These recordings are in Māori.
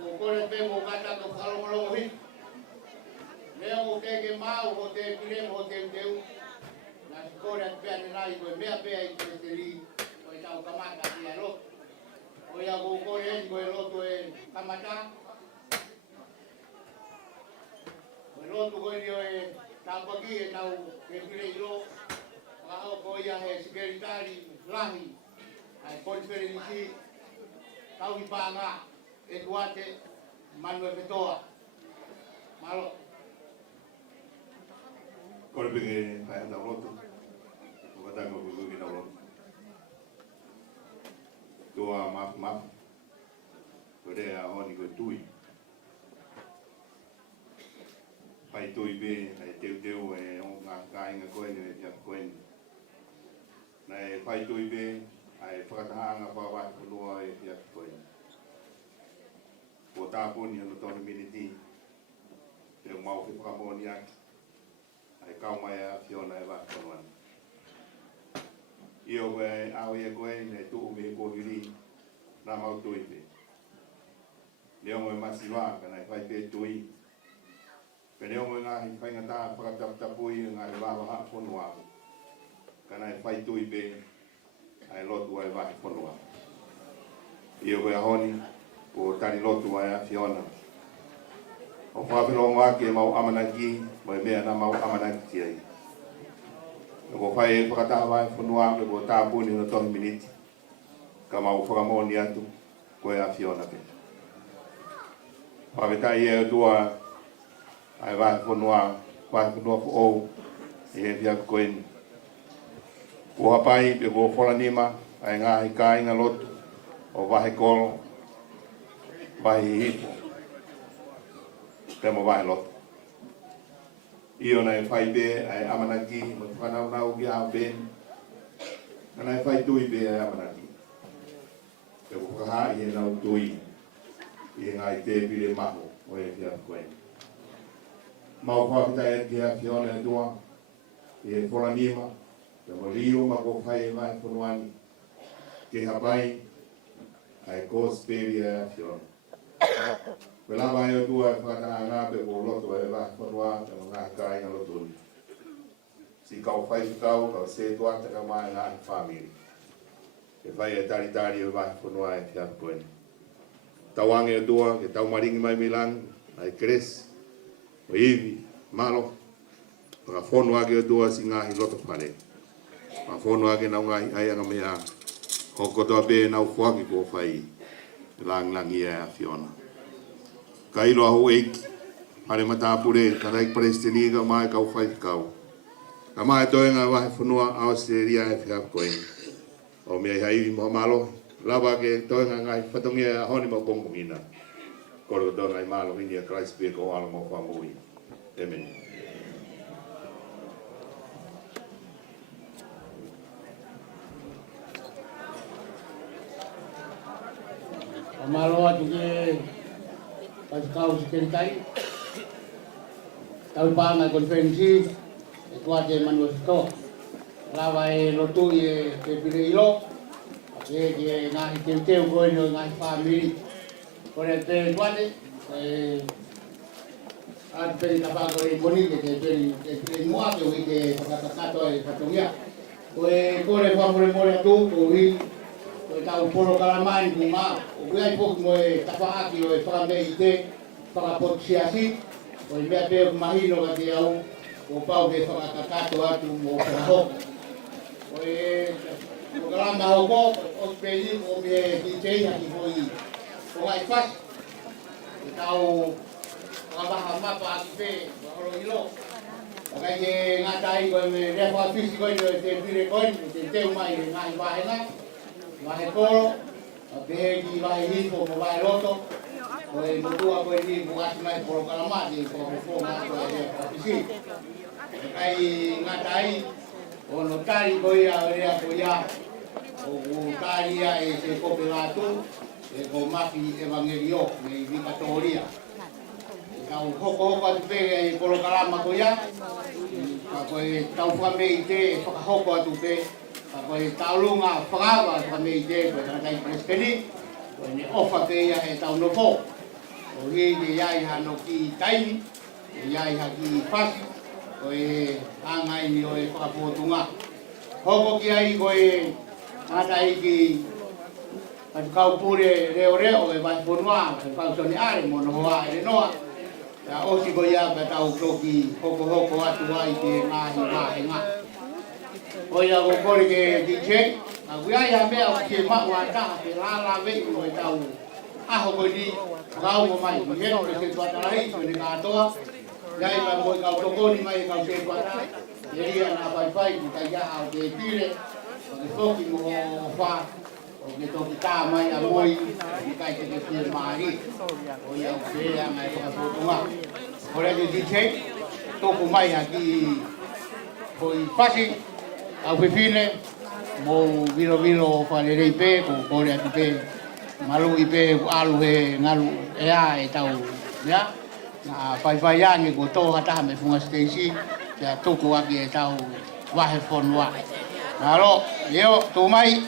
o kore pe mo kata ko whalomalo hi. Leo o ke mau o te pire o te teu. Na kore pia te nai koe mea pia i te li. Koe tau kamata ki a roto. O ia ko kore e koe roto e kamata. Koe roto koe rio e tau paki e tau ke pire i ro. Kaho ko ia he Talitali lahi. Ai konferensi tau i panga e tuate manu e Fetu'u. Malo. Kore peke kai ata roto. O katanga ko kuki na roto. Tua maf. Kore a honi ko tui. Pai tui be ai teu e o Ngaahi nga koe ni e koe. Nei pai tui be ai whakatahanga Fakavahefonua e ia koe. Ko tāpuni anu tonu miniti. Te mau ki whakamoni aki. Ai kaumai a whiona e Fakavahefonua. Io koe au e koe nei tu'u me ko hiri. Nā mau tui be. Leo mo e masiwa ka nei whai pe tui. Peneo mo Ngaahi whaingata whakataputapui ngai Fakavahefonua. Kana e whai tui be ai lotu ai Fakavahefonua. Ia koe ahoni o tari lotu ai a whiona. O whawhirongo ake e mau amanaki mo e mea na mau amanaki ki ai. E ko whai e Fakavahefonua e ko tāpuni na tohi miniti. Ka mau whakamoni atu koe a whiona pe. Whawetai e tua ai Fakavahefonua o e he whiaka koe ni. Ko hapai pe ko wholanima ai Ngaahi ka inga lotu o wahe kolo, wahe hipo, te mo wahe lotu. Io nei whai be ai amanaki, mo whanau ki au ben, ka nei whai tui be ai amanaki. Te ko kaha i e nau tui, i ngai te pire maho o e whiaka koe. Mau whakitai e ki a whiona e tua, i e wholanima, te mo rio ma ko whai e Fakavahefonuani, ke hapai, ai kōsperi e a whiona. Pe lava e o tua e whakataha ngā pe ko loto e Fakavahefonua, te mo ngā kai ngā loto ni. Si kau whai whikau, kau se tuata ka mai ngā whamiri. E whai e Talitali e Fakavahefonua e whiaka koe. Tauange o tua, ke tau maringi mai milangi, ai Kres, o Iwi, Malo, Fakavahefonua ke o tua si Ngaahi loto whare. Fakavahefonua ke nau Ngaahi ai anga mea, hoko toa pe nau whuaki ko whai langi e a whiona. Ka ilo ahu eiki, hare matapure, ka reik Palestini ka mai kau whai kau. Ka mai toenga Fakavahefonua Australia e whiaka koe. O mea i haiwi moha malo, lava ke toenga ngai whatongi e a honi mo Pongipongi. Koro toa ngai malo hini a Christchurch o ala mo whamui. Amen. Malo atu ke kau si Talitali. Tau panga konferensi e tuate manu e Fetu'u. Lava e lotu e te pire i lo. E ke Ngaahi teu koe no Ngaahi whamiri. Kore te tuate. Atu peri kapako e moni ke te pire mua ke hui ke whakatakato e whatongia. Koe kore whamore atu ko hui. Koe tau poro kalamai ku ngā. O kuai poki mo e tapaaki o e Fakameite, whakapotsiasi. O i mea peo kumahino ka te au. O pau ke whakatakato atu mo whakahoko. O e kalama hoko, o speli o me ki teina ki hoi. O ngai whas. E tau whakabaha mapa aki pe, wakoro ilo. O kai ke ngatai koe me rea whakafisi koe no e te pire koe, te teu mai e ngai wahenga. Wahe koro, a pehe wahe hifo mo wahe roto, o e motua koe ni mo ati mai poro kalamati, ko hofo ngā koe e whakisi. E kai ngatai, o no tari koe a rea koe ia, o tari ia e se kope lātu, e ko mafi evangelio, me i vikatoria. E kau hoko atu pehe e poro kalama koe ia, ka koe tau Fakameite e whakahoko atu pehe, Ako e taulunga whakawa Fakameite koe tanakai Palestini, koe ne ofa pe ia e tau nofo. O hi ke iai hano ki taini, o iai ha ki pasi, o e angai ni o e whakapotunga. Hoko ki ai ko e ata i ki kau pure reo reo e Fakavahefonua, e pausoni are mono hoa e noa. Ya osi ko ia ka tau toki hoko hoko atu ai ke Ngaahi Ngaahi Ngaahi. O ia ko kore ke DJ, a kuiai ha mea o ke mahu ata ke lala vei o e tau aho ko ni kau mo mai, ni heno ke se tuatarahi, so ni katoa. Iai ka mo kau tokoni mai kau se tuatarahi. Ia na pai ki ta ia au ke pire, o ke toki mo wha, o ke toki tā mai a moi, ki kai te pire maari. O ia o ke ea mai Fakavahefonua. O rea ke DJ, toku mai ha ki hoi pasi, au whiwhine, mo viro whalerei pē, ko kore atu pē, malu i pē, alu he ngalu ea e tau, ia. Na pai ange ko tō hataha me funga Stacey, kia toko aki e tau Fakavahefonua. Nā ro, leo, tō mai.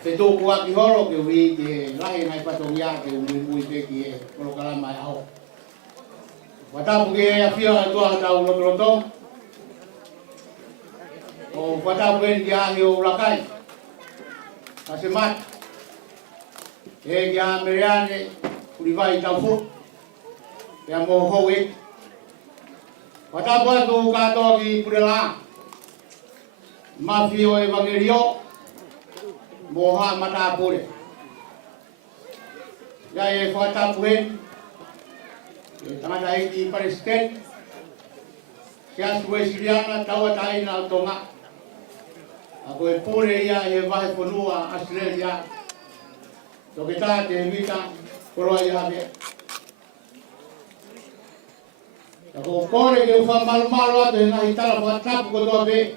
Fetu'u aki horo ke ui ke lahi ngai patongia ke ui pe ki e kolokalama e aho. Watapu ke e awhia e tua tau loto. O watapu e ki ahi o urakai. Kase mat. E ki a mereane uri vai tau fu. Ke a mo hou e. Watapu tu katoa ki purela. Mafio evangelio. Moha matapure. Jaya watapuin. Tangata iki parisken. Sia suwe siliana tawa tai na tonga. Ako e pure ia e Fakavahefonua Australia. Tokita te vita koroa ia me. Ako kore ke ufa malu atu na hitala watapu kotoa be.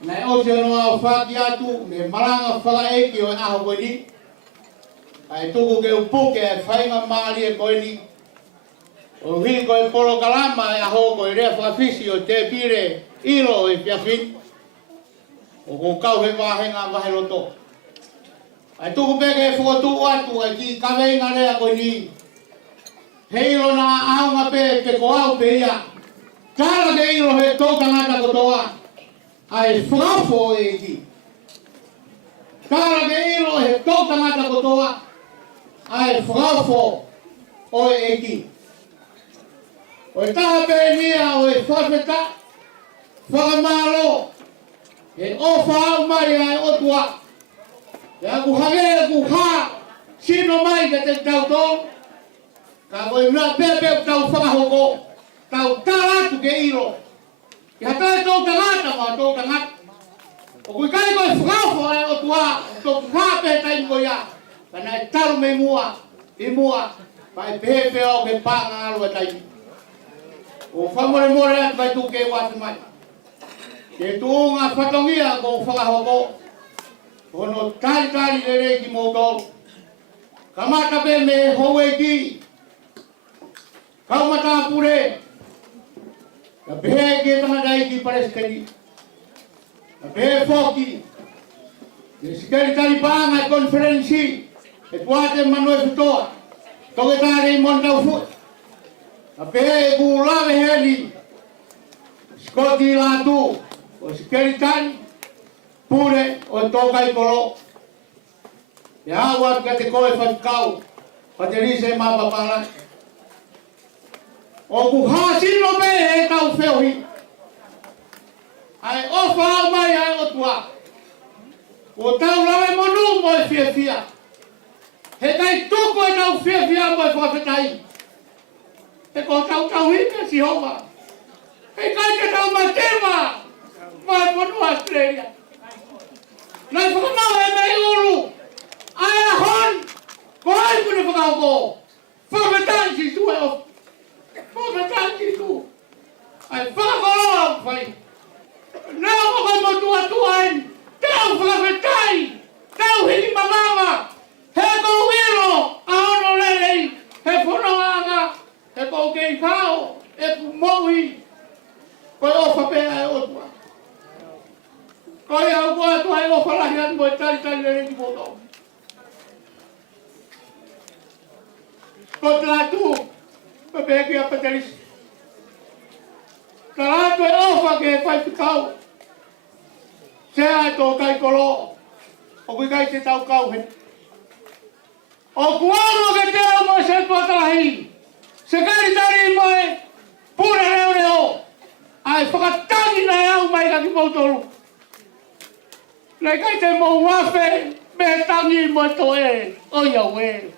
Na ose noa ufaki atu me maranga Fakameite o aho koini. Ai tuku ke upuke e whainga maali e koini. O hili koe polo kalama e aho koe rea whafisi o te pire ilo e piafin. O ko kau he wahenga waheroto. Ai tuku peke e whukotu atu ai ki kaweinga rea koini. He ilo na aunga pe ko au pe ia. Kala ke ilo he tō tangata kotoa. Ai whakafo e ki. Kala ke ilo he tō tangata kotoa. Ai whakafo o e ki. O e taha pe nia o e whawheta. Whakamalo. E ofa au mai ai otua. E aku hage aku ha. Sino mai ka te tau tō. Ka koe mea pepe tau whakahoko. Tau taratu ke ilo. Ki hatai tō tangata ma tō tangata. O kui kai koe whakafo ai otua. Tō kāpe tai mo ia. Kana e taru me mua. I mua. Pai pepe au ke pānga alu e tai. O whamore more atu kai tūke watu mai. Ke tūnga whatongia ko whakahoko. Hono Talitali lere ki mōtoro. Kamata pe me howe ki. Kaumata pure. Ka pehe ke tamadai ki pareskeni. Ka pehe foki. Ke sikari tali pānga e konferensi. E tuate manue futoa. Toke tare i montau fut. Ka pehe ku lawe heli. Skoti latu. O sikari tali. Pure o tokai kolo. E awa ka te koe whatkau. Paterise mapapala. O ku hasino me he tau whewhi. Ai ofa au mai ai otua. O tau lawe monu mo e whiawhia. He kai tuko e tau whiawhia mo e whawhetai. E ko tau hika si hova. He kai te tau matema. Mai monu Australia. Nai whakamau e mei uru. Ai a hon. Ko ai kune whakauko. Whawhetai si tu e ofa. Whakatangi tu. Ai whakakoloa whai. Nau whakamotua tuain. Tau whakawhetai. Tau hiki mamawa. He kou wiro. Ahono lelei. He whanonganga. He kou kei whao. E ku mohi. Koe ofa pēa e otua. Koe au koe atua e ofa lahi atu mo e Talitali lelei ki moto. Ko te latu. Pepeki a pateris. Karato e ofa ke whai pikau. Sea e tō kai kolo. O kui kai te tau kau he. O kuaro ke te au mo se tuatalahi. Se kari tari mo e pura reo reo. Ai whakatangi na e au mai ka ki mautoru. Nei kai te mo wafe. Me tangi mo to e. Oia we.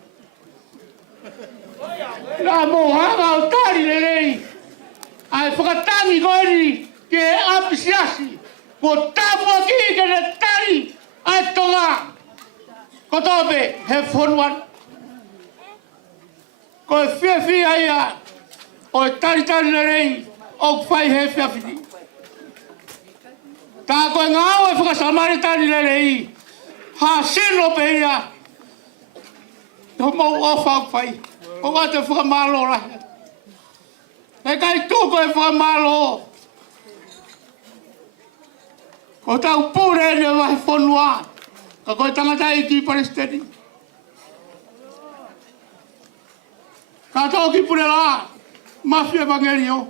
La mohanga o tari lelei. Ai whakatangi koeni ke apisiasi. Ko tapu aki ke ne tari. Ai tonga. Ko tope he whonuan. Ko e whiawhia ia. O e Talitali lelei. O kwhai he whiawhiti. Tā koe ngāo e whakasamare tari lelei. Ha seno pe ia. Ho mau ofa kwhai. O wa te whakamalo rahi. E kai tūko e whakamalo. Ko tau pūre ne Fakavahefonua. Ka koe tangata i ki paresteni. Ka tōki pūre la. Mafi evangelio.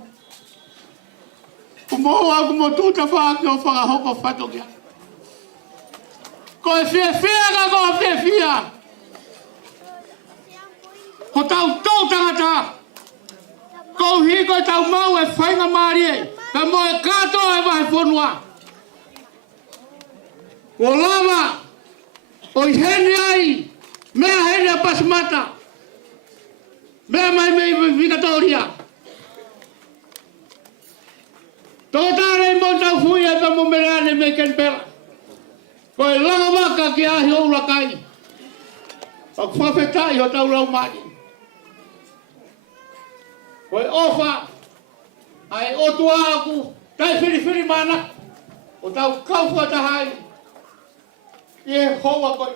Ko mohu au kumo tūta whaaki o whakahoko whatokia. Ko e whiawhia ka ko e whiawhia. Ko tau tō tangata. Kau hiko tau mau e whainga maari e. Ka mo e kato e wahefonua. Ko lava. O i hene ai. Mea hene a pasmata. Mea mai mei vikatoria. Tōtare mo tau fui e pa mo merane me ken pera. Ko e langa waka ki ahi o ulakai. Pak whawhetai o tau lau mani. Ko e ofa. Ai otua aku. Tai whiri mana. O tau kaufua tahai. I e hoa koi.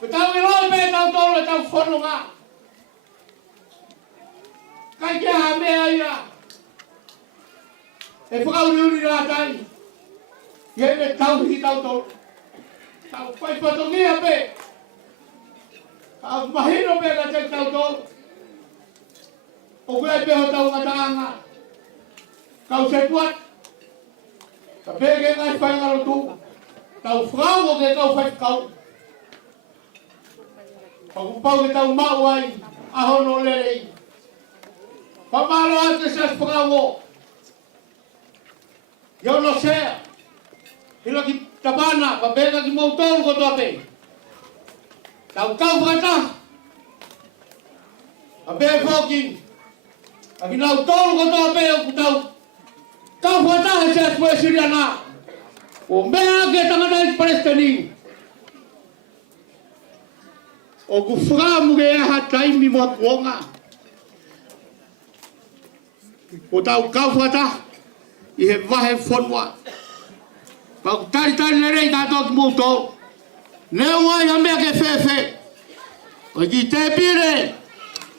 Ko tau i roi me tau tolo e tau whanonga. Kai kia ha mea ia. E whakauriuri rā tai. I e me tau hi tau tolo. Tau pai patongia pe. Tau mahino pe ka te tau tolo. O kuai pe ho tau ngataanga. Kau se puat. Ka pege ngai whai ngaro tu. Tau whakau o ke kau whai kau. Pagupau ke tau mau ai. Ahono lerei. Pamalo ake sa whakau o. Yo no sea. Hila ki tabana. Pa pega ki mautoro ko toa pe. Tau kau whakata. Pa pega whoki. Aki nau tolu ko toa pe o kutau. Kau whakata he sa spue siriana. O mea ke tangata i Palestini. O ku whakamu ke ha taimi mo kuonga. O tau kau whakata. I he wahefonua. Pa ku talitali nerei kato ki moutou. Neo ai ha mea ke whewhe. O ki te pire.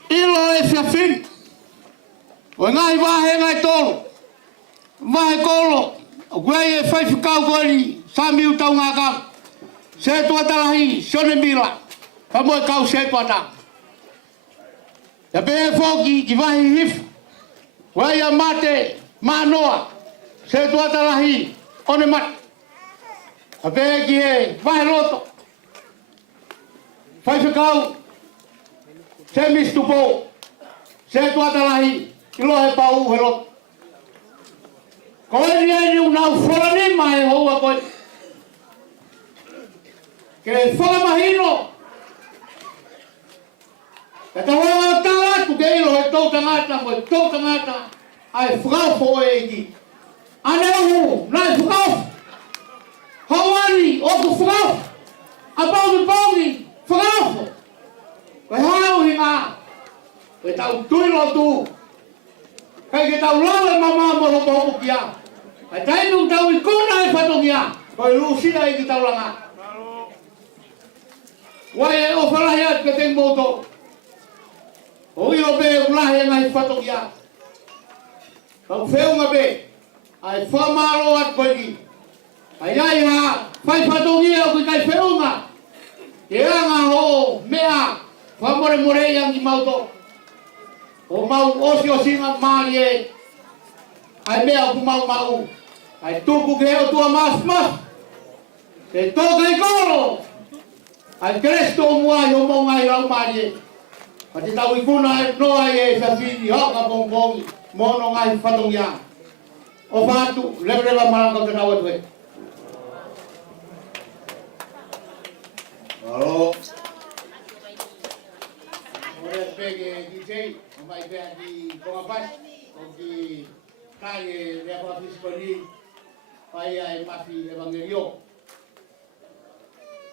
Ilo e whiawhin. O Ngaahi wahe ngai tolu. Wahe kolo. O kuei e whaiwhikau kori. Sami utau ngā kau. Se tuatalahi. Sone mila. Ka moe kau se pata. Ya pe foki ki wahi hif. Wai a mate. Manoa. Se tuatalahi. One mat. Ya pe ki he wahe loto. Whaiwhikau. Se mistupo. Se tuatalahi. Ilo he pau he loto. Koe ni ai unau whorani mai hoa koe. Ke whakamahino. Ka tawa o tau atu ke ilo he tau tangata. Moe tau tangata. Ai whakau e eki. Ane uhu. Nai whakau. Hawani. Oku whakau. A Pongipongi. Whakau. Koe hau hi ngā. Koe tau tuilo tu. Kai ke tau lawe mama mo hopo kia. Ai tainu tau I kuna e whatongia. Koe lusia I ki tau langa. Wai e o whalahi atu ke teng moto. O ilo pe ulahi e ngai whatongia. Kau whiunga pe. Ai whamaro atu koe ki. Ai ai ha. Whai whatongia o ki kai whiunga. Ke anga ho mea. Whamore more iang ki mauto. O mau osi o singa maari e. Ai mea ku mau. Ai tuku ke o tua mas. Ke toka I koro. Ai kresto o muai o mau ngai rau maari e. Pati tau I kuna e noa e sa fini hoka Pongipongi. Mono ngai whatongia. O whatu, lewa maranga te nawa tue. Alo. Ore pege ki sei. Mai bea ki kongapai, o ki tae rea kwa fiskoni, pai ai mafi evangelio.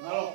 Malo.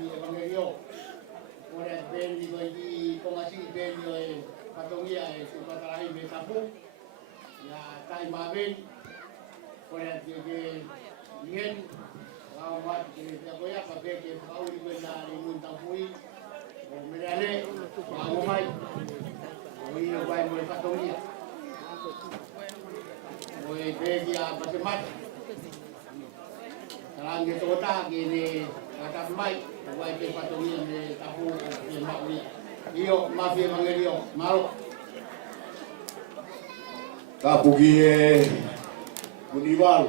mapi evangelio. Ora bendi bagi pongasi bendi patongia Fakavahefonua me tapu. Ya tai maben. Ora ke yen awat ke takoya pakai ke kauli benda limun tapui. Merale mau mai. Oi vai mo patongia. Oi begi apa semat. Sekarang kita otak ini kata mai, buat ke patongi ni tahu ke mak ni. Iyo mafia mangelio, malu. Kapugi Bunival.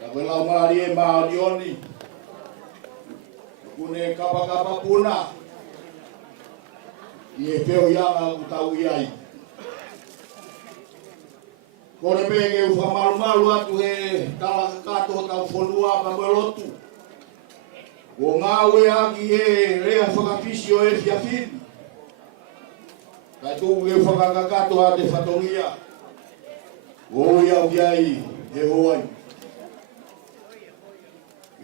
Kabelau mari ma dioni. Kune kapa puna. Ie peo yang utau iai. Kore pege ufa malu atu kala kato tau fonua pamelotu. O ngawe agi rea whakafisio fiafin. Kai tu whakakato te whatongia. O ia uiai hoai.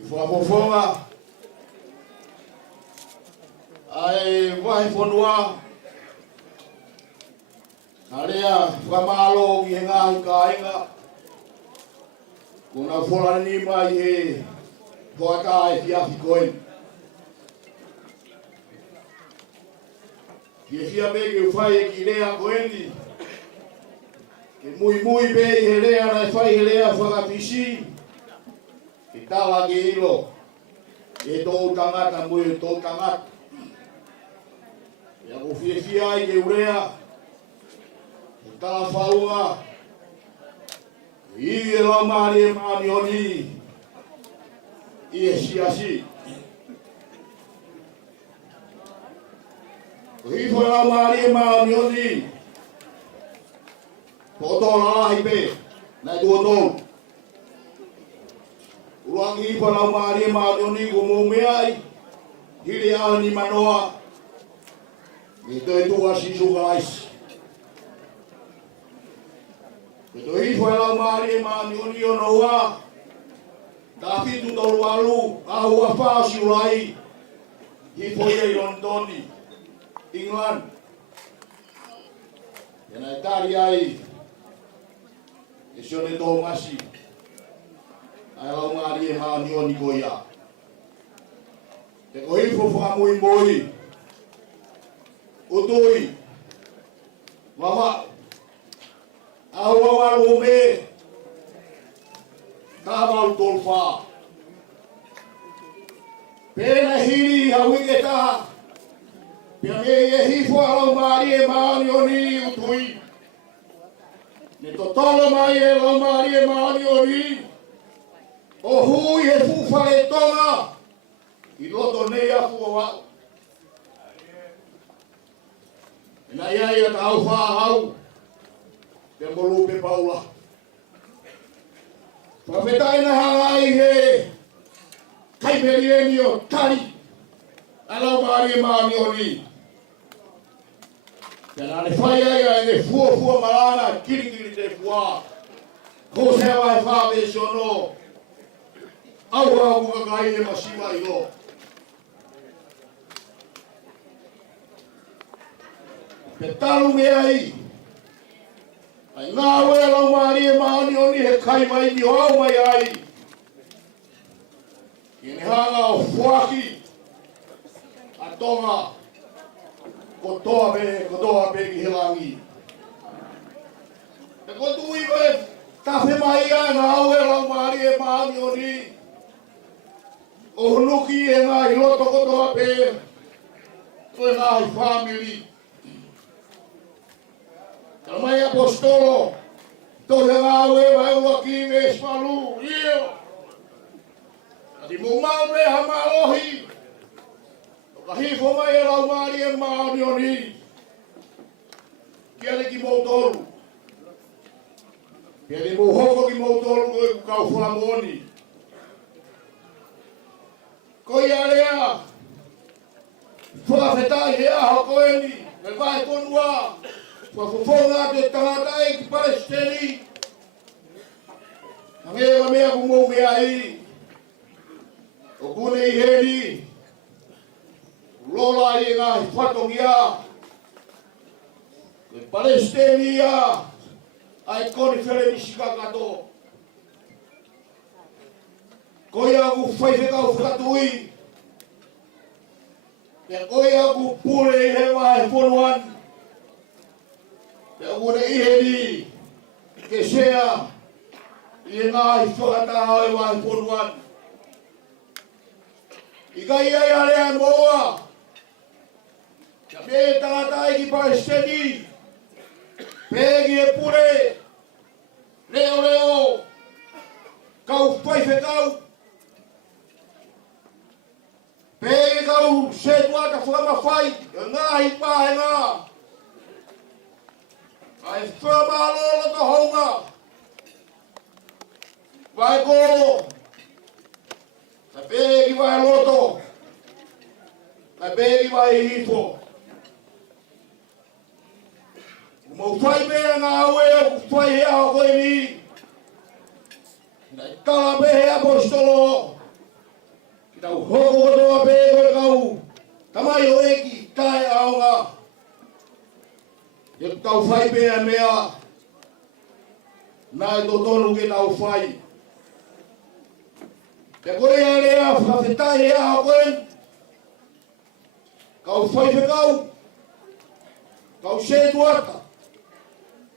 I whafofonga. Ai Fakavahefonua. Alea whamalo ki Ngaahi kainga. Kuna wholani mai Toaka fiafi koen. Fia bege ufai ki lea koendi. Ke mui be lea na fai lea whakapisi. Ke tala ke ilo. E tō tangata mui tō tangata. Ia ko fia ai ke urea. Tala whaunga. I la mari oni. I siasi. I la mari oni. Toto la hipe. Na tuoto. Ulangi la mari oni gumumeai. Hili ani manoa. Ito itu asisu guys. Ito hifo la mari oni onoa. Tapi tu tolu alu, ahu apa siulai. Hifo ye Londoni, England. Yana Italia ai. Isione to masi. Ai la mari oni koia. Te ko hifo fa moi. Utoi. Mama. Awa me. Kamal tolfa. Pena hiri hawiketa. Pia me hifo ala mari oni utoi. Ne totolo mai ala mari oni. O hui he fufa e tonga. I loto nei a fuwa. Ina ia tau fa hau. Te molupe paula. Profetai na hangai he. Kai merienio tali. Alau mari oni. Tena ne fai ai ne fua malana kiri te fua. Ko se vai fa me sono. Au kai ne masiva ilo. Petalu me ai. Ai ngawe la mari oni he kai mai ni o mai ai. Kini hanga o fuaki. Atonga. Kotoa be ki helangi. Te kotu iwe tafe mai ai ngawe la mari oni. O hunuki e ngai loto kotoa be. Koe ngai family. Kalmai apostolo, tole ngawe vai waki vespalu, io. Adi mumau be hamalohi. Kahifo mai la mari oni. Kiale ki motoru. Kiale mohoko ki motoru ko kau flamoni. Ko ia Fakavahefonua ia hokoeni, Fakavahefonua. Fafofonga te tangata e ki Palestini. Nangea mea kumo mea i. O kune I heri, lola I Ngaahi whatongia, e Palestenia, ai koni where ni sikakato. Koe aku whaifekau whakatui, te koe aku pure I he wahefonuan, te kune I heri, ke sea, I Ngaahi whakataha e wahefonuan. I kai ai alea moa, ka me tangata ki Palestini, pegi e pure, leo leo, kau whaifekau, pegi kau setuata whakamawhai, e Ngaahi pahenga, ai whamalolo ka honga, vai kolo, ka pegi vai loto, ka pegi vai hifo. Mo whai mea ngā ue o whai hea o koe ni. Nei tala me hea apostolo. Ki tau hoko kotoa pe koe kau. Tamai o eki, tae aonga. E tau whai mea. Nai to tonu ke tau whai. Te koe ea lea whawhetai hea o koe. Kau whai whekau. Kau se tuata.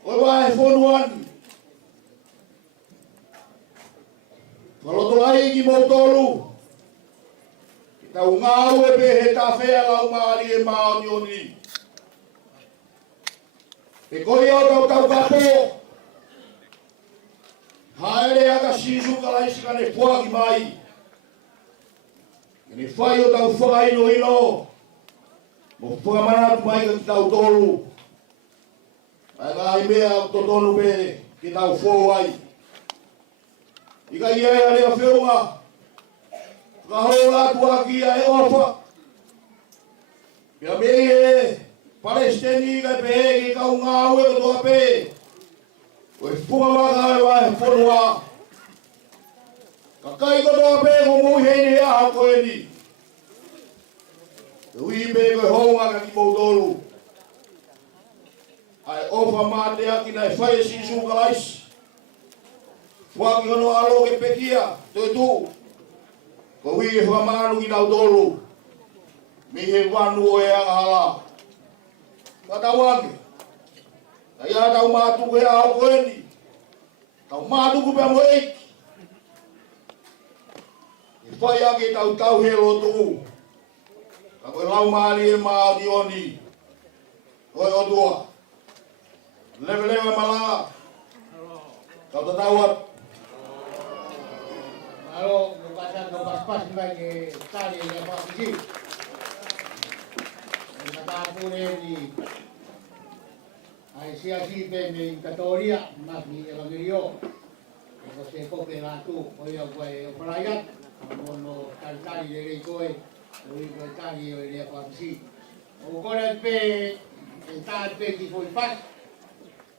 Oi wahefonuan. Whalotolai ki mautolu. Ki tau ngāu e pe he tawhea lau maari e maoni oni. Pe koi au tau kapo. Haere aka sisu kalaisi kane puaki mai. Kene whai o tau whakaino ino. Mo whakamanatu mai ka ki tau tolu. Ai Ngaahi mea totonu pe ki tau whou ai. Ika ia lea whiunga. Ka hou atu aki ai ofa. Pia mei e Palestini kai pe ki kau ngāu e toa pe. Oi whumawaka e wahefonua. Ka kai kotoa pe ko mui heini hea koe ni. Te hui pe koe hounga ka ki mautolu. Ai ofa mate aki nai whai sisu kalaisi. Whaki hono alo ke pekia, te tu. Ko hui e whamanu ki tau tolu. Mi he wanu o e hala. Ka tau ake. Ka ia tau mātuku he ao koeni. Tau mātuku pe mo eiki. I whai ake tau he lotu. Ka koe lau maari e maari oni. Koe o tua. Lewe malanga. Kau tatawat. Halo, bukan pas-pas bagi tali yang pagi. Kata pure di Aisyasi peme Katolia maki evangelio. Ko se ko pe latu o ia koe operayat. Mono Talitali de koe. Oi ko tali o ia pagi. O kore pe ta pe ki foi pas.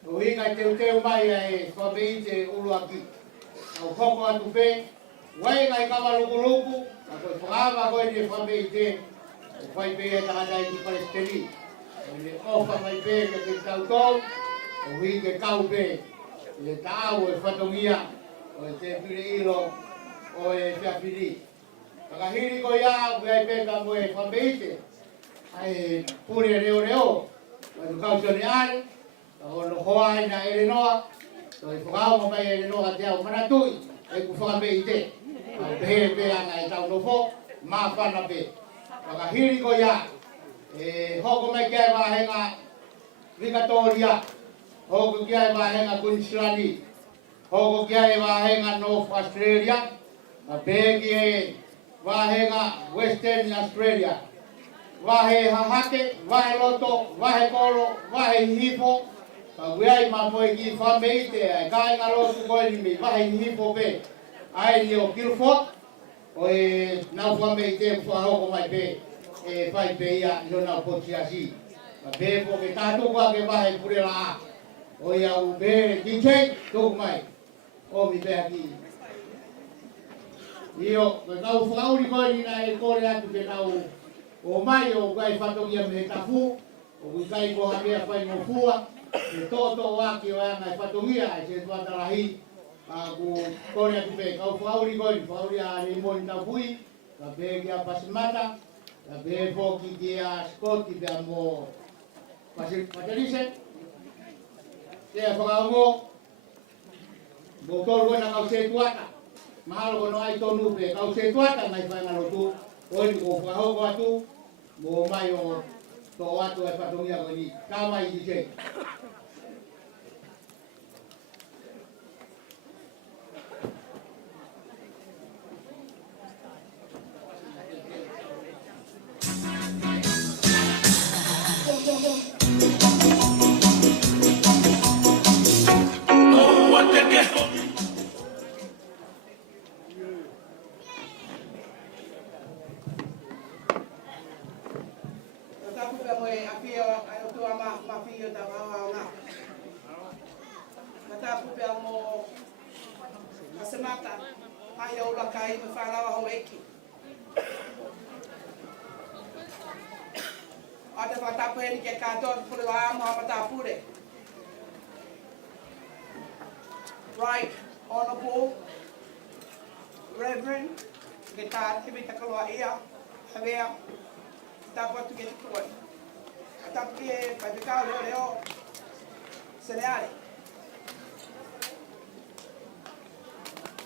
O hinga te mai e Fakameite uluaki. O koko atu pe, wai ngai kama luku-luku, a koe whakama koe ni Fakameite, o whai pe e takatai ki Palestini. O le ofa mai pe ke te tautou, o hinga kau pe, le tāu e whatongia, o te pire ilo, o e whiapiri. Kakahiri ko ia, wai pe ka moe Fakameite, ai pure reo, o tu kau sione are, o no hoa ina ere noa, o i whakao mo mai ere noa te au manatui, e ku Fakameite. Au pehe pe anga e tau nofo, mā whana pe. Wakahiri ko ia, e hoko mai kia e wahenga Victoria, hoko kia e wahenga Queensland, hoko kia e wahenga North Australia, ma pehe ki e wahenga Western Australia. Wahe hahake, wahe loto, wahe kolo, wahe hifo, ka wiai ma moe ki Fakameite, e kai ngā lotu koe ni me wahe hifo pe. Ai ni o Kilford, o e nau Fakameite whahoko mai pe, e whai pe ia no nau potiasi. Ka pe po ke tātuku ake wahe pure la a. O ia u pe ki kei, tuku mai, o mi pe aki. Io, kau whakauri koe ni na e kore atu ke nau o mai o kai whatokia me tafu, o kai ko hamea whai mo fua, e toto waki o anga e whatokia e se tuatarahi, ku kore atu pe, kau whauri koe ni, whauri a ni moni tafui, ka pe ki a pasimata, ka pe poki ki a skoti pe a mo pasilise, te a whakaungo, mo tolu koe na kau se tuata, mahalo kono ai tonu pe kau se tuata mai whai ngalo tu, oi ko whahoko atu, mo mai o to atu e whatongia koe ni, ka mai i se. Right Honorable Reverend Geta Tibita Kaloia Havea Tapa to get to it. Tapi Pavika Leo Seneari.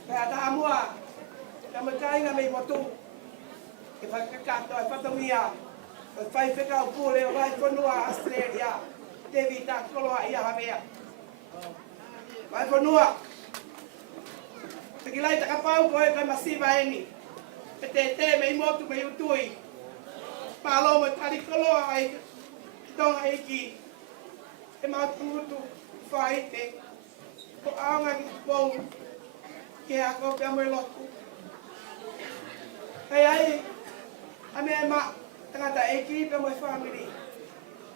Kaya amua kamakai nga may motu. Ipagkakato ay patamia. Pagfay fika upule o Fakavahefonua Australia. Tibita Kaloia Havea. Fakavahefonua. Tegilai takapau ko kay masiba ini. Petete may motu may utui. Palo mo tarikolo ay tong aiki. E matutu faite. Ko angan bong. Kaya ako piyamay loko. Kaya ay ame ma tangata aiki piyamay family.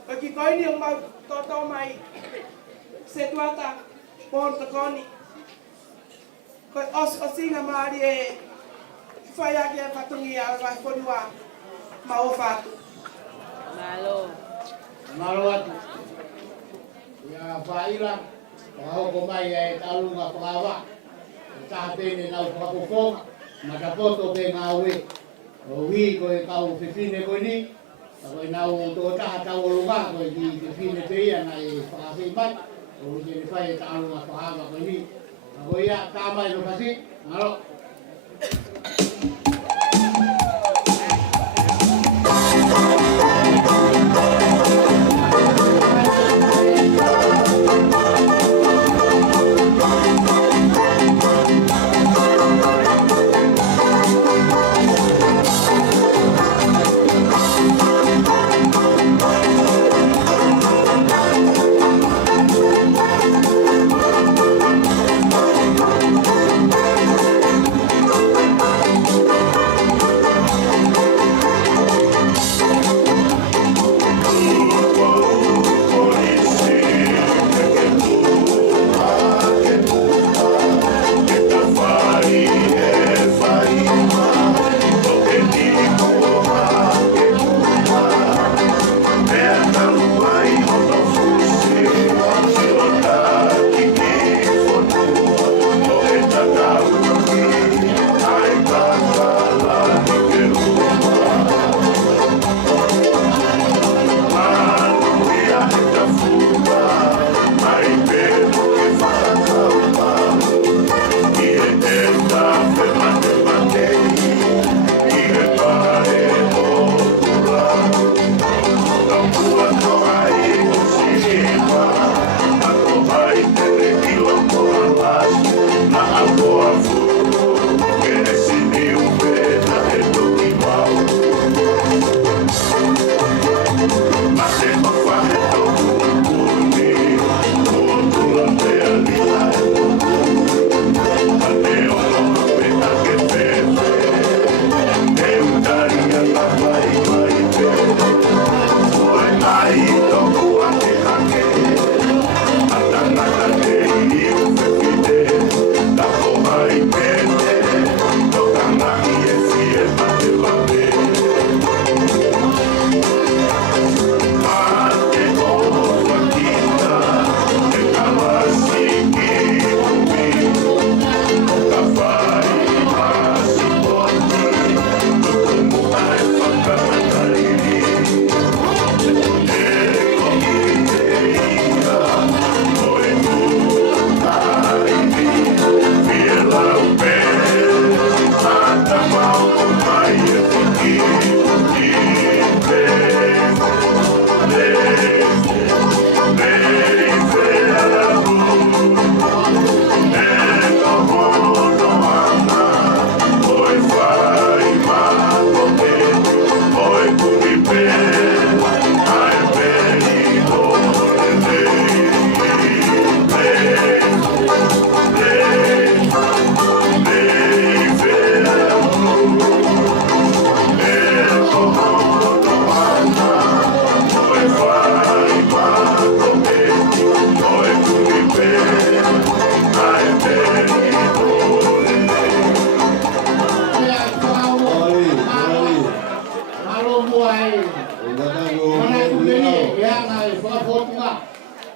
Pagki ko ini yung toto may setuata ponto koni. Osinga mari e faya ke patungia Fakavahefonua maofatu. Malo atu. Ya faila, kau ko mai e talunga pagawa. Ta pene na whakapofonga, matapoto pe ngāwe. O hui ko e kau whiwhine koe ni, koe nau tō taha tau o lunga koe ki whiwhine pe ia na e whakawhimat. O hui ke whai e talunga whakawa koe ni. Ko ia tāmai no kasi, ngaro. Fakavahefonua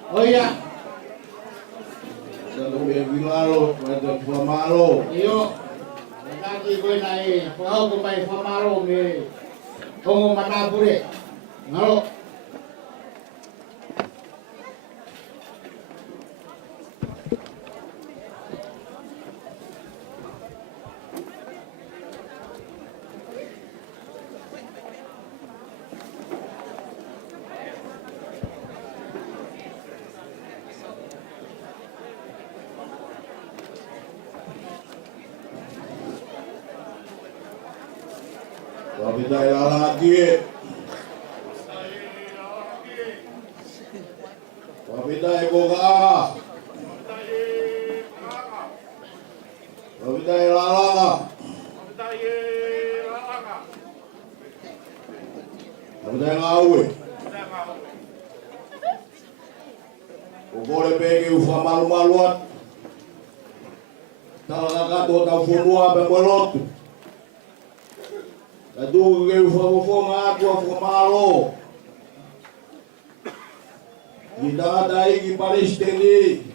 Oh iya. Satu bilalo, ada pamalo. Iyo. Lagi gue naik. Kau ke pai famaro me. Kau mata pure. Ngalo. Wabidai lagi. Wabidai boga. Wabidai lalaga. Wabidai ngawe. Ukole pegi ufa malu-maluat. Talaga to ta funua pe molotu. Aduh, eu vou malo. Kita daí que palestini.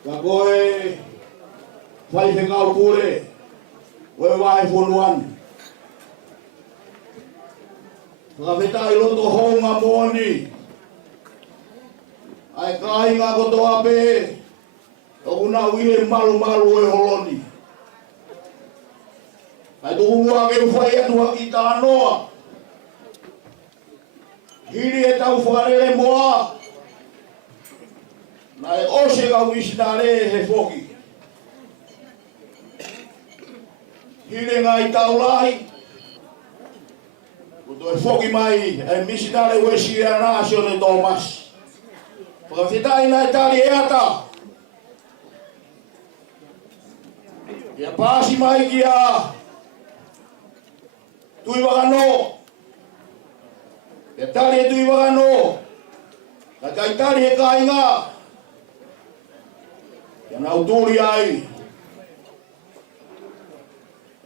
Kagoe vai ficar o pure. Vai fonuan. Fakaveta iloto honga moni. Ai kai ngago to ape. Una wile malu-malu e holoni. Ai tuua ke ufai atu kita noa. Hiri e tau whakarele moa. Nai ose ka wisnare he foki. Hiri ngai tau lai. Kuto e foki mai e misinare wesi e anasio ne Thomas. Pakawhetai nai tali e ata. Ia pasi mai kia. Tui wakano. E tari e tui wakano. Na kai tari e kainga. Ia nau turi ai.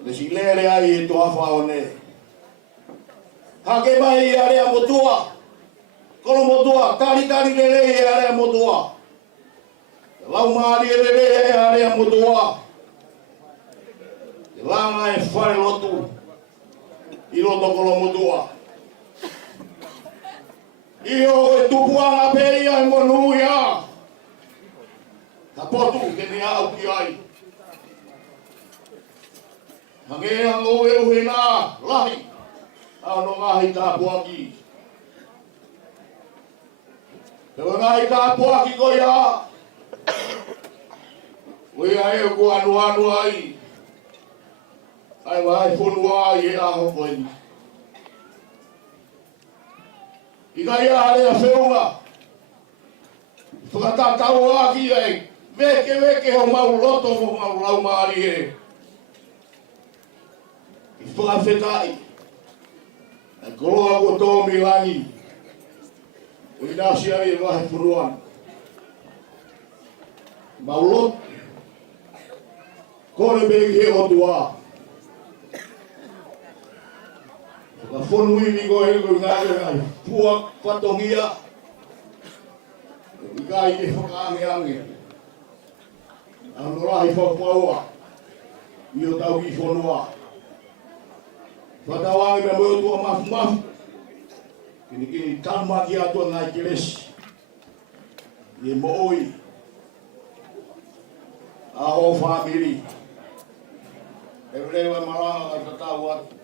Le si lere ai e toa whaone. Hake mai e area motua. Kolo motua. Talitali lele e area motua. Lau maari e lele e area motua. Langa e whare lotu. Ilo tokolo mutua. Iyo e tupuanga peia e monuia. Kapotu kene au ki ai. Hangea ngo e uhena lahi. Ano Ngaahi Pongipongi. Tewa Ngaahi Pongipongi ko ia. Uia e ku anu ai. Fakavahefonua e aho koini. Ika ia hare a Fetu'u. Whakatatau aki e. Weke ho mau loto ho mau lau maari e. I whakawhetai. E koloa ko tō milangi. O inasi ai e Fakavahefonua. Mau loto. Kore begi he o tua. La fonui ni go e go ngai pua patongia. Ngai e whakaange. Anorahi whakapaua. Io tau ki fonua. Whatawangi me moe tua mafu. Kini tama ki atua ngai kiresi. Ie mooi. Aho family. Evlewa malanga ka tatau atu.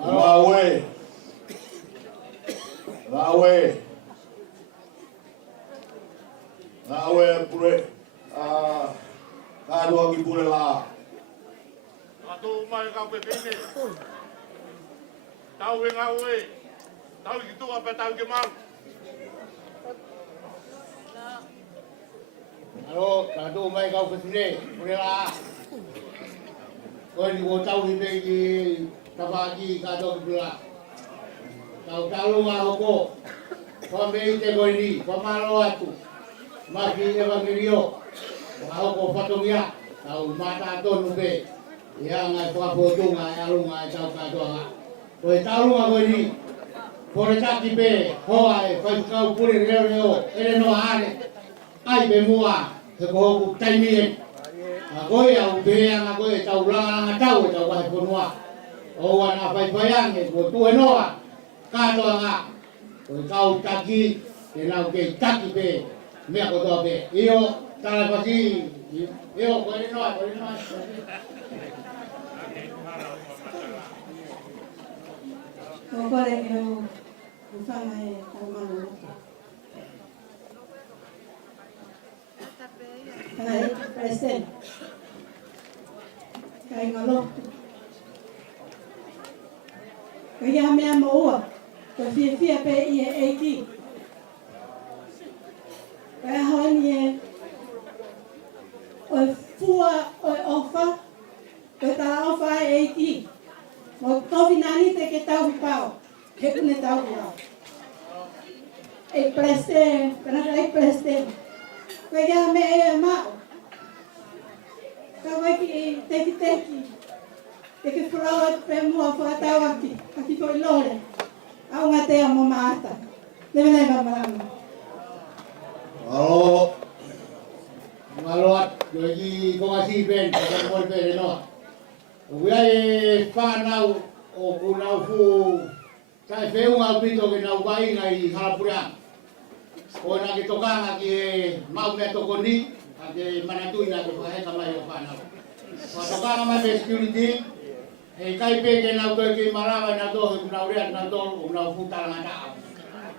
Lawe pure kadua ki pure la. Atu mai ka pepene. Tau e ngawe. Tau ki tu apa tau ki mau. Halo, kadu mai kau kesini, pure la. Kau di kota ni pergi. Tabagi kado kebela. Kau tahu mahoko. Fakameite koini, pamalo atu. Maki evangelio. Mahoko fatomia. Kau mata ton ube. Yang ngai papotu ngai alu ngai kau kado nga. Kau tahu mahoko ini. Pore taki pe hoa e whai kau pure reo reo ere no are ai be mua he ko hoku taimi e a koe au bea nga koe tau ranga nga tau e tau wahefonua o wana whai ange ko tu e noa katoa nga koe kau taki e nau kei taki pe mea kotoa pe io tala paki io koe noa Kore eu ufanga e tamalo. Kai present. Kai ngalo. Kai ya me mo. Ko fi pe i e ki. Kai honie. O fua o ofa. Ko ta ofa e ki. Mo tovi nani te ke tau pau. Ke kune tau pau. E preste, kana e preste. Ko ya me e ma. Ka vai ki teki. Te ke furawa pe mo fa tau aki. Aki ko lore. Au ngate mo mata. Deve leva mama. Oh. Malot, lagi ko kasi ben, ko ben no. Uai whanau o kunau fu tai wheunga pito ke nau wainga i Harapura. Ko na ke tokanga ki mau mea toko ni, a ke manatuina ke whaheka mai o whanau. Wa tokanga mai me security, e kai pe ke nau toi ki marawa na tohe kunau rea na tohe o kunau fu talanga taa.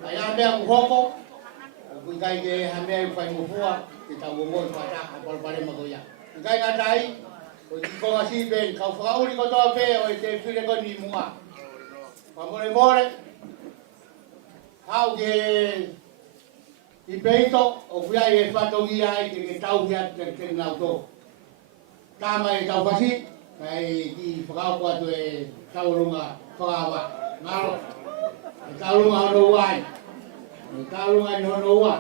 Ai a mea ku hoko, o kui kai ke hamea i whai mufua, ke tau o ngoi whata a polpare magoia. Kai ka tai, o tiko ngasi ben, kau whakauri ko toa pe o te whire ko ni mua. More, hau ke i peito o whiai e whatongi ai ke tau hia ke nau tō. Tāma e tau whasi, kai ki whakau kua tu e taurunga whakawa. Ngaro, e taurunga hono uai, e taurunga ni hono ua.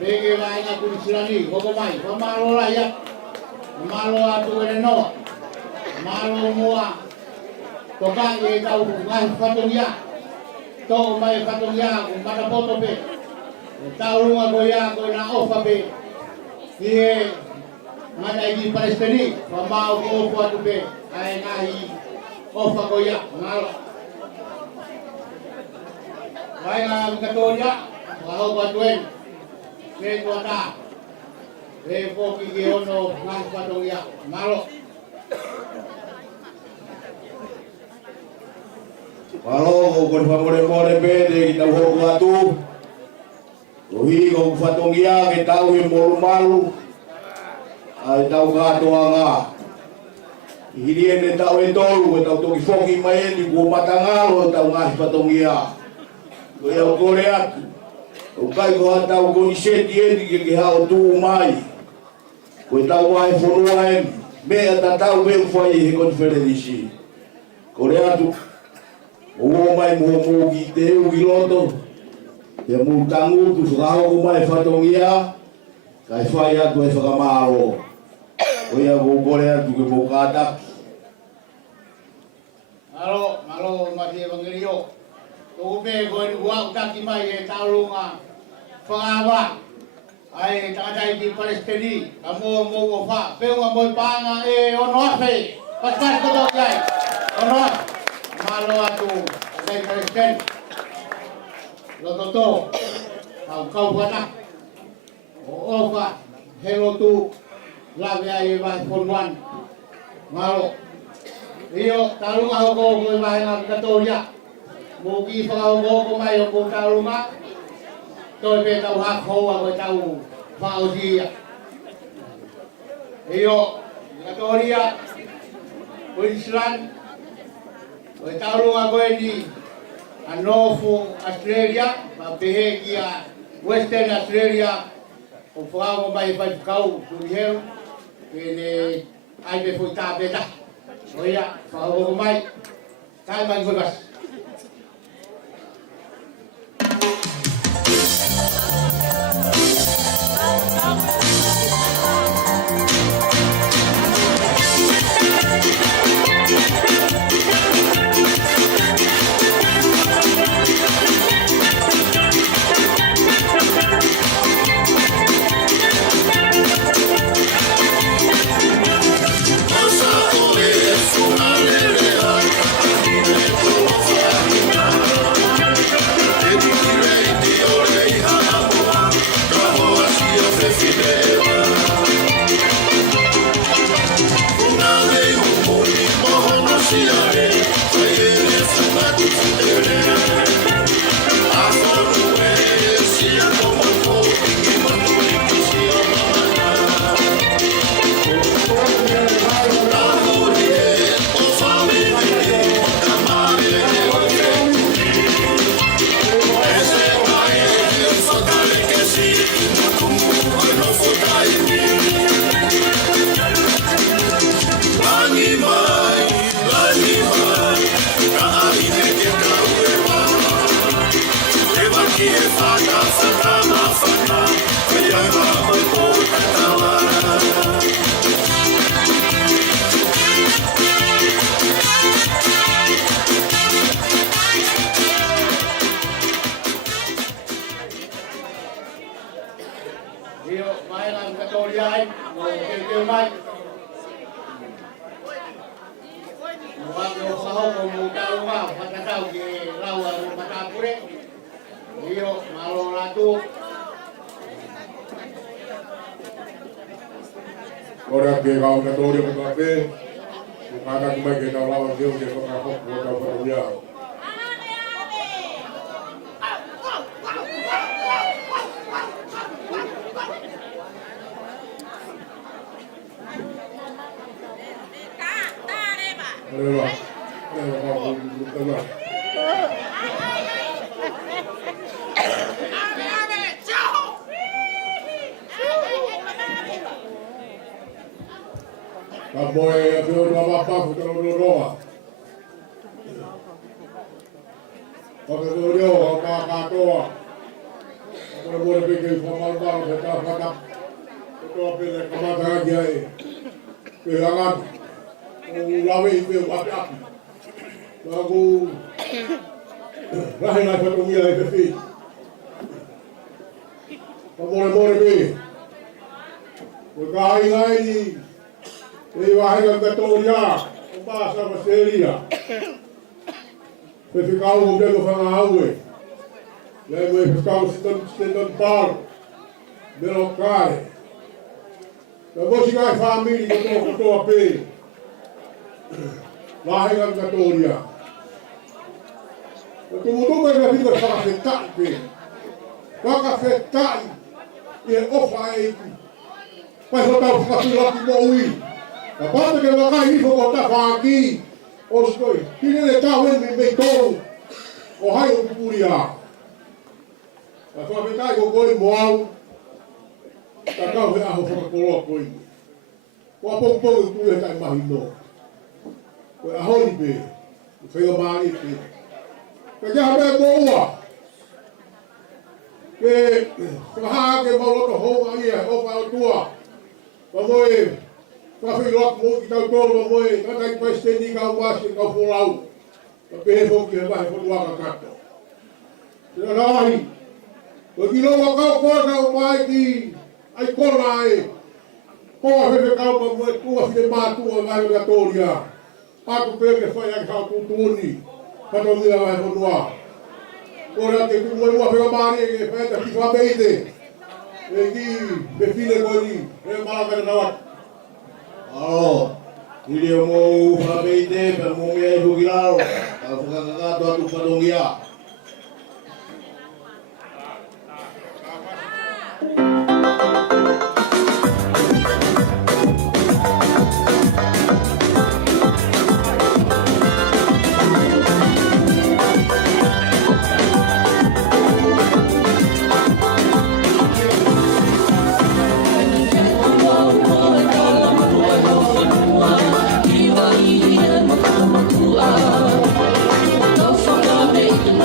Bege vai nga kulisilani, koko mai, pamalo la ya. Malo atu ene noa. Malo mua. Toka e tau ngai fatongia. To mai fatongia ku mata poto pe. Tau lunga ko ya ko na ofa pe. Ie mana di Palestini, pamau ko ofa tu pe. Ai Ngaahi ofa ko ya malo. Vai nga katolia, wao kwa tuen. Ke tuata. Le poki ke ono ngai fatongia malo. Malo ko famore pede kita ho atu. Ohi ko fatongia ke tau e molu malu. Ai tau gato anga. Hiri ne tau e tolu ko tau toki foki mai ni ko matangalo tau ngai fatongia. Ko ia kore atu. O kai ko tau ko ni seti e ke hao tu mai. Ko tau mai fonua e me ata tau be foi he conferenci. Kore atu. O mai mo ki te u giloto. Te mu tangu tu fao ko mai fatongia. Kai fai atu e fakamaro. O ia ko kore atu ke mo kata. Malo mati evangelio. Tu be ko ni wa taki mai e taulunga. Fakawa. Ai takatai di Palestini. Kamu mo fa. Pe mo panga e ono afe. Pas ko dok yai. Ono malo atu dai Palestin. Lototo. Kau buat ofa. Hello tu. Lave ai vai fonwan. Malo. Rio talunga ko vai na katolia. Mogi fa ko mai ko talunga. Tôi về tàu hạc khô và với tàu vào gì ạ? Iyo, Victoria, Queensland, với tàu luôn ở bên đi, North Australia và về kia Western Australia, ông phao mà bay phải câu tụi heo, thì ai về phụ ta về ta, rồi ạ, phao không bay, cái mình phải bắt. Ora ke kau katori ko kape, kana kumai ke kau lawan dia ke kau kapok ko kau perunya. Rela, kau lupa. Kaboy afior na mapa ko no roa. Ko ko yo ka ka to. Ko Kau boleh pergi sama-sama kita kau pilih kemana dia ini. Jangan ulawi itu api. Lagu rahim lagi Fetu'u lagi sih. Kau boleh pergi. Ngaahi lagi. Ini wahai Katolia, bahasa Australia. Fetu'u udah Fakavahefonua. Lalu Fetu'u sedang par, berokay. Lalu si kaya family betul apa? Lahir kan Katolia. Betul-betul mereka itu Fakavahefonua. Fakavahefonua ia offline itu. Pas tahu Fakavahefonua mau. Kapag nagkakain ko ko tafaki, ostoy, hindi tawen may tong, o hayo pupuria. Kapag nagkakain ko ko'y muaw, kakawin ako sa kakulok ko'y. Wapong-pong yung tuloy tayo mahino. Ko'y ahon ibe, sa'yo mangit eh. Kaya habi mo uwa. Kaya kahage mauloto hong iya, o pautua. Pamoy, kasi lock mo kita tolo mo eh, katay pweste kau mas kau pulau. Tapi hefo Fakavahefonua kakato. Ngaahi. Bagi lo kau kau mai di ai korai. Kau hebe kau mo tua fide matu ai Katolia. Aku pege foi ai kau tutuni. Fakavahefonua. Ora que tu mo pega mari que feta Fakameite. Egi befile goli, malaga nawat. Hindi mo Fakameite, pero mo may hugilao. Ang pagkakagato at upadongya. Don't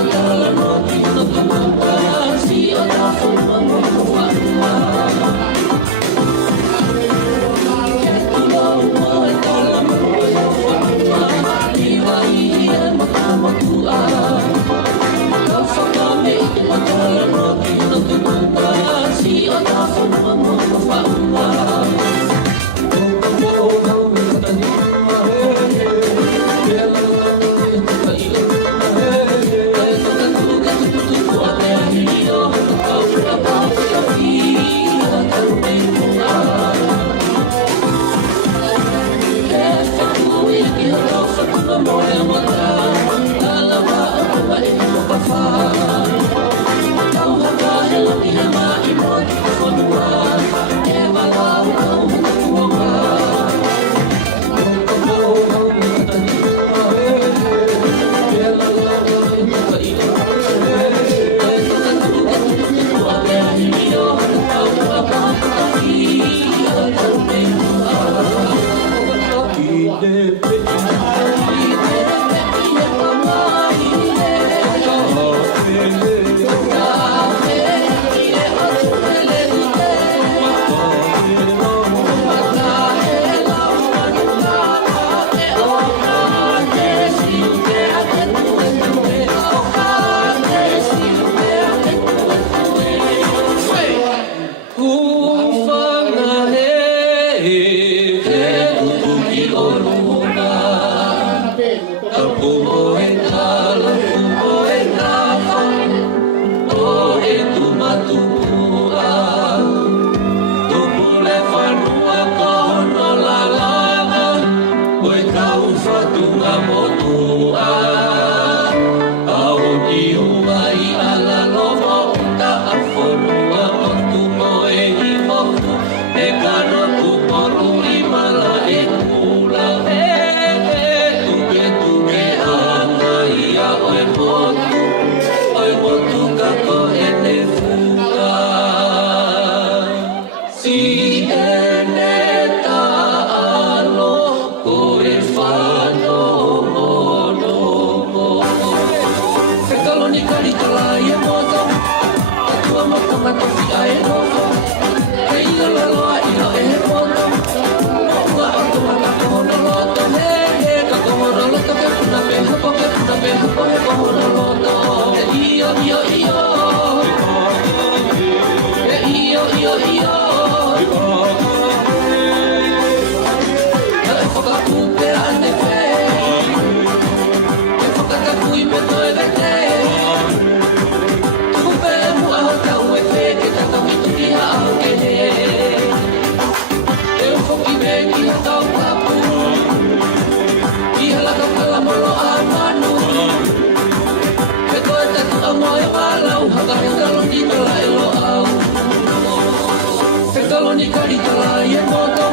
kaloni Talitali e moto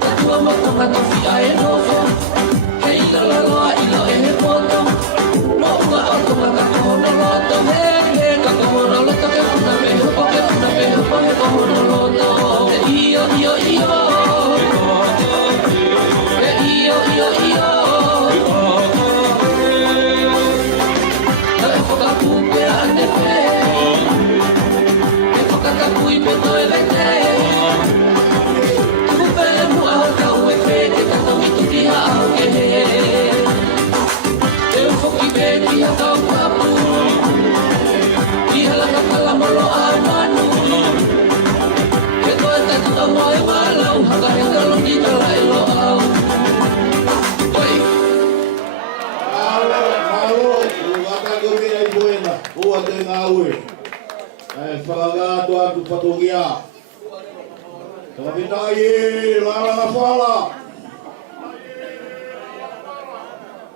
Tatua moto matofi a e nofo Hei la la loa ilo e he moto No ua auto makakohono loto He kakohono loto ke puna me hopo ke puna me hopo he kohono loto E iyo iyo iyo E iyo iyo iyo E whakapupe ane pe E whakakapui pe toe vete Kupele mua hau e pe Te kato mituki hao ke he E whoki beki a kau kapu I halaka kala molo a manu E koe tatu a moe walau Haka he kaloni tala e lo au Oi Malo, ugata gomi ai buena, ua te ngaue. Ai whakagato atu patungia. Tapitai e, lalanga whala.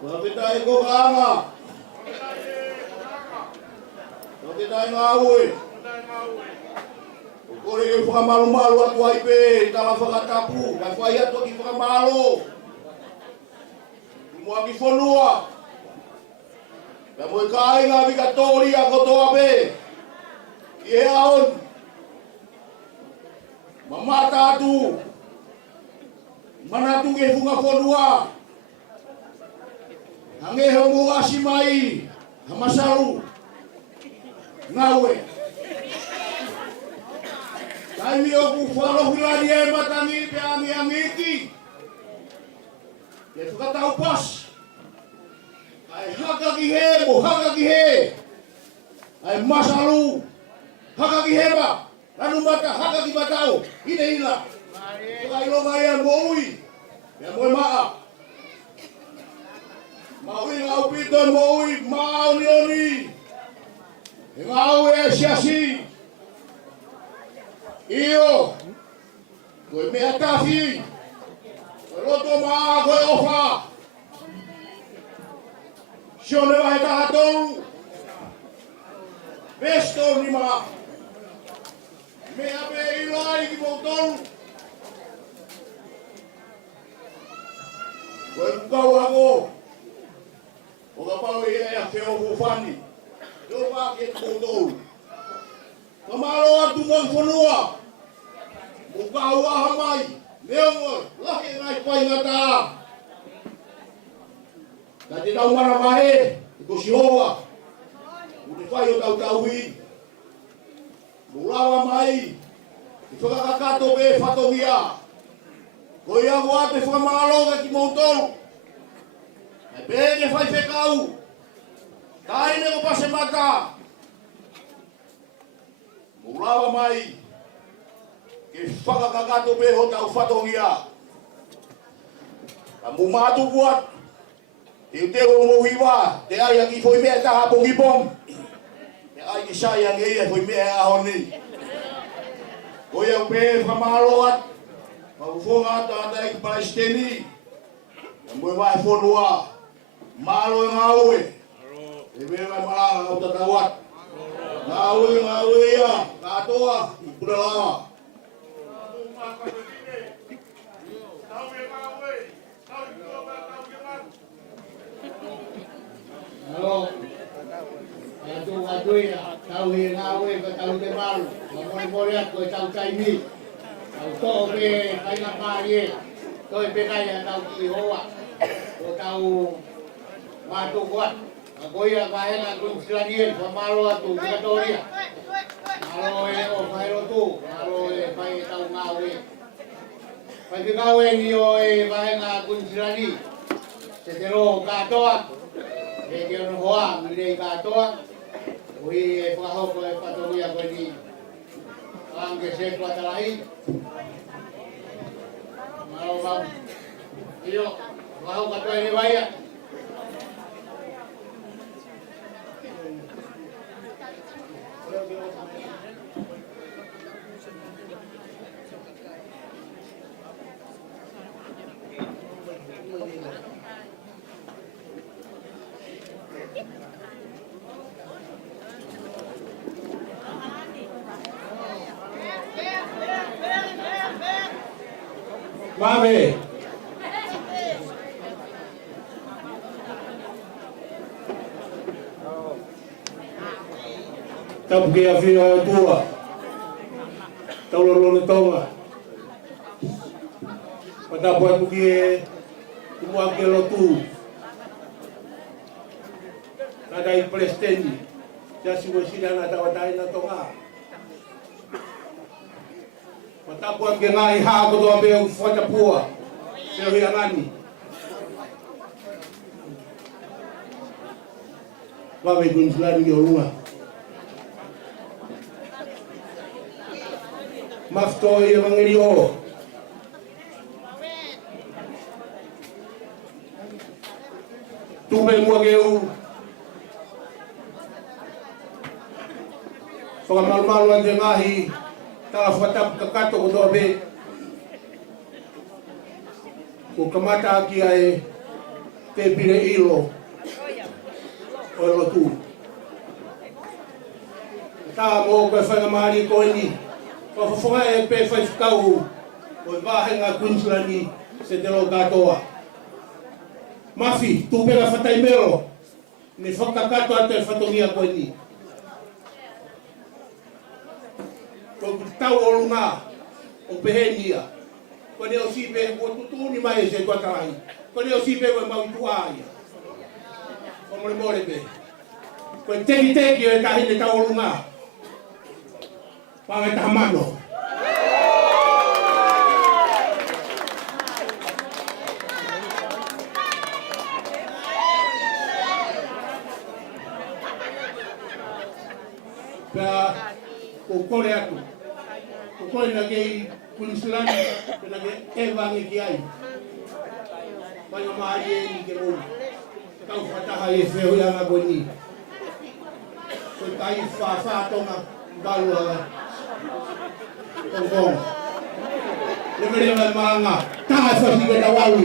Tapitai kokanga. Tapitai ngaue. Kore ke whakamalu-malu atu ai pe, tala whakatapu. Kai whai atu ki whakamalo. Mua ki whanua. Ka moe kai ngā wika tōri a kotoa pe. I he aon. Mamata atu. Manatu ke whunga whanua. Hange hongo ngasi mai. Hamasaru. Ngaue. Kai mi oku whalo whilani e matangi pe ami amiki. Ke whakatau pas. Ai haka ki he, mo haka ki he. Ai masalu. Haka ki he ba. Ranu mata haka ki batau. Ine ila. Kai longa ia mo ui. Ia moe maa. Maui ngau pito mo ui. Mau ni oni. E ngau e siasi. Iyo. Koe mea tafi. Koe loto maa koe ofa. Sione wahe taha tolu. Besto ni maa. Mea pe ilai ki mau tolu. Koe mukau ako. Oka pau i ea feo fufani. Yo wake mau tolu. Kamaro atu ngon whanua. Mukau aha mai. Neongo, lahi ngai pai ngata. Kati tau mana mahe, iko sihoa. Ute whai o tau tauhi. Mulawa mai. I whakakato pe whatongia. Ko ia mua te whakamaloga ki mautolu. Ai pēne whai whekau. Taine o pase mata. Mulawa mai. Ke whakakato pe ho tau whatongia. Ka mumatu buat. Te te o mo hiwa, te ai aki foi mea taha Pongipongi. Te ai ki sai ange ia foi mea ahoni. Ko ia pe whamaloat. Whakufonga ata ata ki Palestini. Ia moe Fakavahefonua. Malo e ngaue. E mea mai malanga ngau tatawat. Ngaue ia. Katoa. I Punalawa. Halo. Atu ya, tau he ngawe ka tau te malu. Mamoi aku tau kaimi. Tau to pe kai na pari. Toi pe kai tau ki hoa. O tau matu kuat. Ako ia ka he na kun slanien pamalo atu katoria. Alo e o fairo tu, alo e pai tau ngawe. Pai te ngawe ni o e ka he na kun slani. Se te ro katoa. E ke ono hoa, mire katoa. Ui e whakahoko e whatoria koe ni Ange se Talitali. Malo mau. Iyo, whakahoko koe ni waia. Yeah. Mame. Tapu ke a whia o tua. Taulolo le tonga. Patapu atu ki e kumua ke lotu. Nadai Palestini. Jasi wasina na tawatai na tonga. Patapu atu ke Ngaahi hako toa pe o whatapua. Pero hiangani. Wawe kunsulani ki o runga. Maftoi e mangeri o. Tupe mua ke u. Whakamalumalu ante Ngaahi. Tala whatapu kakato ko toa pe. Ko kamata aki ai te pire ilo. O e lotu. Tā mō koe whangamari koe ni. Whawhawha e pe whaifukau o e wāhenga Queenslandi se te lo katoa. Mafi, tūpera whatai mero, ne whakakato atu e whatongia koe ni. Koe ku tau o runga, o pehenia. Koe ne o sipe, ko tutuni mai e se tuatarahi. Koe ne o sipe koe mau tuaia. Koe more pe. Koe teki teki o e tahine tau o runga. Pangai tahamano. Pea, ko kore atu. Ko kore na kei Queenslandi, na ke ewangi ki ai. Panga maari e ni ke mou. Kau whataha e wheo ianga koe ni. Koe kai whaatonga balua Pongipongi. Lebih dari manga, tangan sosial kita walu.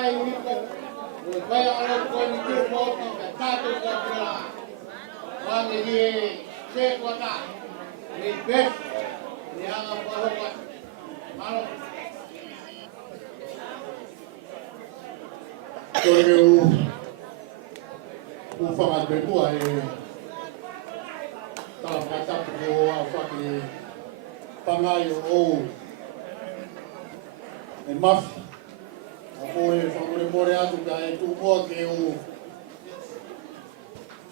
vai niko. Vai alo koni tu moto ka tatu ka pula. Wangi di se kota. Ni best. Ni anga pahokat. Malo. Tôi u fangat bebu ai dalam kata ko apa ki pangai o en maf ako e famore more atu ka e tu mo ke u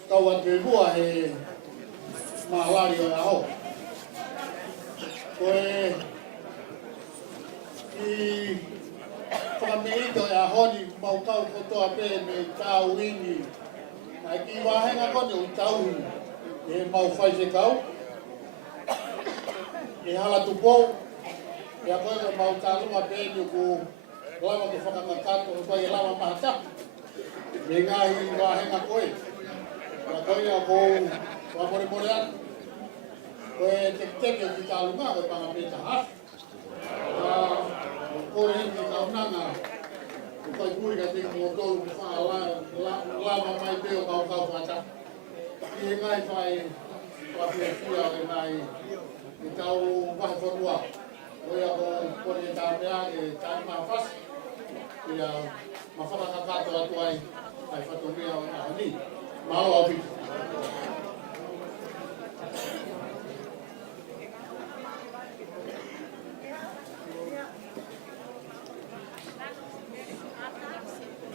tawat bebu ai malario a ho ko e Fakameite a honi mau kau kotoa pe me tau wingi. Ai ki wahenga kone u tau e mau whai se kau. E hala tupo. E a koe mau tālunga pe ni ku lama ke whakakakato o koe e lama mahata. Me Ngaahi wahenga koe. E a koe a kou wamore more atu. Koe te teke ki tālunga koe panga pe tahas. Kore hindi ka unanga o kai kuri ka te mo tolu ko fa lama mai te o kau kau fata i ngai fai pa fia le mai i tau Fakavahefonua o ia ko kore ta mea e ta ma fas ia ma fa ka ka to atu ai ai fa to mea ni ma o bi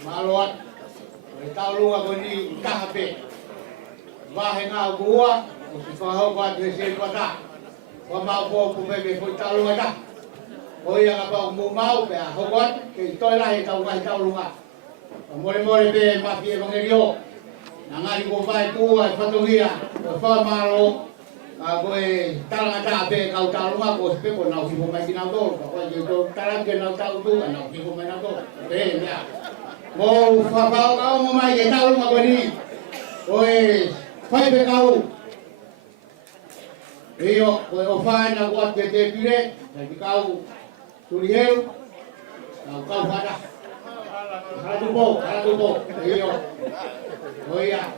Maluat, kita lu aku ni kahape, wahenga gua, usifahau buat hasil kota, wamau po pumebe kita lu ada, oh yang apa mau be, hokot, kita lah kita lu ngah, mole be mafia bangerio, nangari ko bai tu ai Fetu'u, fa malo, aku talang ada be kau talu ngah ko sepe ko nau hipo mai kinau dol, ko itu talang ke nau tahu tu nau hipo mai nau dol, be ya. Mau fakau kau mau mai ke tahu mak ni, oi, fai be kau, iyo, oi ofai nak buat bete pire, jadi kau turihel, kau pada, ada tupo, iyo, oi ya.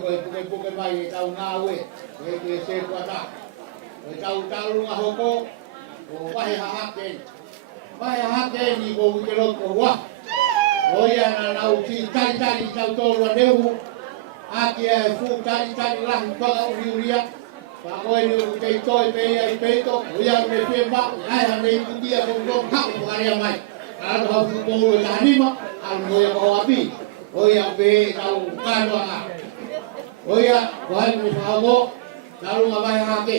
koe puke mai e tau Ngaahi e ke se kuata. E tau lunga hoko o wahe hahake. Wahe hahake ni ko uke loko wa. Oia na nau ti talitali tau tolu anehu. Aki e fu talitali lahi toga uriuria. Pakoe ni uke i toi peia i peito. Oia me pemba. Ai hane i kutia kong hako pokarea mai. Ano hau fukohu e tahanima. Ano moia koho api. Oia pe tau kanoa nga. Oia kohai me whahamo. Narunga wahe hahake.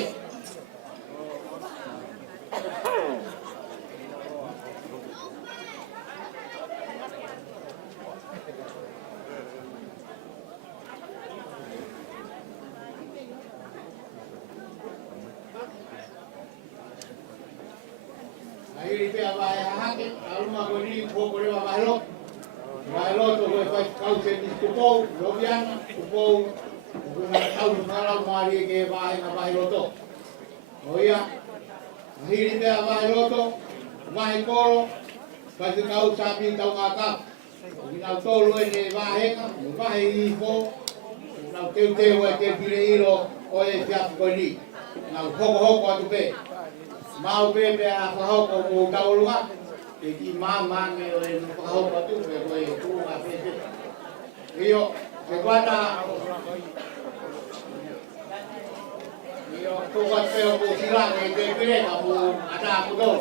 Ahiri pe awahe hahake, aluma koe ni koko rewa mahelo. Mahelo to koe whai kause ni kupou, lobiana, kupou, kuna tau whalau maari ke wahe na mahelo to. Oia, ahiri pe awahe loto, wahe koro, whai kau sapi tau ngā kap. Nau tolu e ne wahenga, wahe i fo, nau teu teu e te pire iro o e whiapu koe ni. Nau hoko hoko atu pe. Mau bebe a whahoko o taurunga, e ki māmange o e whahoko atu, e koe tūnga pēte. Io, se kuata, io, tūkat peo ko silake e te pire ka mu ata kuto.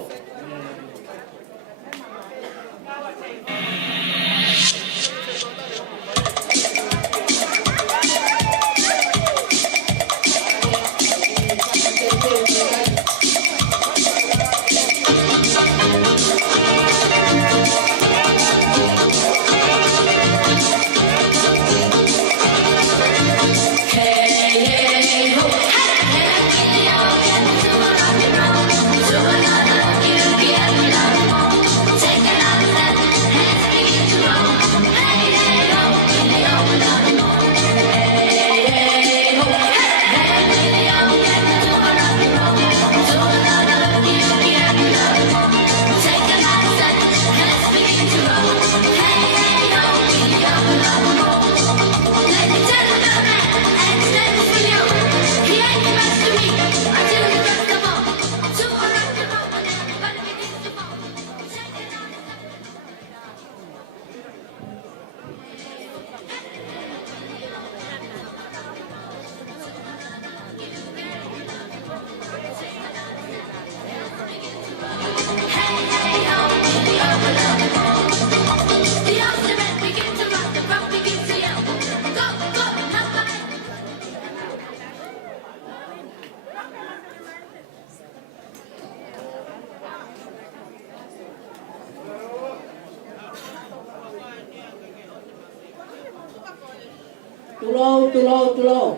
Tulou.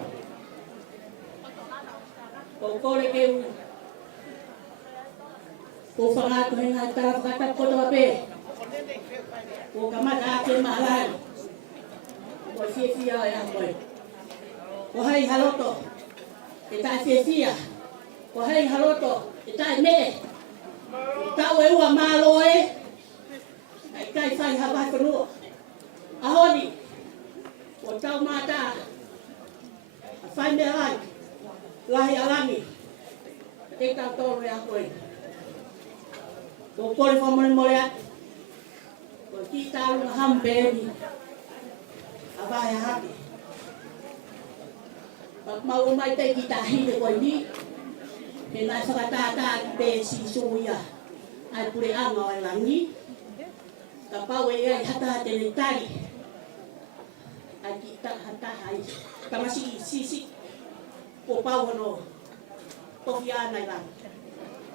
Kore ke u. Ko whangātu he ngā tara whakata kotoa pē. Ko kamata ake mahalai. Ko whiawhia e akoe. Ko hei haloto. E tae whiawhia. Ko hei haloto. E tae me. Tau e ua mālo e. Ai kai whai Fakavahefonua. Ahoni. Ko tau mātā. Whai mea lai. Lahi alangi. Te tau tōru e akoe. Ko kore whamore more atu. Ko ki tāru na hambeni. A wahe hake. Pak mau mai te ki tā hine koe ni. He nai whakatātā ki pē si sūia. Ai pure anga o e langi. Ka pau e ai hata te ne tari. Ai ki tā hata hai. Tamasi i sisi. Ko pau hono. Toki ana i langi.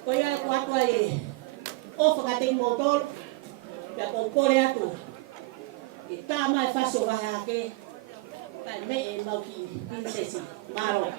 Ko ia ko atua e. O whakateng motor. Pia ko kore atu. E tā mai whaso wahe ake. Tai me e mau ki prinsesi. Maro.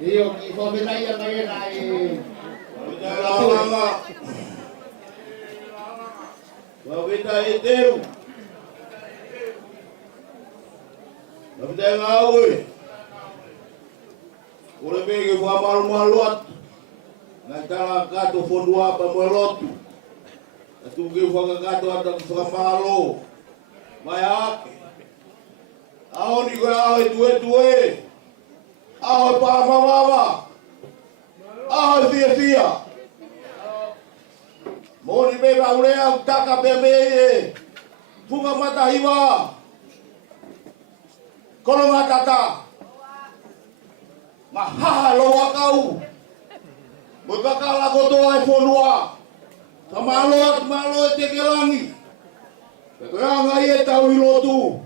Io chi fa vedere magari Fakameite. Nabida ngawe. Ora bege fa malu at. Nagtala kato fondua pa moelotu. Atu ge fa kato at fa malo. Mayak. Ao ni go ao tue. Ao pa mama. Ao fia. Mori beba ulea utaka bebe. Funga mata hiwa. Kono matata. Mahaha lo wakau. Bekakala Fakavahefonua. Malo tekelangi. Kaya Ngaahi tau hilotu.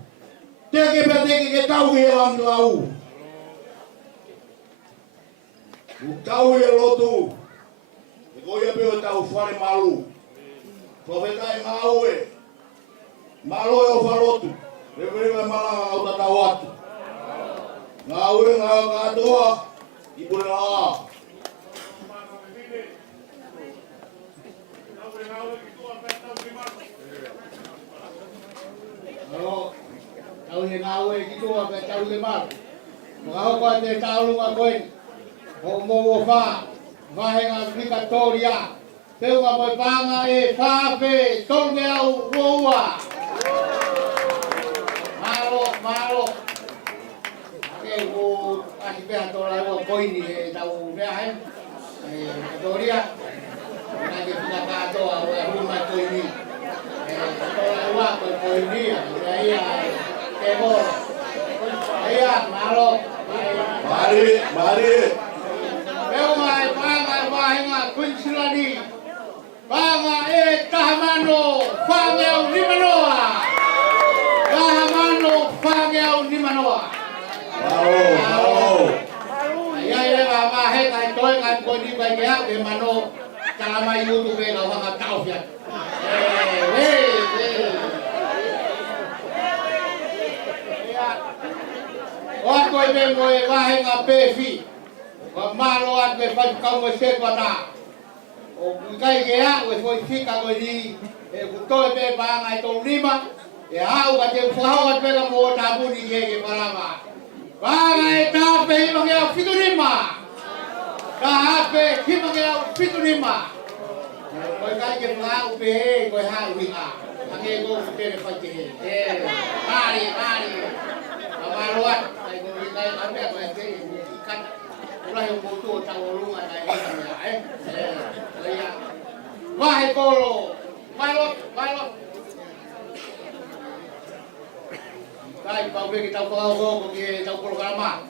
Teke ke tau hilang lau. Tau hilotu. Koya pe tau fare malu. Provetai ngawe. Malo yo falotu. Bebe malanga au tatawatu. Ngawe ngagadoa ibula. Tau ni ngawe gitu apa tau lemar. Mau kau te tau lu ngakoin. Mau fa. Vahenga Victoria. Teu nga moi panga e fafe tonge au roa. Malo. Ke o asi pe atora o koini e tau mea he. Victoria. Na ke pina ka to a o ruma koini. Atora wa koini ia ke bo. Ia malo. Mari. Eu mai panga vahenga Queenslandi. Panga e tahamano fangeu nimanoa. Tahamano fangeu nimanoa. Mau. Ia ia va he kai toi kai ko ni kai ya be mano kalama YouTube la wanga tau ya. O ko be mo e vahenga pefi. Malo at me fai kau mo se pata. O kai ke a o foi fika ko ni e to be ba ngai to lima e au ka te fao at pela mo ta bu ni ke parama. Ba ngai ta pe mo ke fitu lima. Ka pe ki mo ke fitu lima. Ko kai ke ma u pe ko ha u ha. Ake ko te ne fai ke. Mari. Malo at ai ko ni kai ame ko te ikan. Ulah yang butuh tahu lu ada ini ya. Wahai kolo, balot. Baik, kau kita kau kita programa.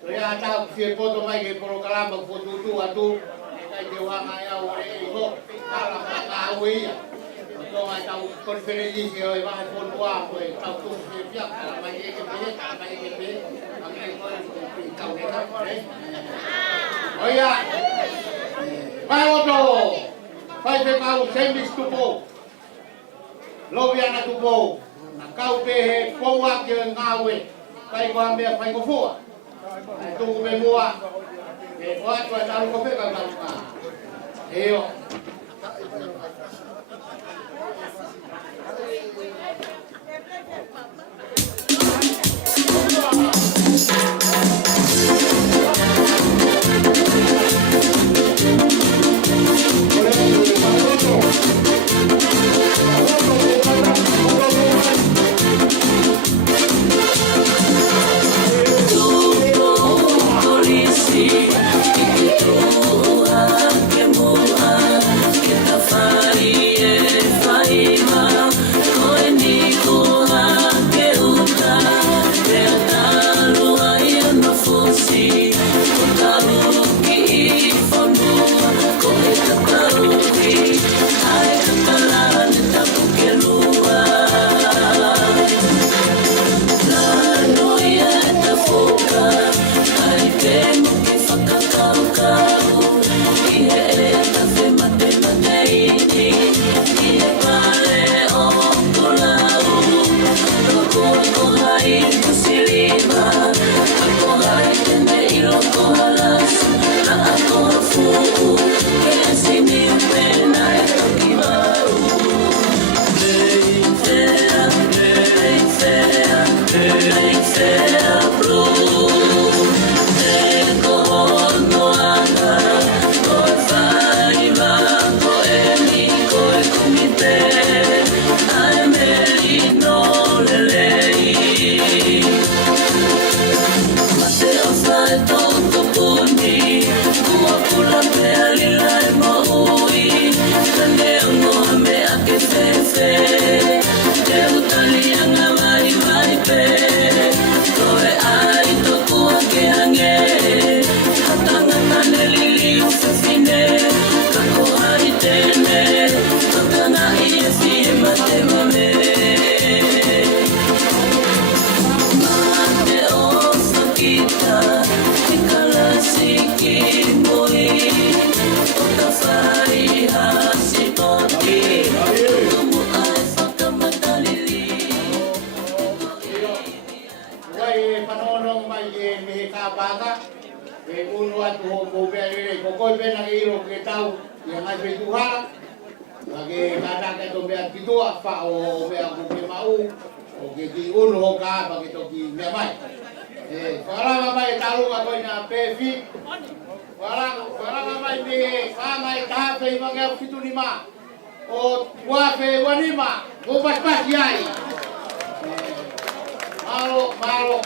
Saya tahu si foto mai ke programa foto tu atu. Kita dewa ngaya ore itu kalau tahu ya. Kalau nggak tahu konferensi si Fakavahefonua, tahu tu siapa kalau mai ke kau ni kan? Oh ya, kalau tu, saya kau sembis tupo, lobiana tupo, kau pe powak yang ngawe, saya kau ambil Fakavahefonua, tu pe mua, buat tahu kau pe kau tahu, iyo. Mate o sai toto pundi, kua pula mea lila e maui, kane o noa mea ke fefe, te utali anga mai mai pe, koe ai tokua ke ange, hatanga kane lili usafine, kako ai tene, tokana i e si e mate mame. Mate o sakita, ikala siki moi, o ka whai hasi toki, tumu ai whakamatalili. Wai panonong mai e mehe kāpaka, e unu atu ho kōpea rere, ko koi pena ke iro ke tau, ia ngai Fetu'u, ke kātaka to mea titua, wha o mea kuke mau, o ke ki unu ho kāpa ke toki mea mai. Wharanga mai e taruka koi nā pēwhi, wharanga mai me whāngai tāpe i wangea whituni mā, o wāpe wanima, o paspasi ai. Malo,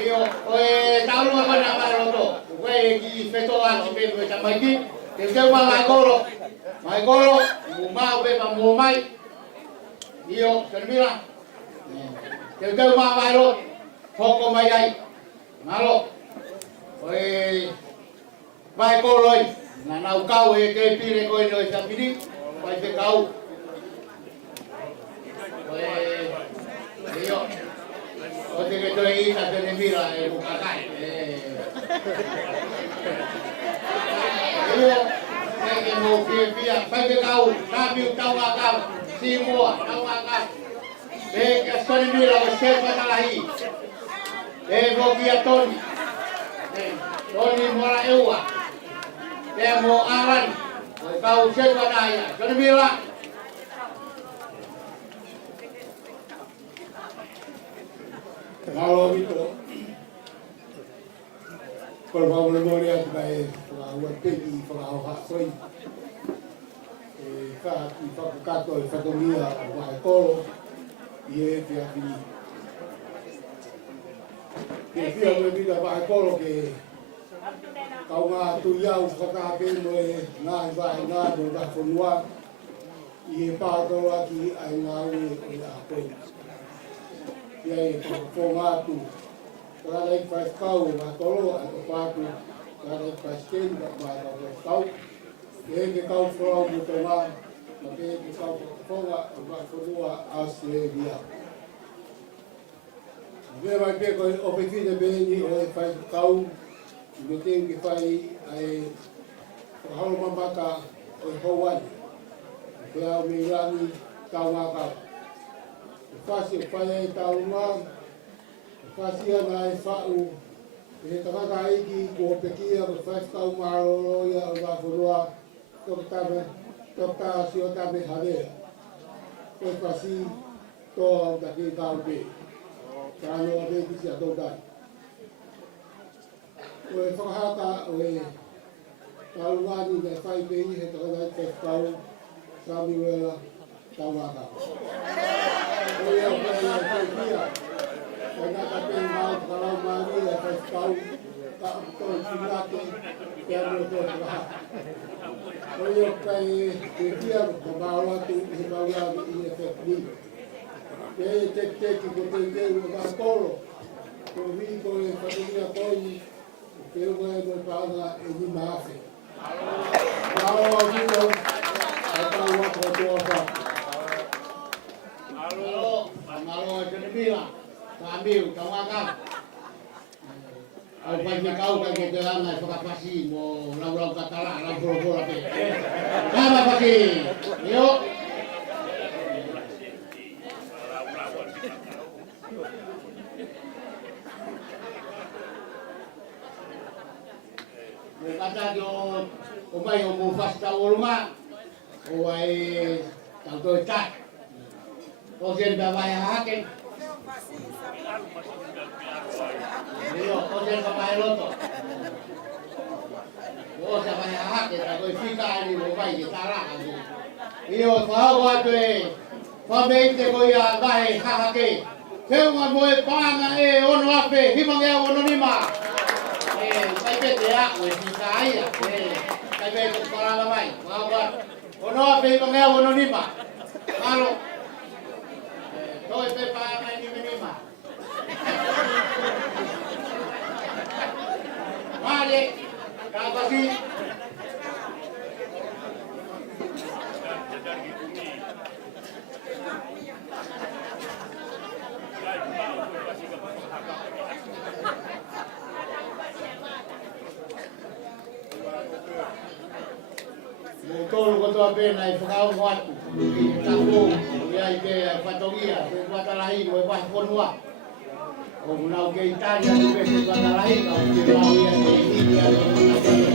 iyo, oe taruka koi nā mai roto, koe ki Fetu'u aki pepe ta maiki, te teu mā mai koro, mu mau pepa mu mai, iyo, Sanmira, te teu mā mai roto, hoko mai ai, malo, oe vai koroi, na nau kau e te pire koe no e sapiri, vai te kau. Oe, iyo, o te ke toi ita tene mira e mukakai. Iyo, teke mo pia, vai te kau, tabiu tau akau, si mua, tau akau. Teke tene mira o sepa talahi. E mo kia Toni, Toni mora eua, e mo aran, o kau sepa daya, kena mira. Malo ito. Kalau mau memori aku baik, kalau pergi, kalau hakoi, kaki, fakato, fakamia, Fakavahefonua, ia pia fini. Ke fia me vida Fakavahefonua ke kau ngā tuiau Fakameite e Ngaahi Fakavahefonua i e pātoro aki ai Ngaahi o ia koe. Ia e whakafongātu. Kara i whaikau ngā toro a ko pātu, kara i whaikau ngā whaikau. E ke kau whorau mo te ngā, ma ke kau whakafonga o Fakavahefonua Australia. Vea mai pe koe o pekine beni o e whaikau, me tengi whai ai whakahalo mamaka o e Hawaii. Pea o me irangi tau ngā kau. E whasi o whai e tau ngā, e whasi ana e whau, e he takaka eiki ko pekia o whaikau maroro ia o Fakavahefonua, toka si o tabe harea. Koe whasi toa o take tau pe. Kano a te kisi a tōtai. O e whakahata o e taurungani me whai pei he takatai te whau Sami Wela Tauaka. O e au pēi a te pia. E ngata pēi mau karau mani e whai whau ka tōi tinake te anu o tō whakahata. O e au pēi te pia ka mau atu he mauriawi i e whekni. E te teki ko te teu o Fakavahefonua, ko mi ko e whatumia koi, ke uka e koe pāna e ni maafe. Malo a tino, a tau wako a toa wha. Malo a tene mira, ka amiu, ka wakau. Au pai me kau ka ke te ana e whakapasi mo lau katala, lau pora pe. Kama paki, yo. Kata o mai o mo fasta o runga o ai tau toi tak o sen da vai haken o sen da vai loto o sa vai haken ta coi fika ani o mai ki tara io fa o ate fa meite ko ia vai hake Keu ngā moe pāna e ono ape, hima ngea ono nima. Kai pete a, ue si ka aia. Kai pete paranga mai, ono ape hima ngea ono nima. Malo. Toi pe pāna e nima. Male, kapasi. Tolu kotoa pena e whakao watu. I tako, ia i te whatongia, te Talitali, mo e Fakavahefonua. O unau ke Italia, te Talitali, ka o te rau ia te Italia,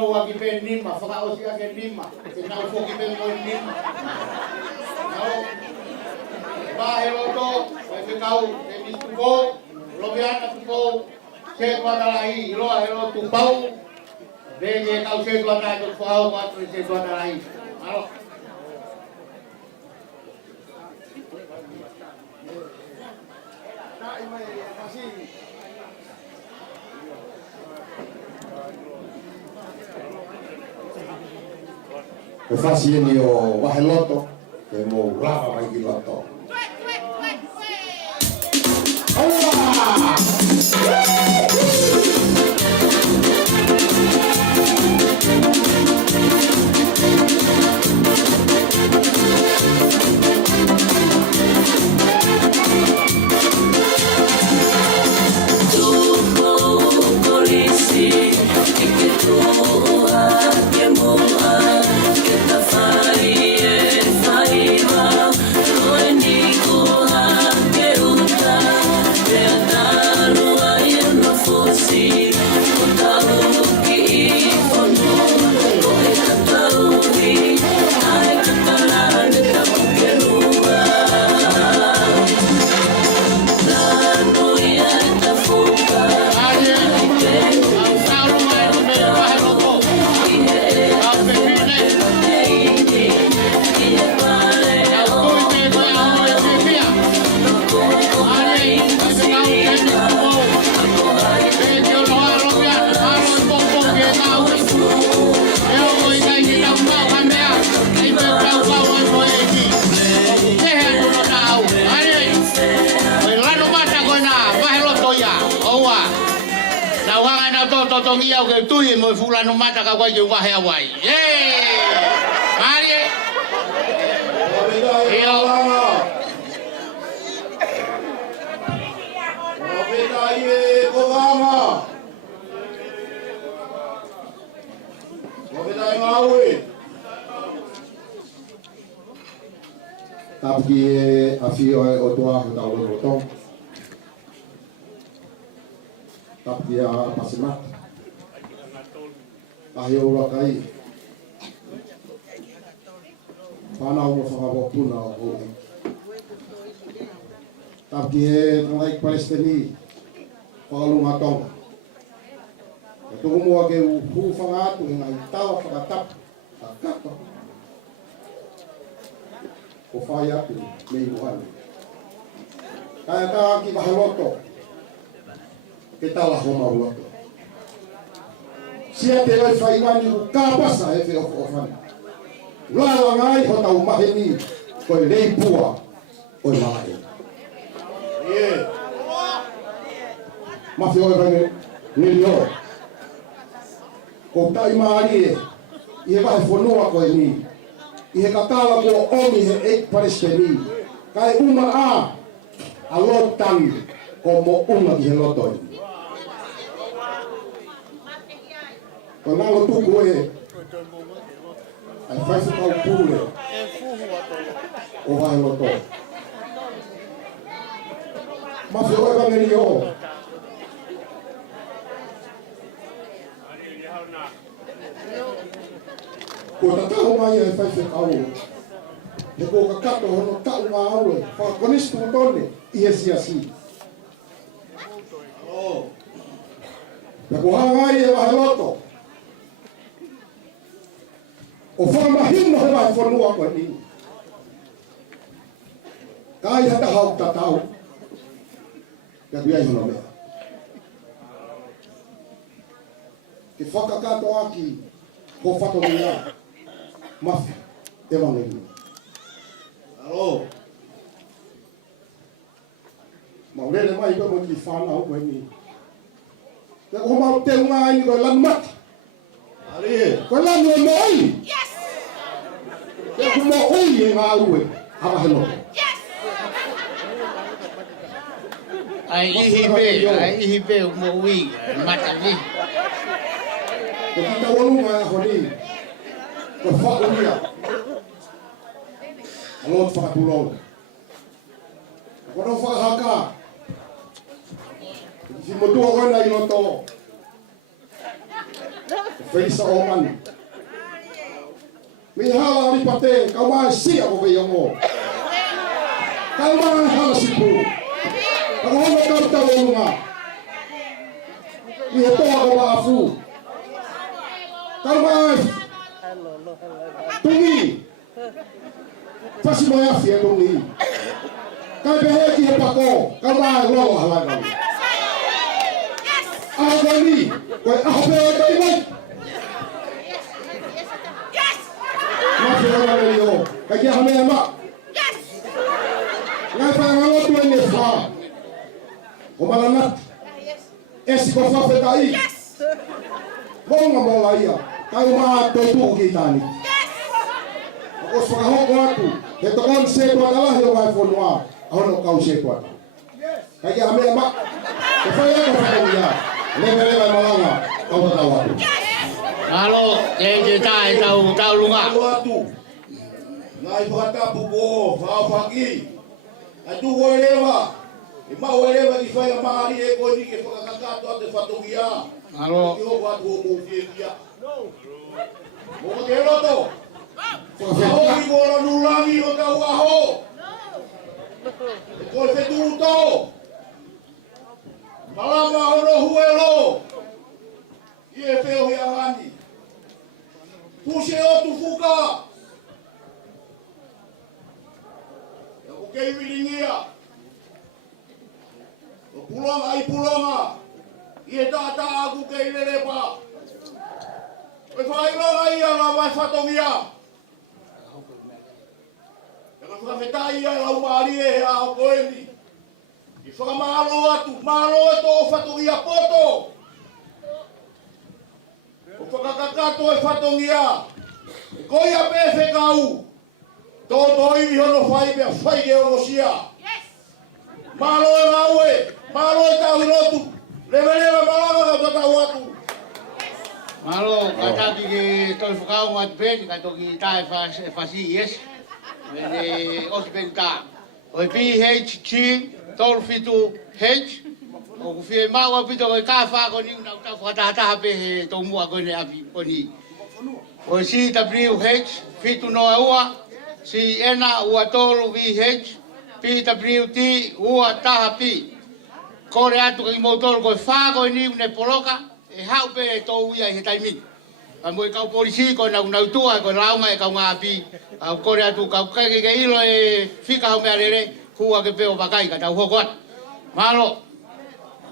No wagi ben lima, Fakaosi ake lima, Tenau foki ben mo lima. No, bahelo to, vai kau, te bistuko, lobiana tuko, se Talitali, lo helo tu pau, de kau se Talitali tu pau, quatro se Talitali. Malo. E fasieni o waheloto, e mo lava mai ki loto. Tongia ke tui mo fulano mata ka wai ke wahe awai. Mari. Yo. Tapi afio o tua ho tau lo to. Tapi pasimat. Ahio ura kai. Whanau mo whakawapuna o hoi. Tapi ngai Palestini whakalunga tonga. E tuku mua ke uhu whangatu ngai tawa whakatap. Whakapa. O whai atu mei uhane. Kaya ka ki wahaloto. Ke tala homa uato. Sia te oi whaiwani ku kāpasa e whi ofani. Lala ngai ho tau maheni koe rei pua oi mahe. Mawhi oi rangi niri o. Ko tai maari e, i he Fakavahefonua koe ni. I he katala ko omi he eik Palestini. Kai uma a lotan ko mo unga ki he lotoi. Ko nalo tuku e, ai whaifu kau pule, o vai loto. Mawhi oi rangi o. Ko tatao mai e whaifu kau. He ko kakato hono tau ngā aue, whakakonistu tone, i he siasi. He ko hangai e wahe loto. O whakamahino he Fakavahefonua koe ni. Kai hata hau tatau. Ka biai hono mea. ke whakakato aki ko whatongia mafi te wangeri. Alo. Maulele mai ko mo ki whanau koe ni. Te ko mau te unga ni ko lanu mati. Ali, ko lanu e mo oi. Yes! Te ko mo oi e ngā ue. Hava heno. Ai ihi be mo ui mata ni. Ko kita walunga e honi. Ko whakuria. Alot whakatulong. Ko no whakahaka. Si motua koe na iloto. Feisa o mani. Mi hala ali pate, kau mai sia ko vei ongo. Kau mai hala sipu. Kau hono kau ta wolunga. Mi he toa ko afu. Kau mai tungi. Fasi mo ya fie tungi. Kau behe ki he pako, kau mai lo halanga. Agani, koe ahape o kai mai. Mafi rana rei o, kai kia hame ama. Ngai whai ngangotu e ne wha. O malanat. Esi ko whawheta i. Monga mola ia, kai o maa toi tuku ki tani. Ako whakahoko atu, he tokon se tua talahi o Fakavahefonua, ahono kau se tua. Kai kia hame ama. Ke whai ako whakawia. Leva malanga, kau tak tahu aku. Halo, je tahu lunga. Tahu aku. Ngai fata buku, faham pagi. Atu walewa. Ima walewa di faya mahari eko ni ke fakakato ate fatongia. Halo. Kio watu mufia. Mo kelo to. Kau ni bola nulangi o tahu aho. Ko Fetu'u to. Malama hono huelo. Ie feo hi ahani. Tuse o tufuka. Ya ko kei wilingia. O pulonga ai pulonga. Ie tata aku kei lelepa. E whai longa ia la vai whatongia. E ka whawhetai ia lau maari e he ao koeni. I whakamalo atu, malo e tō whatongia poto. O whakakakato e whatongia. E koi a pefe kau. Tō toi hono whai pia whai ke omosia. Malo e ngaue, malo e tau hirotu. Lewe malanga ka tau atu. Halo, kataki ke toi whakau ngat ben, katoki tae whasi yes. Mene osi ben ta. O PHG, tolu fitu H. O kufie maua pito o ka whako ni una uta whakataha pe he tō mua koene api koni. O CWH, fitu noa ua. Si ena ua tolu VH. PWT, ua taha pi. Kore atu ka imo tolu koe whako ni une poloka. E hau pe tō uia he taimini. Ka moe kau polisi koe nau tua koe raunga e kau ngā api. Kore atu kau keke ke ilo e whika hau mea rere. Kua ke peo pakai ka tau hoko atu. Mahalo.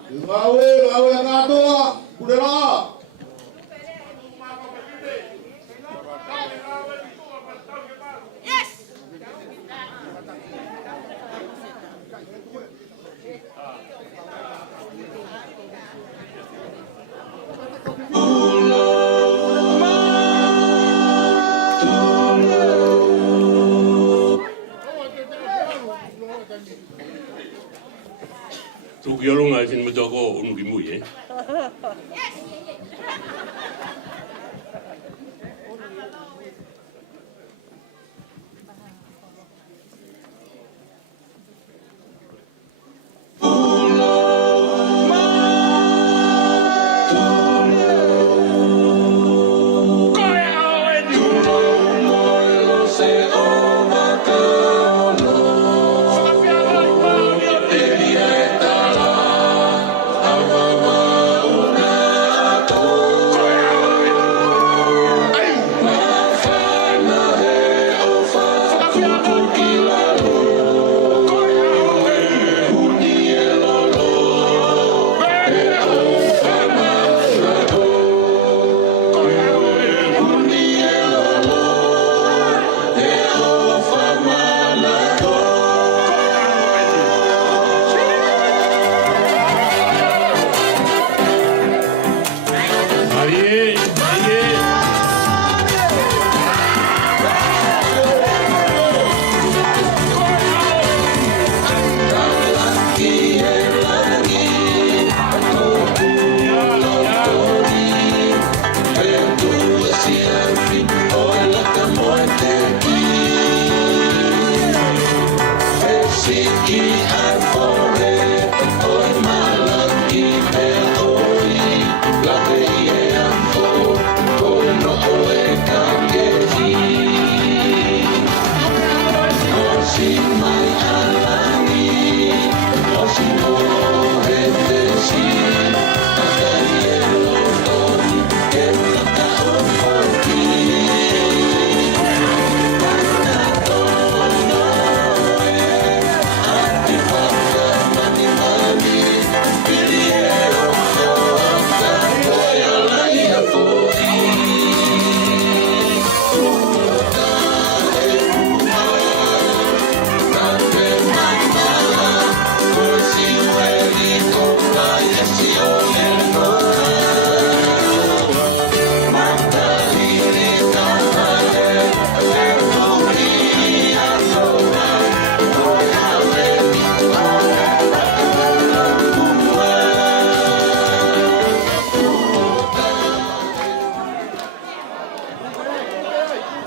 Ngawe ngatoa, kudera. Tukiolunga sin mutoko ungimuye. Una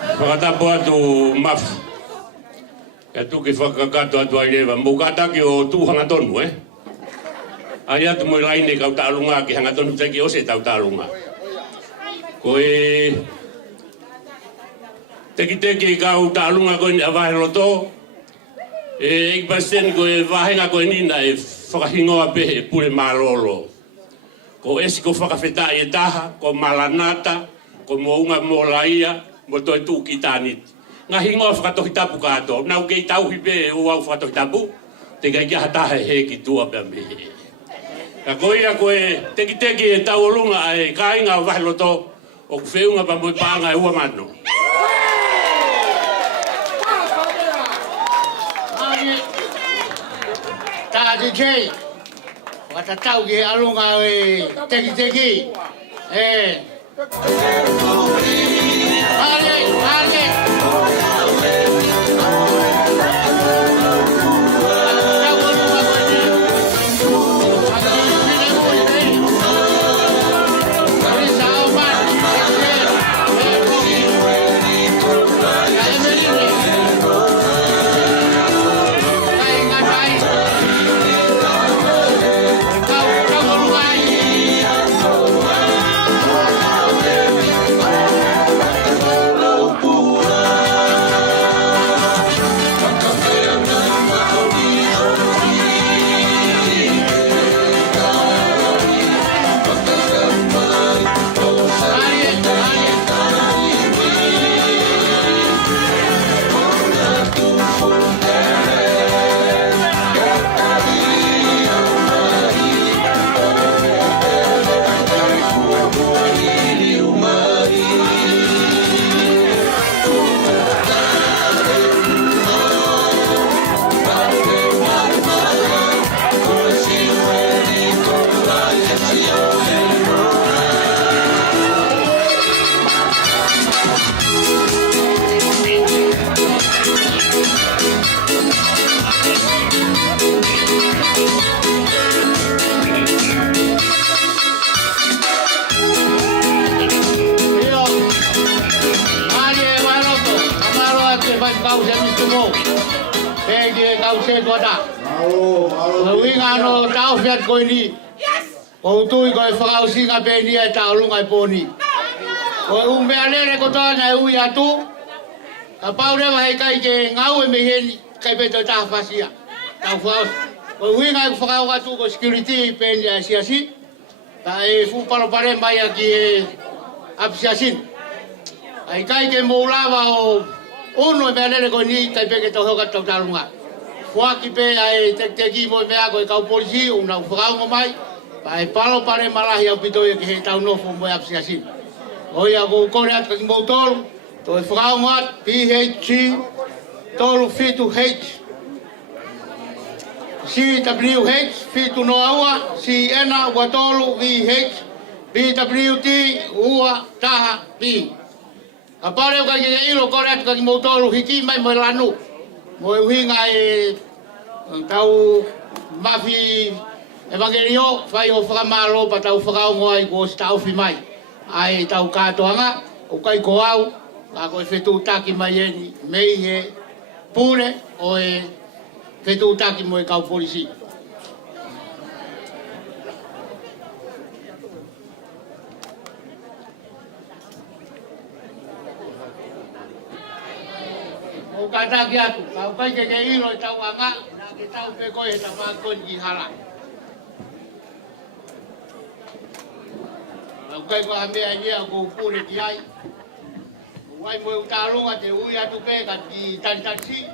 Whakatapu atu mafu. Ka tuki whakakato atu ai lewa. Mou kataki o tūhanga tonu, Ai atu mo laine kau tālunga ki hanga tonu teki ose tau tālunga. Ko teki kau tālunga koe ni avahe loto. Ik pasen ko vahenga ko nina whakahingoa pehe pure malolo. Ko esi ko whakawhetai taha, ko malanata, ko mounga mo laia, mo toi tūki tāniti. Ngāhi ngoa whakatohi tapu kāto, nau kei tauhi pe o au whakatohi tapu, te kai kia hatahe he ki tua pia mehe. Ka koia koe teki e tau olunga ai kāinga o wahiloto, o kuwheunga pa moi pānga e ua mano. Tāti kei, watatau ki alunga e teki. Ale. Wingano tau fiat koe ni. O tui koe whakau singa pe ni e tau lunga e pōni. Koe umea lere ko tāna e ui atu. Ka pau rewa hei kai ke ngau e meheni kai pe tau taha whasia. Tau whaos. Koe winga e whakau atu ko security pe ni e siasi. Ta e whuparo pare mai a ki e apsiasin. Ai kai ke moulawa o ono e mea lere koe ni kai pe ke tau hoka tau talunga. Whaki pe ai teki mo mea koe kau polisi, una whakaunga mai, pa e palo pare malahi au pitoia ki he tau nofo mo e apsiasin. Oia ko kore atu ki mou tolu, to e whakaunga at PHC, tolu Fetu'u, CWH, Fetu'u no aua, CNA, watolu VH, BWT, ua, taha, P. Ka pare o kai ke ilo kore atu ki mou tolu, hiki mai mo lanu. Mo e winga e tau mafi evangelio fai o whakamalo pa tau whakaongo ai ko tau fi mai. Ai tau katoanga o kai ko au ka ko e Fetu'u taki mai eni mei he pure o e Fetu'u taki mo e kau polisi. O kataki atu, kau kai ke ilo tau anga, na ke tau pe koe he ta whakon ki hala. Kau kai ko hamea ia ko upure ki ai. Wai mo utalunga te ui atu pe ka ki Talitali,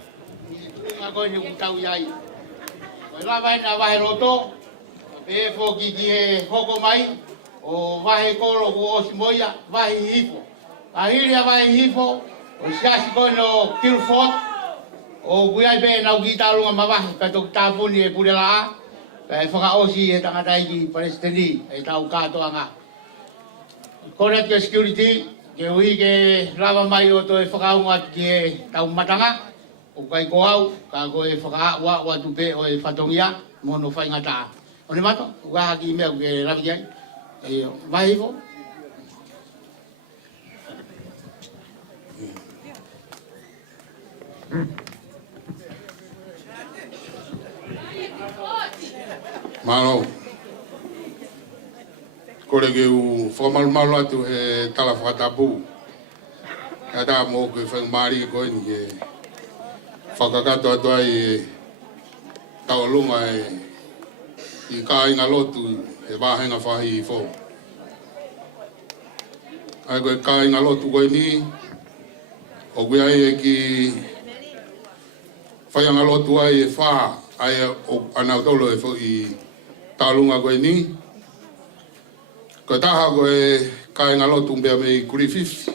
ki tunga koe ni utau iai. Koe lawai na wahe roto, pe foki ki he hoko mai, o wahe kolo ku osi moia, wahe hifo. Ahiria wahe hifo, o siasi koe no Kilford, o kuiai pe nau ki talunga mawahi, ka tok tāpuni e pure laa, ka e whakaosi e tangatai ki Palestini, e tau katoanga. Kore ke security, ke ui ke lava mai o to e whakaunga ki e tau matanga, o kai ko au, ka ko e whakaua o atu pe o e whatongia, mono whaingata. O ne mato, ukaha ki mea ke lavi ki ai, e wahifo. Malo. Kore ke u whamalu atu he tala whatapu. Kada mo ke whangmari ko ni e whakakato atu ai e taolunga i ka inga lotu e wahenga whahi i fo. Ai koe ka inga lotu koe ni o koe ai e ki whaianga lotu ai e wha ai o anau tolo e fo i taolunga koe ni. Ko taha koe ka inga lotu mbea me i kurifif.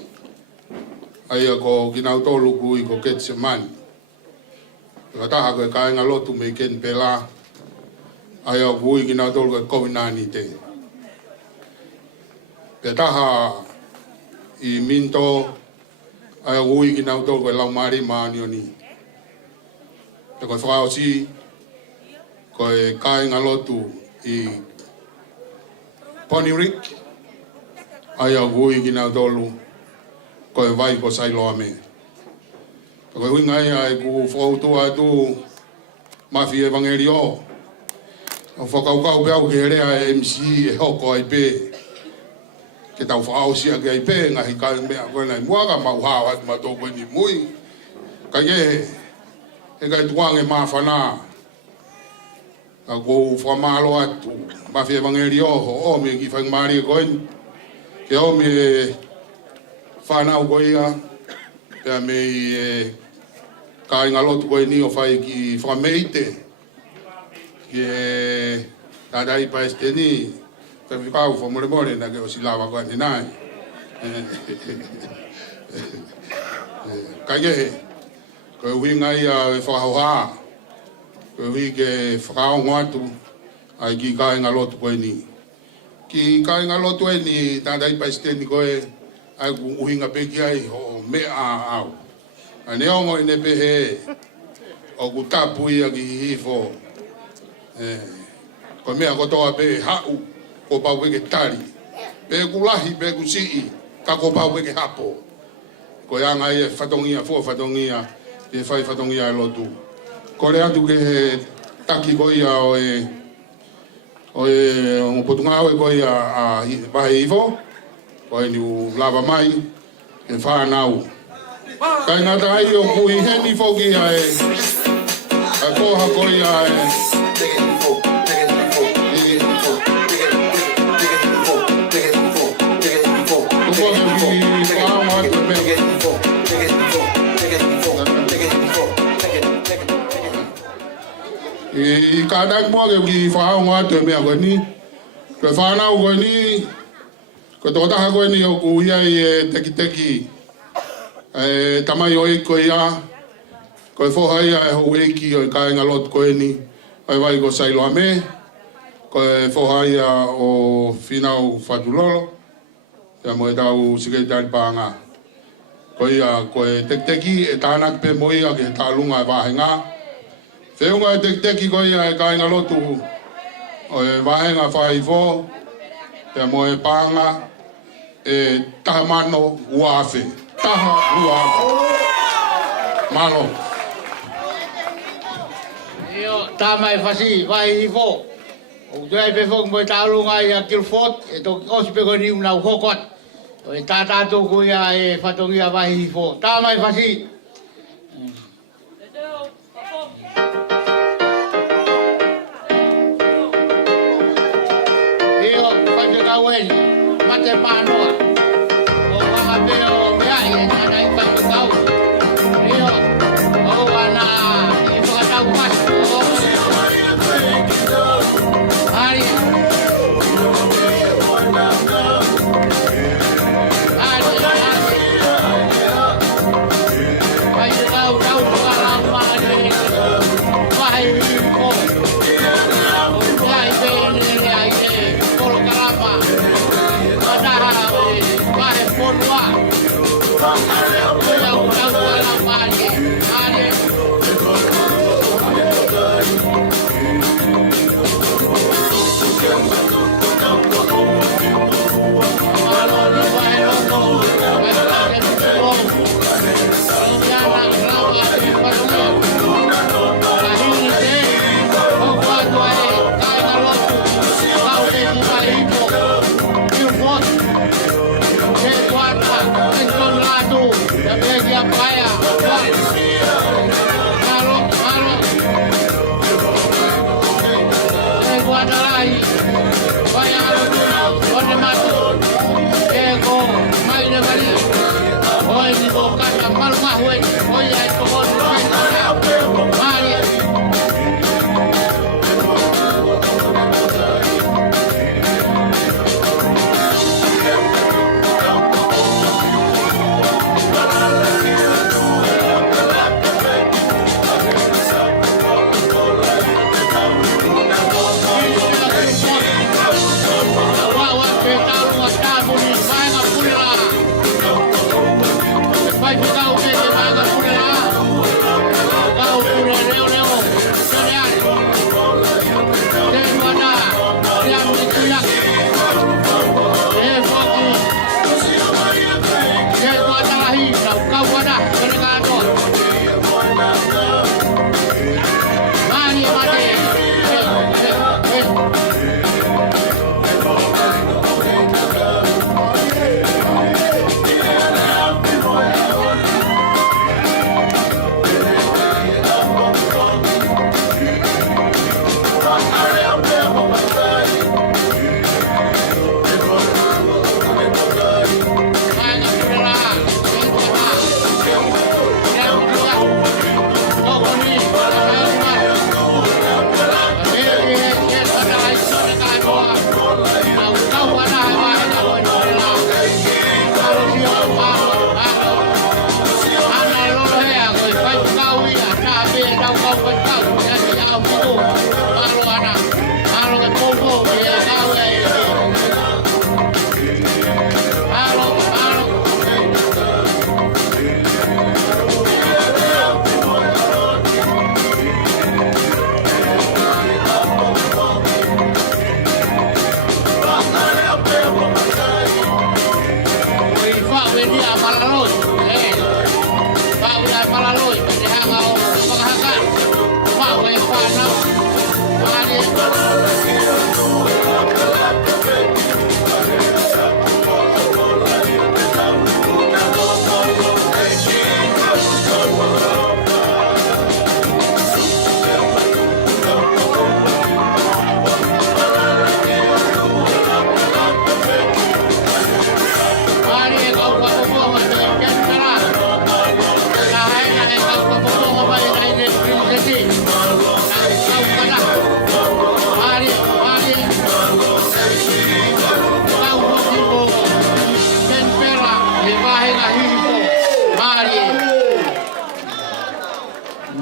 Ai ko ginau tolu ku i ko Testimonies. Ko taha koe ka inga lotu me i ken pela. Ai o kui ginau tolu koe COVID-19 te. Pe taha i minto ai o kui ginau tolu koe laumari maani o ni. Te koe whakao si koe ka inga lotu i Ponirik, ai au hui ginau tolu, koe vai ko sailoa me. Koe hui ngai ai ku whautua tu mafi evangeli o. O whakaukau pe au ke rea MC e hoko ai pe. Ke tau whaau sia ke ai pe, ngahi kai mea koe nai muaga mau hao atu mato koe ni mui. Kai e kai tuange maa whanaa. A ko whamalo atu, mafi evangeli o me ki whangmari koe ni. Ke o me whanau koe ia, pia me i ka inga lotu koe ni o whai ki Fakameite. Ki e tadai paeste ni, whikau whamore na ke o silawa koe ni nai. Kai koe hui ngai a whakahauhaa. Koe hui ke whakaongo atu ai ki ka inga lotu koe ni. Ki ka inga lotu e ni tādai paisteni koe ai ku uhinga peki ai o mea au. A ne ongo ine pehe o ku tapu ia ki hifo. Koe mea kotoa pe hau ko pau peke tari. Pe ku lahi pe ku sii ka ko pau peke hapo. Koe anga ia whatongia fua whatongia e whai whatongia e lotu. Kore atu ke taki ko ia o potunga o ko ia a vai ivo ko ni lava mai e fa nau kai na dai o ku i heni fo ki ai a ko ha ko ia I kadak mo ke ki whao ngā te mea koe ni. Koe whanau koe ni. Koe tōtaha koe ni o ku ia i teki. Tamai o iko ia. Koe whoha ia e hou eiki o i ka inga lotu koe ni. Ai vai ko sailoa me. Koe whoha ia o whinau whatulolo. Ia mo e tau siketari pānga. Koe ia koe teki e tānak pe mo ia ke tālunga e wāhenga. Whiunga e teki koe ia e ka inga lotu o e wahenga whai fo, pia mo e pānga e taha mano uafe. Taha uafe. Malo. Io, tamai whasi, wahi fo. O tuai pe fok mo e tālunga i a Kilford, e toki osi pe koe ni unau hokot. O e tātātou koe ia e whatongia wahi fo. Tamai whasi. Wen, mate panoa. O wakape o Ngaahi e nana i whakakau. Rio, o wana i whakatau masu. Ari. Ai tau whakalau maani. Wahi ko. Ngaahi pe ai e kolo karapa. Fakavahefonua. Kau kala mani. Ani. Kau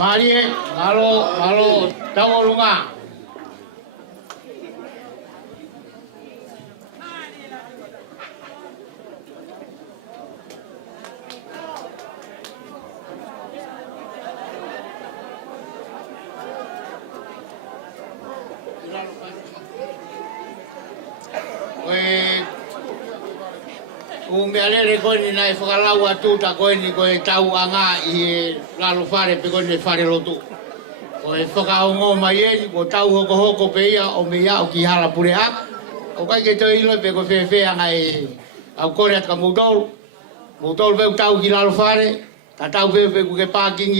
Marie, halo, tahu lunga. Umealele koni na ifakalau atu ta koni ko tau anga I lalo fare pe koni fare lotu. O ifakaongo mai ko tau hoko pe ia o me ia o ki hala pure ak. O kai ke to ilo pe ko fe anga au kore at ka mutol. Mutol ve tau ki lalo fare. Ta tau ve pe ku ke parking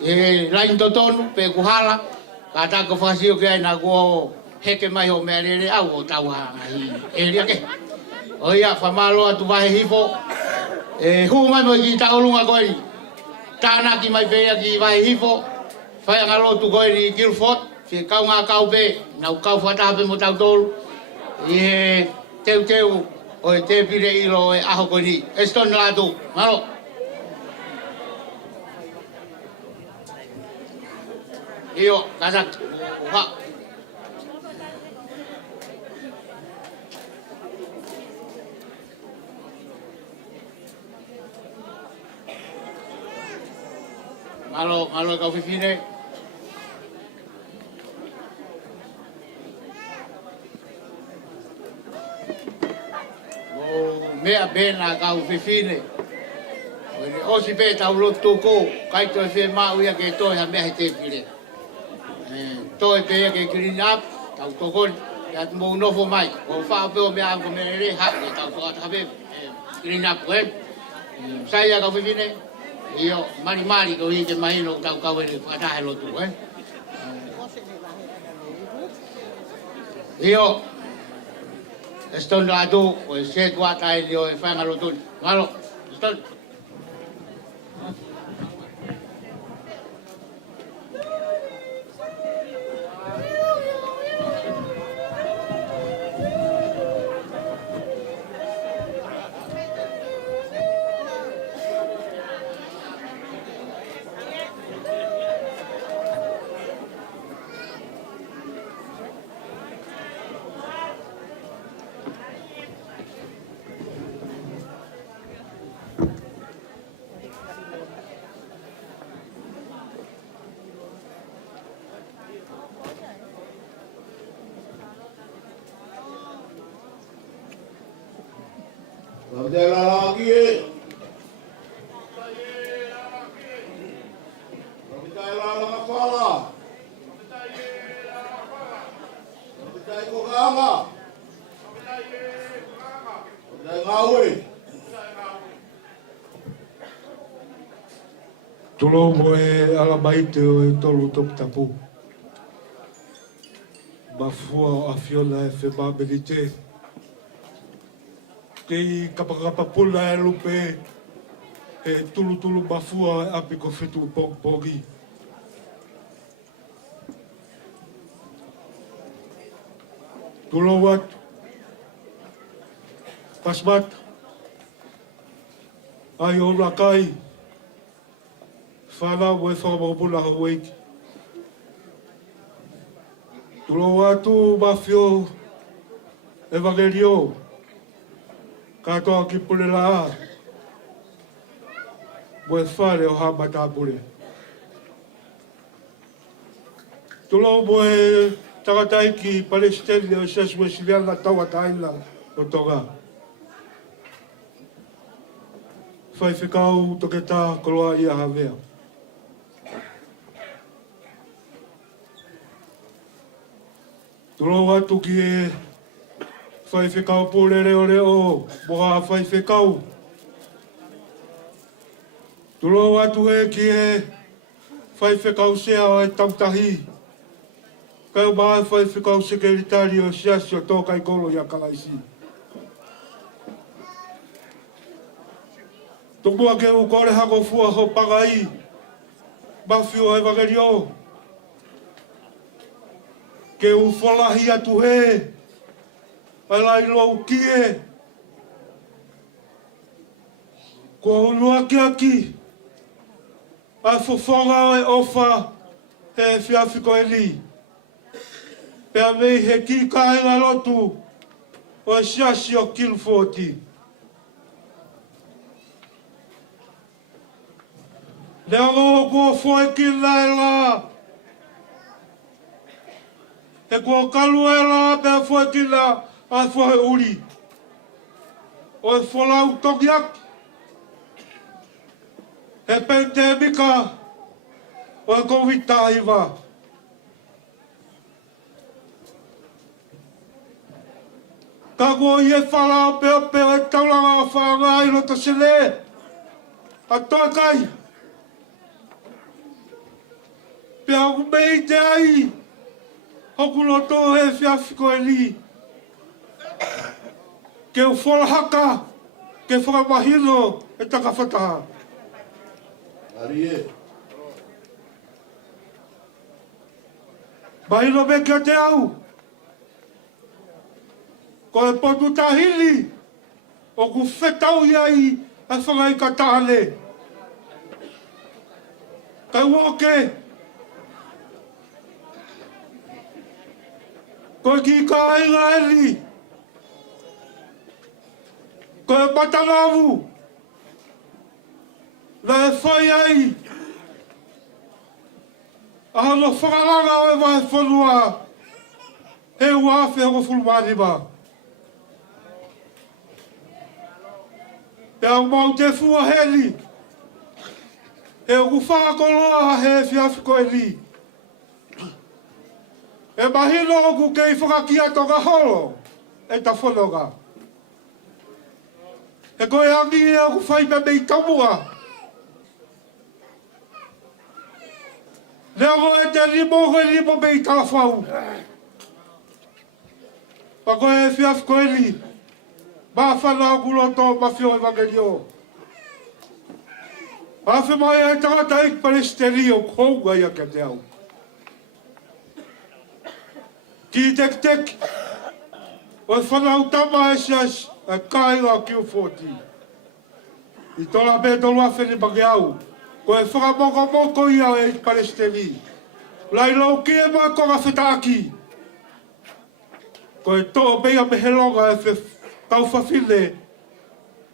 I lain totonu pe ku hala. Ka ta ko fasio ke na ko heke mai o mealele au o tau anga I ria ke. O ia famalo atu vahe hifo hu mai mo ki taulunga koi tana ki mai pea ki vahe hifo fai ngalo tu koi ni Guildford fi kau nga kau pe na kau fata pe mo tau tol I teu o te pire ilo aho koi ni eston la tu malo io kasak ha Halo kau fifine. Mea bena kau fifine. O si pe tau lotu ko, kai to fe mau ia ke to ha mea te pile. To pe ia ke clean up, tau to kon ya mo no fo mai. O fa pe o mea ko me re ha ke tau to ha be clean up wen. Saya kau fifine. Io mari ko I ke mai no kau ni fata helo tu Io eston la tu o se tu ata io fa ngalo tu. Malo. Eston. O te lalaki e. O te lalanga whala. O te kokanga. O te ngawe. Tolo mo e Fakameite o e tolu topu tapu. Mafua o Fiona e Fakameite. Kei kapakapapula e lupe e tulu mafua e api ko Fetu'u Pongipongi. Tolo watu. Pasmat. Ai o rakai. Whanau mo e whakamapuna hawaiki. Tolo watu mafio evangelio. Katoa ki pule la. Mo e whare o hamata pule. Tolo mo e tagatai ki Palestine o sesu e siliana tawa taila o tonga. Whai whikau toke tā koloa ia hawea. Tolo watu ki e whai whikau pōre reo moha whai whikau. Tolo watu e ki e whai whikau sea o e tautahi. Kau maa whai whikau sekeritari o siasi o tōkai kolo ia kalaisi. Tokua ke u kore hako fua ho pagai. Mafi o evangelio. Ke u whalahi atu he. Ai lai lou kie. Ko unua ki aki. Ai fofonga o e ofa. He whiawhiko e li. Pea mei he ki kahenga lotu. O e siasi o kilfoti. Lea ngō kua whoe ki lai la. He kua kalu e la pea whoe ki la a whoe uri. O e wholau toki aki. He pente mika. O e kovita iwa. Ka kua i e whala pea pea e taulanga a whaanga i rota sele. A toi kai. Pea aku mei te ai. Hoku loto he whiawhiko e li. Ke u wholahaka. Ke whakamahino e takawhataha. Ari e. Mahino me kia te au. Ko e potu tahili. O ku whetau iai a whangai ka tahale. Kai woke. Ko ki ka inga eli. Ko e patangavu. Na e whai ai. Aha no whakaranga o e Fakavahefonua. He uawhi hako fulmaniwa. Pea mau te fua heli. He uku whakakoloa he whiawhiko e li. E mahino oku kei whakakia toka holo, e ta whanonga. E koe angi e oku whaipa mei tamua. Lea ko e te limo mei talawhau. Pa koe e whiawhiko e li. Ma whana oku loto mafio evangelio. Ma whemai e tangata ik Palestine o kounga ia ke te au. Ki tek. O e whanau tama e sias a kainga ki o 40. I tola me tolu a whene bange au. Ko e whakamoko ia e Palestini. Lai lau ki e mai konga whetaki. Ko e toa mea me helonga e tau whawhile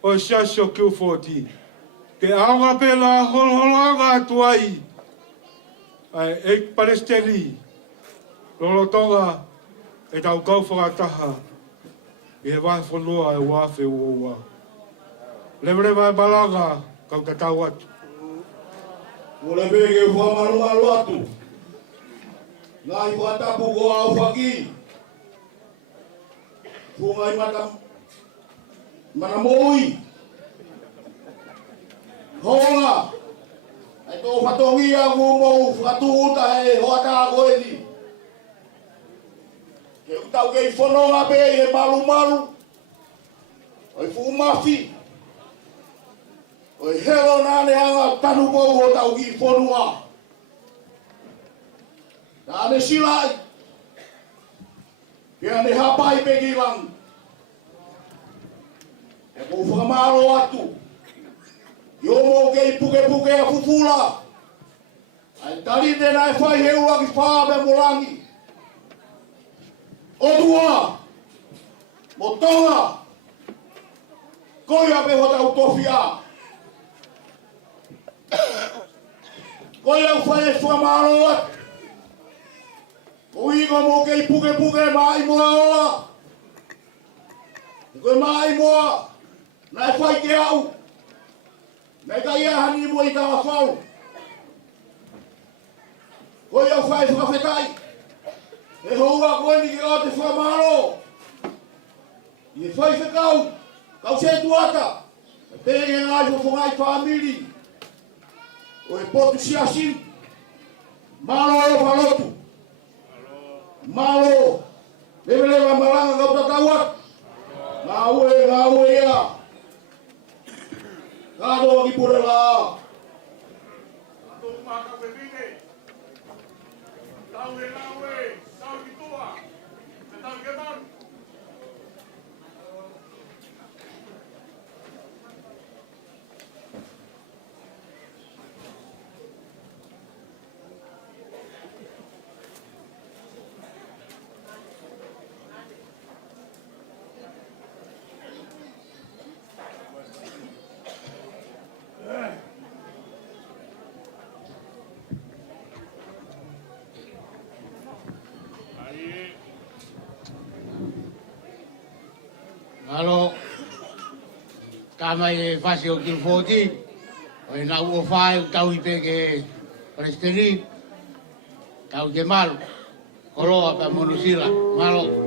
o e sias o ki o 40. Ke aonga pe la holanga atu ai. Ai e Palestini. Lolo tonga e tau kau whakataha i he Fakavahefonua e wawhi ua. Lebre vai balanga kau te tau atu. O le pege ua malu atu. Ngāhi kua tapu ko au whaki. Fungai mana moi. Honga. Ai tō whatongi a mou whatuuta he hoata koe ni. Ke utau kei whanonga pe he malu. Oi fu mafi. Oi helo nane hanga tanu kou ho tau ki whanua. Nane silai. Kia ne hapai pe ki lang. E kou whakamaro atu. Iomo kei puke a fufula. Ai tali tēnā e whai heua ki whāpe molangi. Otua. Motonga. Koia pe ho tau tofia. Koia whai e whakamaro atu. Koinga mo kei puke mai moa ola. Koe mai moa. Nai whai ke au. Nei ka ia hani mo I tawa whau. Koe au whai whakawhetai. E houa koe ni ki o te whamaro. I e whai whakau. Kau se tuata. E pēnge ngai whongai whamiri. O e potu siasin. Malo e whalotu. Malo. Lewe maranga kau tatauat. Ngā ue ia. Kado ki pure la. Tō maka pepine. Tau ki tua. Tau ke maru. Alo, tamai e whasi o kilfoti, o e na ua whae o tau I peke Palestini, tau ke malu, koloa pa monusila, malo.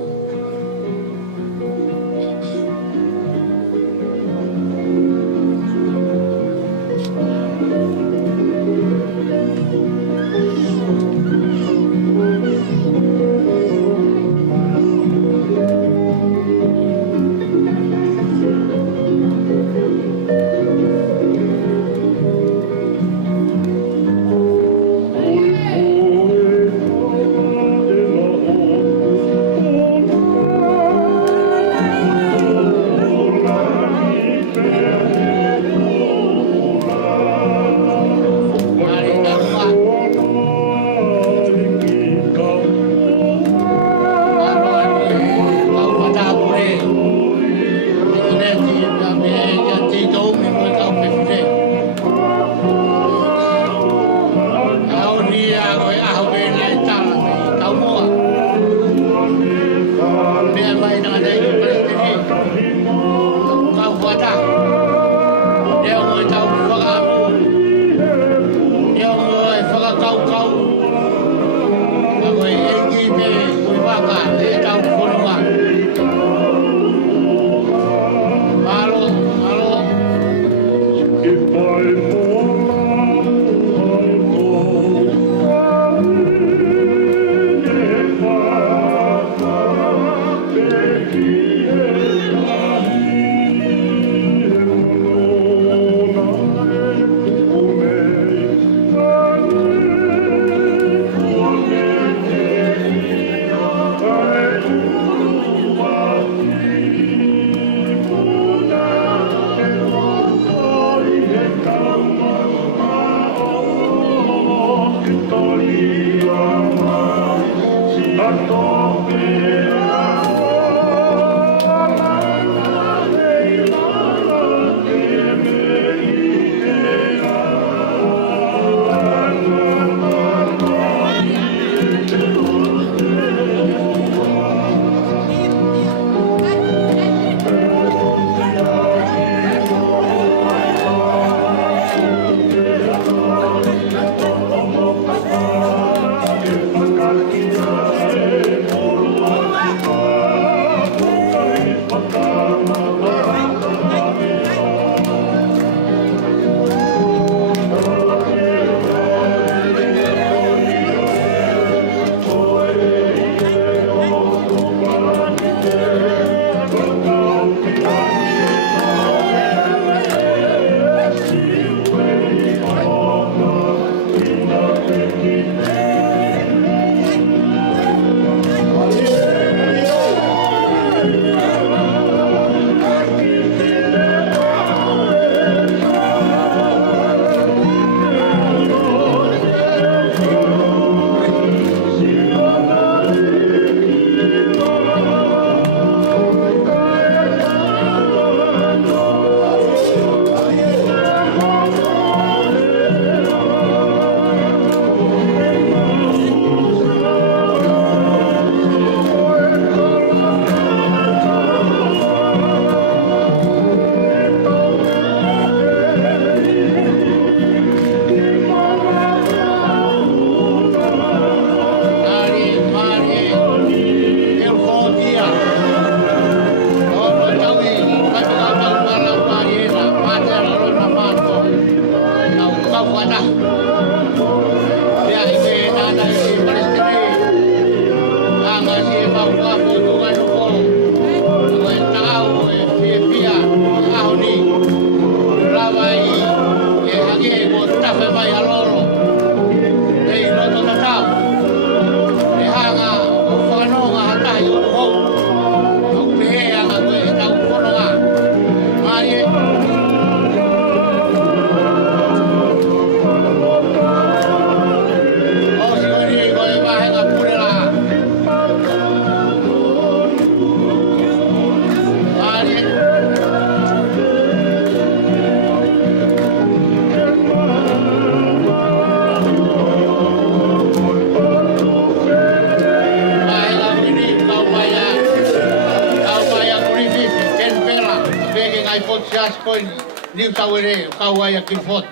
koin New Tawere kauaya kilfot.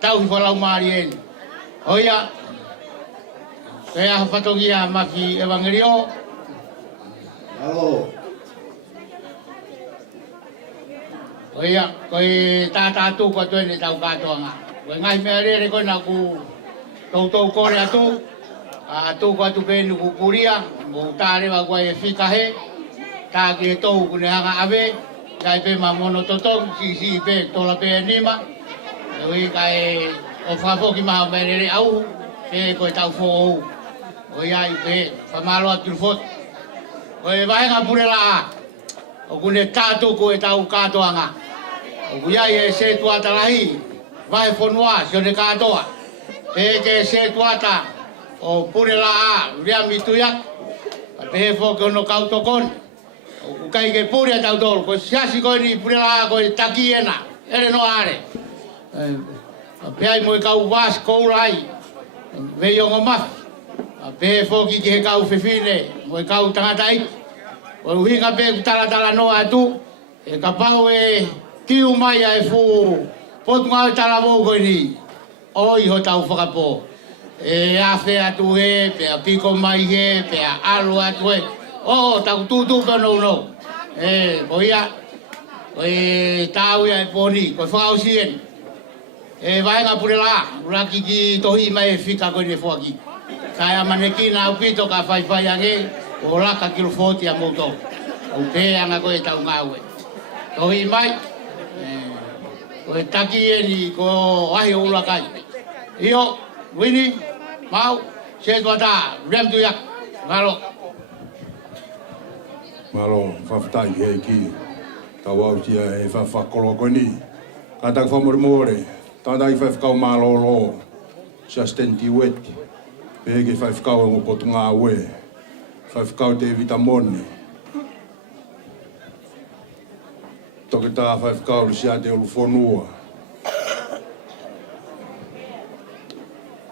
Tau hifalau marien. Oia. Kaya fatongia maki evangelio. Halo. Oia, koi tātātu ko tuene tau katoanga. Koi ngai mea rere koe na ku tau kore atu. Atu ko atu penu ku kuria. Mo tārewa koe e whikahe. Tā ki e tau kune hanga ave. Kai pe ma mono totong, si pe tola pe nima. Oi kai o whafoki maha mea rere au. Pe koe tau fo au. Oia i pe, whamalo atu fot. Koe vahenga purela a. O kune tātu ko e tau katoanga. O kuiai e se tuata lahi, Fakavahefonua, se o ne katoa. E ke se tuata o purela a, ria mituiak. Te he fōke ono kautokon. O kukai ke pure tau tolu, ko siasi koe ni purela a koe taki ena. Ere no are. Peai mo e kau vas koulai. Vei ongo mafi. Pe he fōki ki he kau whewhine, mo e kau tangatai. O uhinga pe kutaratala noa atu. E ka pau e kiu mai e fu potu ngau tala mou koe ni. Oi ho tau whakapo. E awhe atu he, pe a piko mai he, pe a alu atu he. O, tau tutu ka nou nou. Ko ia, ko e tau ia e poni, ko e whakau sien. E vaenga purela, uraki ki tohi mai e whika koe ne whaki. Kaya maneki na upito ka whaiwhai ange, o laka kilofoti a moutou. O pe anga koe tau ngaue. Tohi mai, ko e taki e ni ko ahi o ulakai. Iyo, wini, mau, se tuata, rem tu yak, ngalo. Malo, whawhatai he ki. Ka wau tia e whawhakolo koe ni. Ka tak whamore, tātai whawhakau malo lo. Sastenti weti. Pege whawhakau e ngopotu ngā ue. Whawhakau te vitamone. Toke tā whawhakau si a te olufonua.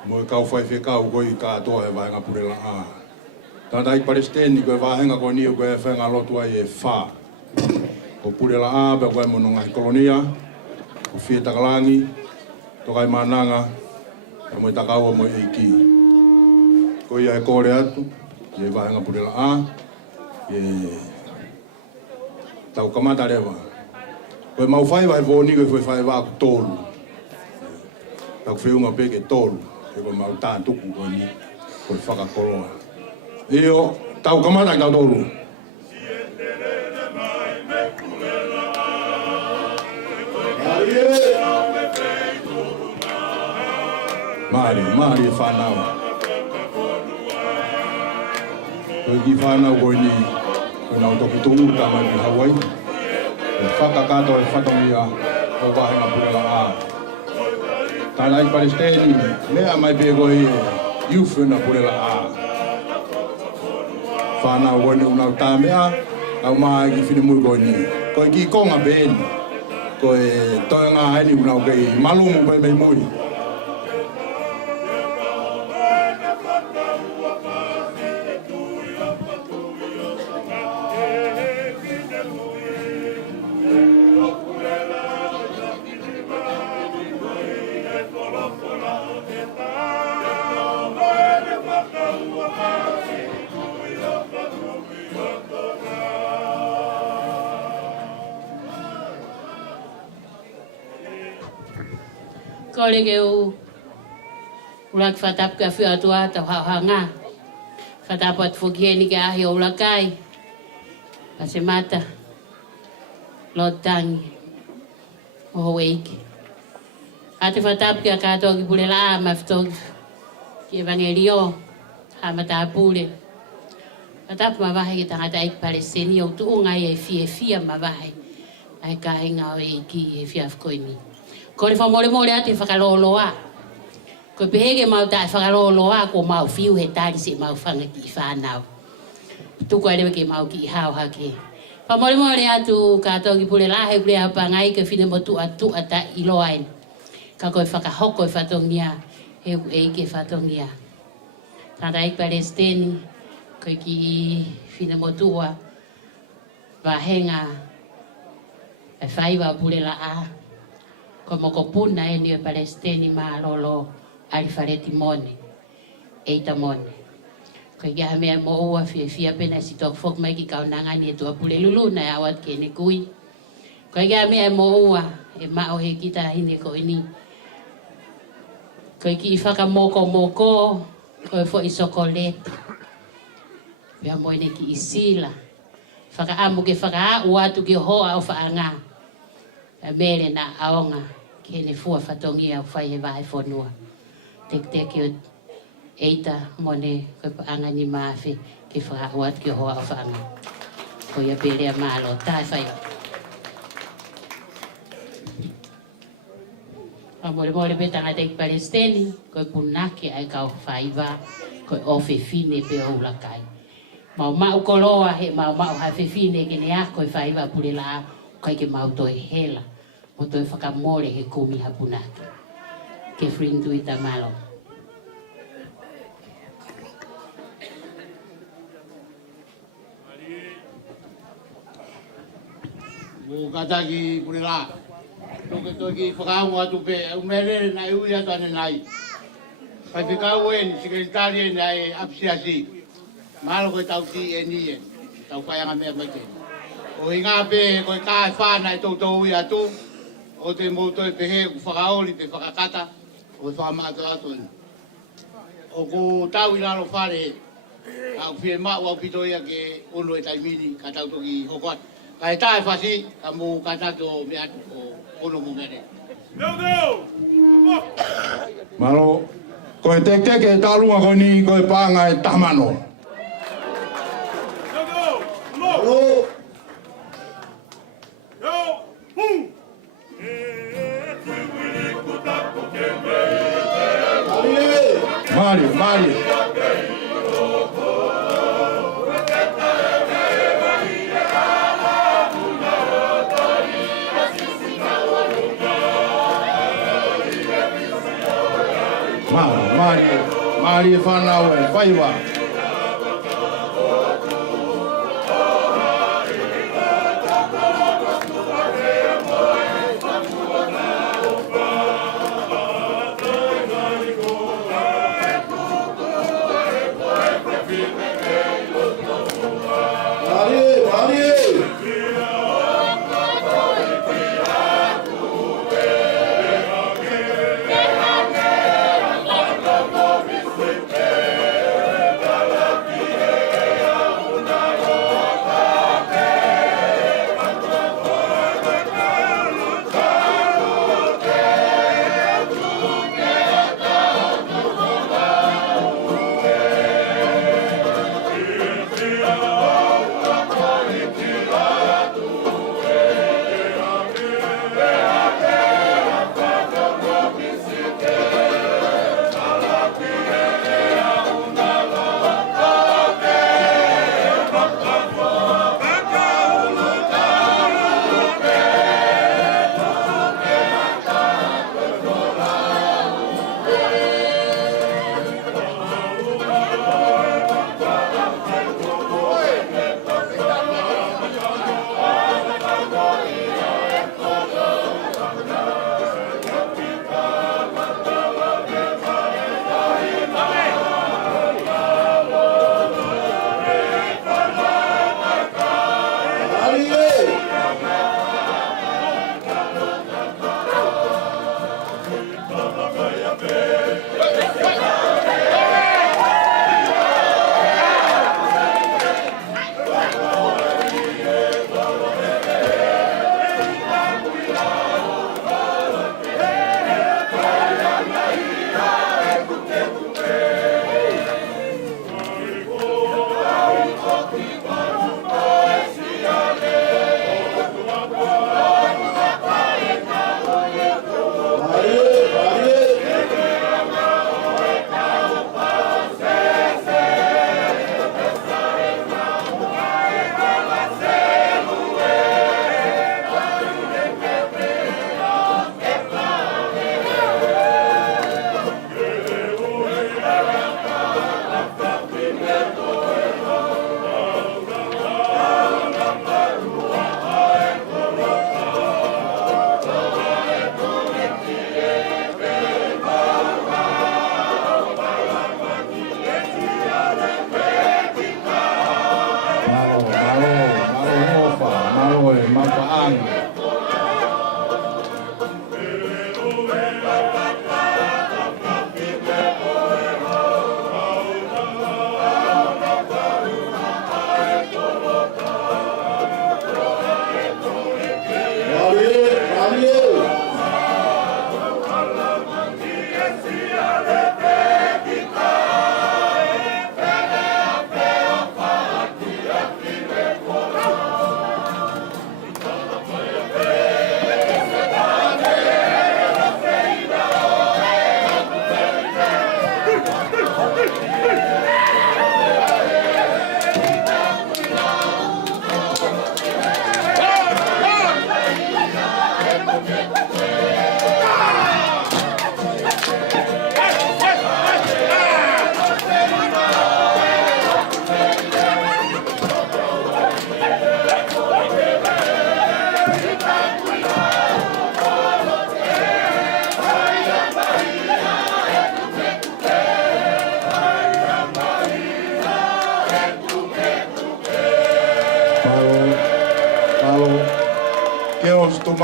Mo e kau whawhakau koe i kātoa he vaenga purela a. Tātai Palestini koe vahenga koe niu koe e whenga lotu ai e whā. Ko purela a pe koe mono Ngaahi kolonia. Ko whie takalangi. Tokai mananga. Ka mo i takaua mo e ki. Ko ia e kore atu. E vahenga purela a. E tau kamata rewa. Koe mau whai vai vōni koe whai wāku tōru. Tau whiunga peke tōru. E koe mau tātuku koe ni. Koe whakakoloa. Eo, tau kamata i tau tōru. Mari e whanau. Koe ki whanau koe ni. Koe nau toku tōru tāmai ki Hawaii. E whakakato e whatongia o wahenga purela a. Tāna i Palestini, mea mai pe koe iuwhuna purela a. Whanau koe ni unau tāmea, au maa ki whini mui koe ni. Koe ki konga pēni, koe toi ngā haini unau kei malumu koe mei mui. Kore ke u ulak fatap ka whia atua tau hanga. Fatap at fukieni ke ahi o ulakai. Pasemata. Lotangi. O hoeiki. Ate fatap ke akato ki pule la maftog. Ki evangelio. Hamata apule. Fatap mawahe ki tangata ik Palestini o tuu ngai e fia mawahe. Ai kahi ngau e ki e fia fkoini. Ko le whamore ate whakaloloa. Ko pehege mau tae whakaloloa ko mau whiu he tari se mau whanga ki whanau. Tuko erewe ke mau ki hao hake. Whamore atu katoa ki pule lahe pule hapangai ke whine motu atu ata iloain. Ka koe whakahoko e whatongia he eike whatongia. Tata ik Palestini ko ki whine motua wahenga e Ai whaiwa pule la a. Ko moko puna e ni Palestini ma lolo ali fareti mone. Eita mone. Ko ia mea mo ua fia pena si tok fok mai ki kaunanga ni tua pule lulu na awat ke ne kui. Ko ia mea mo ua e mao he kita hine ko ini. Ko ki whakamoko moko ko fo isokolete. Pea mo ine ki isila. Whakaamu ke whakaau atu ki hoa o whaanga. A mere na aonga ke ne fua whatongia o Fakavahefonua. Tek o eita mone ko paanga ni maafi ke whakaau atu ki hoa o whaanga. Ko ia bere a malo. Tai whai. A more petanga te Palestini ko punake ai kau whaiva ko ofe fine pe o ulakai. Mau koloa he mau hafe fine ke ne ako e whaiva pule la kai ke mau toi hela. Mo toi whakamore he kumi hapunake. Ke frindu i tamalo. Mo kataki pule la. Toki whakaamu atu pe umerere na ui atu ane nai. Kai whikau e ni sekretari e nai apsiasi. Malo koe tau ti e ni e. Tau whaianga mea maite. O i ngā pe koe kāe whāna e tautou ui atu. O te mouto e pehe ku whakaoli pe whakakata. O te whamaato atu enu. O ku tau i lalo whare. Au whie mau au pito ia ke unu e taimini ka tau toki hokoat. Ka e tae whasi ka mou katato me atu o unu mo mere. Malo, koe tek e talunga koe ni koe pānga e tamano. Malo. Mari. Mari e whanau e whaiwa.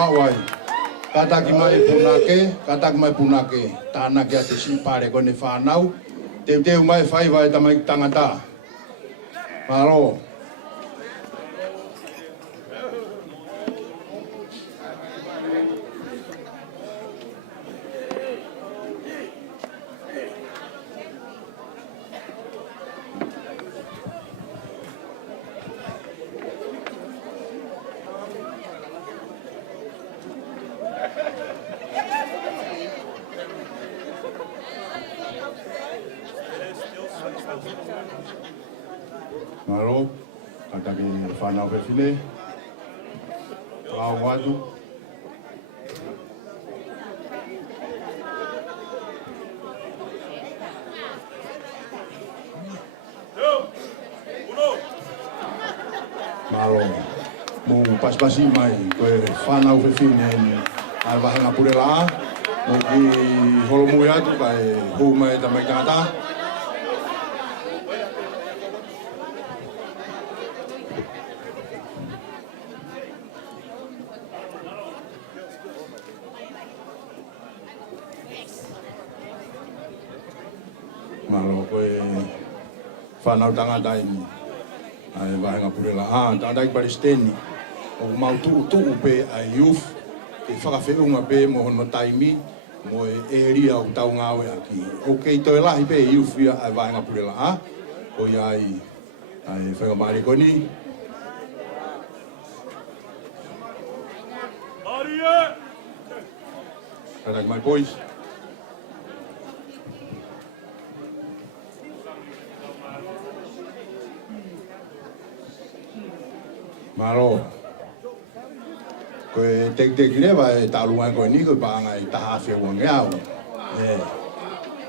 whawai. Kataki mai punake. Tāna kia te sipare kone whanau. Teu mai whaiwai tamai tangata. Maro. Maro, kataki whanau whewhine. Wao watu. Maro, mu pas-pasi mai, koe whanau whewhine ai wahenga pure laa. Mo ki holomui atu kai hou mai tamai tangata. Malo koe whanau tangata ini. Ai wahenga pure laa. Tangata ki paristeni. O mau tu'u pe ai youth. Ke whakawheunga pe mo hono taimi. Mo e ria o tau ngāwe aki. O kei toi lahi pe youth ia ai wahenga pure laa. Ko iai ai whakamari koni. Katak my boys. Maro. Koe tek rewa e tālungai koe ni koe pānga i taha whewang eau.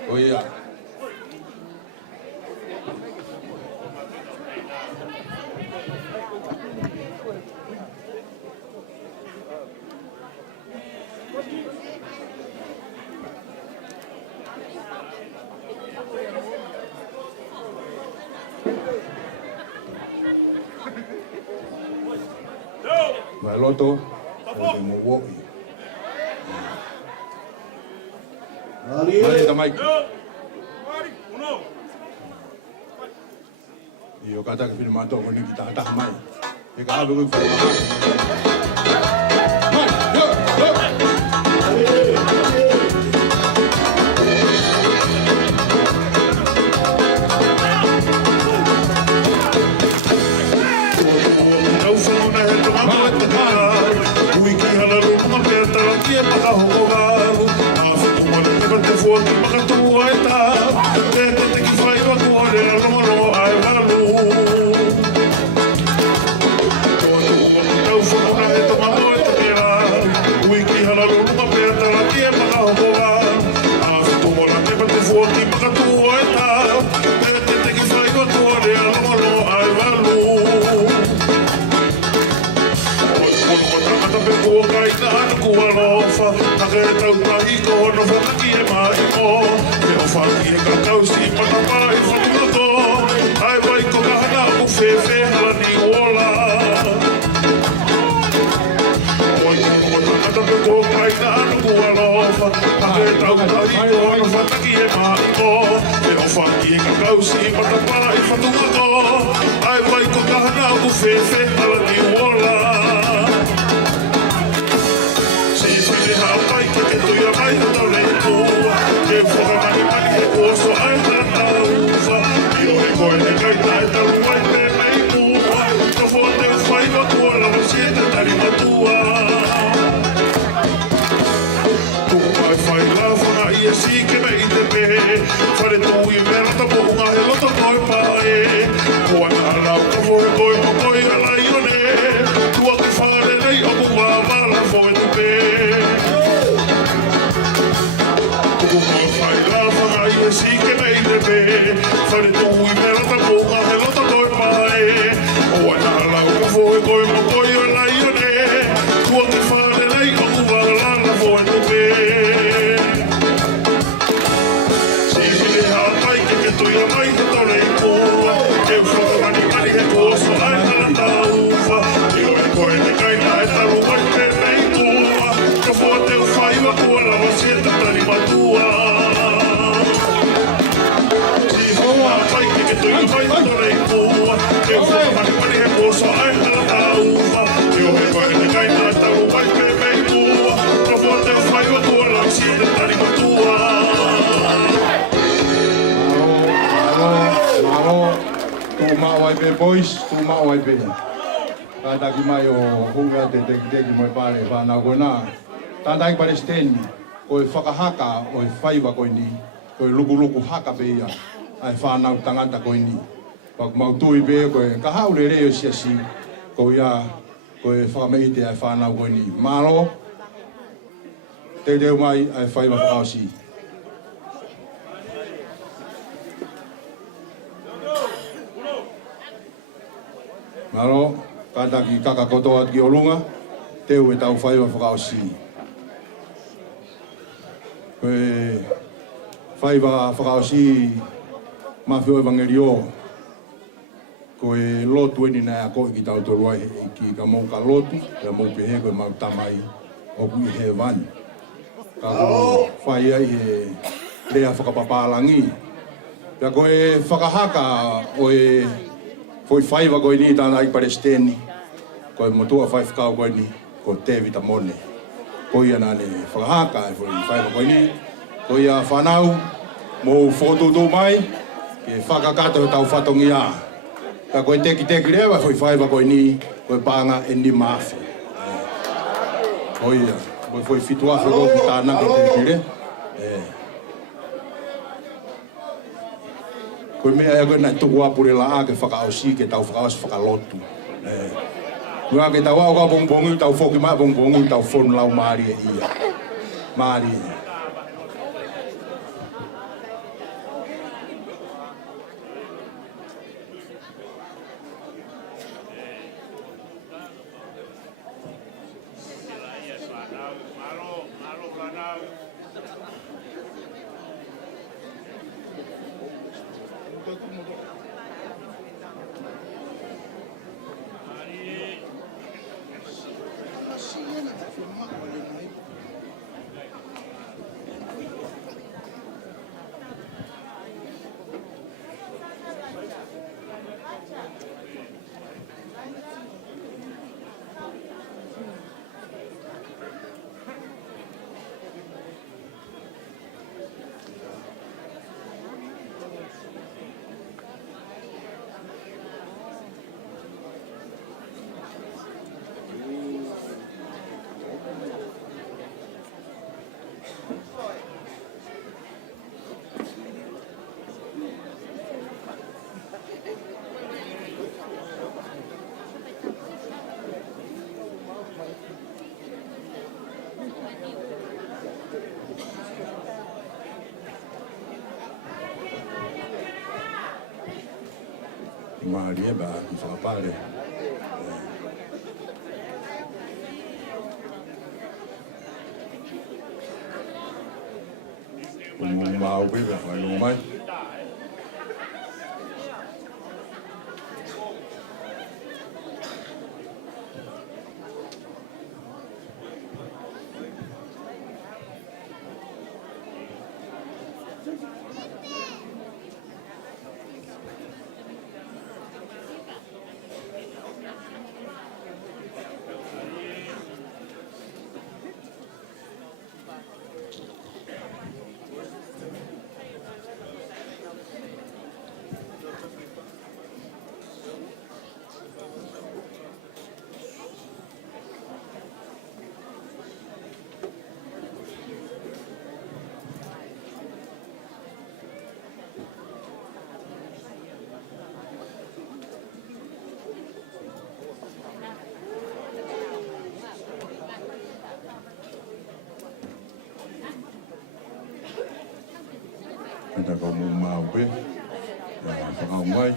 Koe ia. Vai loto, vai mo woki. Mari tamai. Io kata ke filma to ni kita tah mai. E ka be ko. Koe te kaina e taru mai te nei kua. tua. Si hoa pai ke tui mai tore kua. Ke hoa mani he poso ai hala tauva. Ke o he koe ne kai na tau pai pe mei tua. Ka fua te whai o tua lau si te tari ko tua. Tu mawai pe boys, tu mawai pe. Tata ki mai o hunga te teki mai pare whanau koe nā. Tata ki pare steni, koe whakahaka o e whaiwa koe ni, koe luku haka pe ia, ai whanau tangata koe ni. Pak mau tui pe koe, ka haure reo siasi, koe ia, koe Fakameite ai whanau koe ni. Malo, te reo mai ai whaiwa whakausi. Malo, kata ki kaka kotoa ki olunga, teu e tau whaiwa whakaosi. Koe whaiwa whakaosi mawhio evangelio, koe lotu eni nai a koe ki tau toruai ki ka mou ka lotu, ka mou pehe koe mau tamai o kui he vani. Ka whai ai e rea whakapapālangi. Pea koe whakahaka o e foi whaiwa koe ni tāna i paresteni, koe motua whaifkau koe ni, ko te vita mone. Koe ia nane whakahaka e foi whaiwa koe ni, koe ia whanau, mō whotutu mai, ke whakakato tau whatongi a. Ka koe teki rewa foi whaiwa koe ni, koe pānga e ni mawhi. Koe ia, koe foi fituafe koe ki tāna ki teki re. Koe mea e koe nai tuku apure la a ke whakaosi ke tau whakaosi whakalotu. Kua ke tau au ka Pongipongi, tau whoki maa Pongipongi, tau whonu lau maari e ia. Maari e. Maria ba ki whakapare. Kung mau pe ba ano mai. Kita kau mau pe, ya kau mai.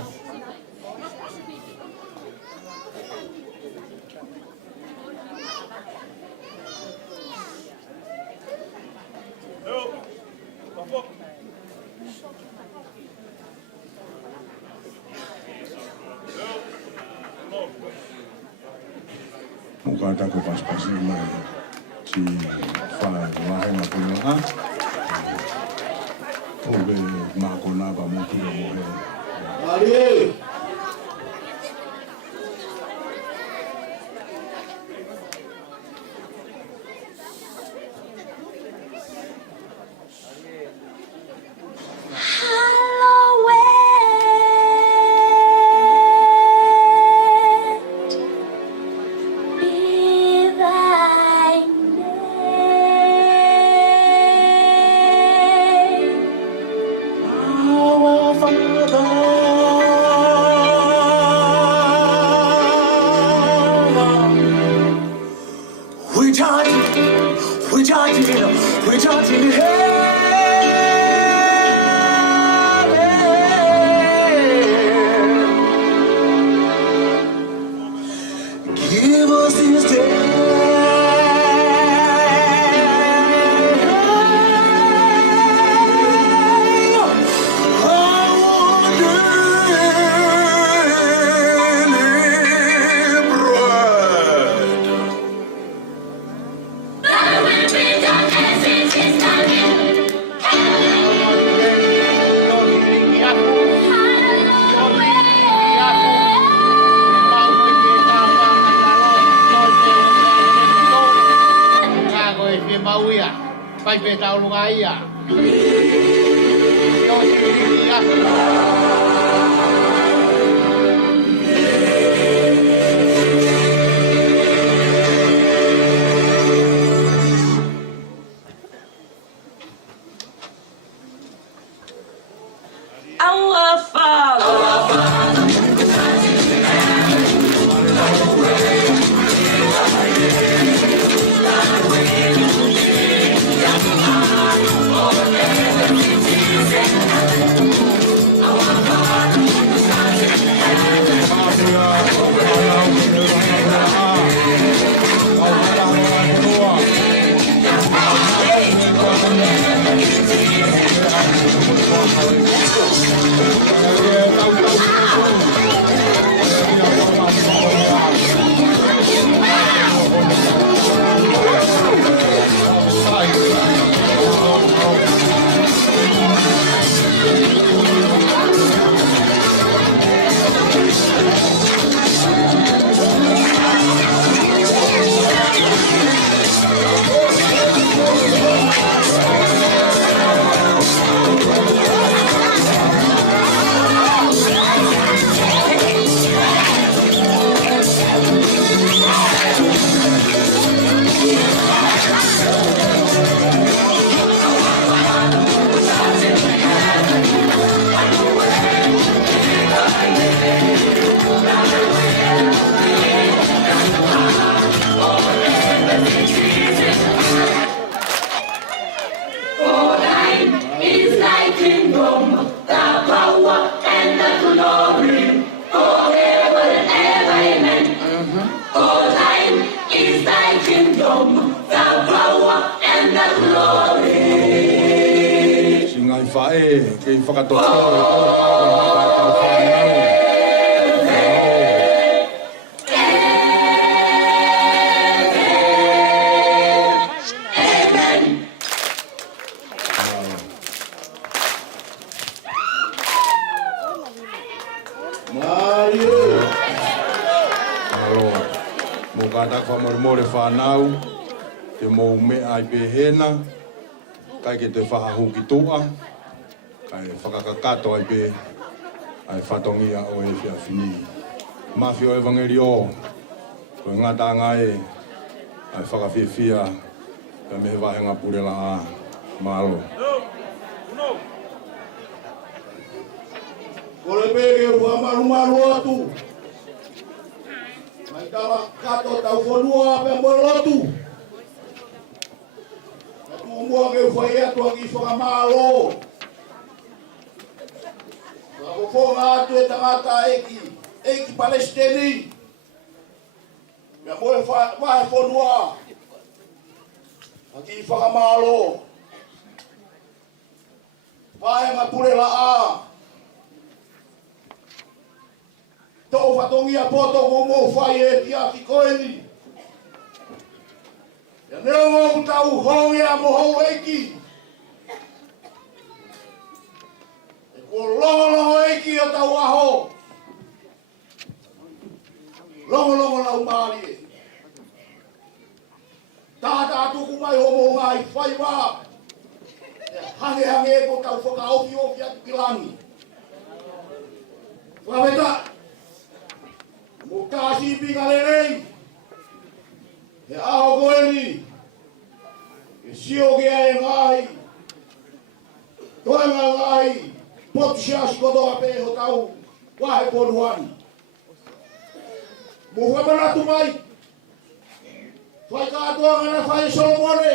Muka tak ke pas-pas ini, si Fakavahefonua. Ove makona ba mutu le mohe. Ali. Give us this day our daily bread. Thy will be done as it is done in Mauia, pai petau Ngaahi. Our Father. Kei whakatoto Mokata whamoremore whanau, te mou me ai pehena, kai ke te whahahuki tua, kai whakakakato ai pe, ai whatongia o e whiawhini. Mawhio evangelio, koe ngata ngai, ai whakawhiwhia, ka me wahenga purela a malo. Kore pere ua maru atu. Mai tawa kato tau whanua pe mo lotu. Atu mua ke whai atu aki whakamalo. Ako whonga atu e tangata eki Palestini. Pea mo e whahefonua. Aki whakamalo. Wahenga purela a. Tō whatongia poto mo whai e tia ki koeni. Ia neo ngō tau hongia mo hou eiki. hange ko tau whakaofi atu ki langi. Whaweta, mo kasi pinga lerei, he aho koeni, e sio ke ai Ngaahi, toenga Ngaahi, potu siasi kotoa peho tau, Fakavahefonua. Mo whamanatu mai, whai katoa ngana whai Solomone,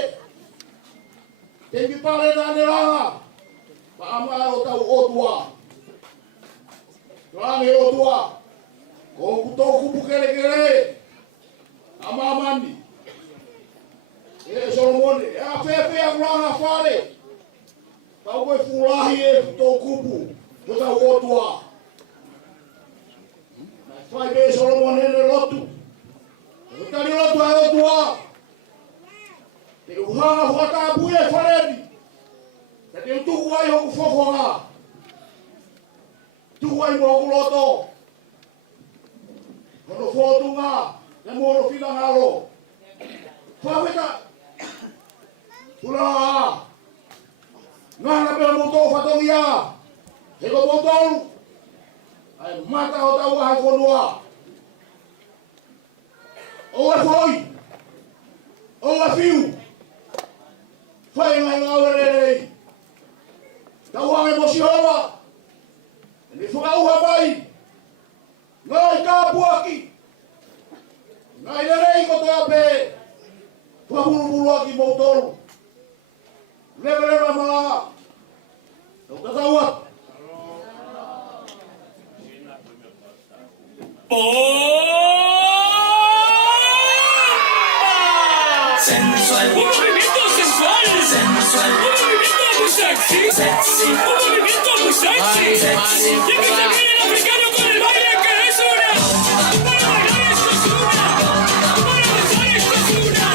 te mi pare nane ranga, pa ama o tau otua. Rangi otua, ko kutou kupu kere, ama mani. E Solomone, e a fefe a ranga whare, tau koe fulahi e kutou kupu, ko tau otua. Whai be Solomone ne lotu, ko tari lotu a otua. Te uhanga whakaapu e wharebi, te utuku ai hoku fofonga. Tuai mo kuloto. Ono fotunga, ne mo fina ngalo. Whaweta. Pula. Ngana pe mo to fatongia. E ko botolu. Ai mata o tau Fakavahefonua. O e foi. O e fiu. Fai ngai ngawere. Tau ame mo sihoa. Ni whakauha mai, ngai kāpuaki, ngai lerei kotoa pē, whapurupuru aki moutolu, lewa malanga, tau tatauat. Sensual, un movimiento sensual, sensual, un movimiento muy sexy, sexy, un movimiento muy sexy, sexy. Y aquí se viene el africano con el baile que es una. Para bailar esto es una. Para danzar esto es una.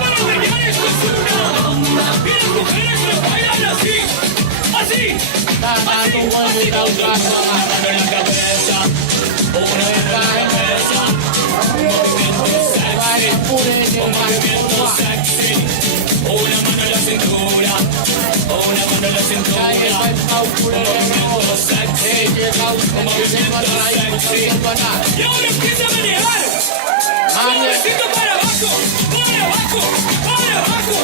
Para bailar esto es una. Y las mujeres lo bailan así, así, así, así. Una mano en la cabeza, una en la cabeza. Un movimiento sexy, un movimiento sexy. Una mano en la cintura, una mano en la cintura. Un movimiento sexy, un movimiento sexy. Y ahora empieza a manejar. Suavecito para abajo, para abajo, para abajo.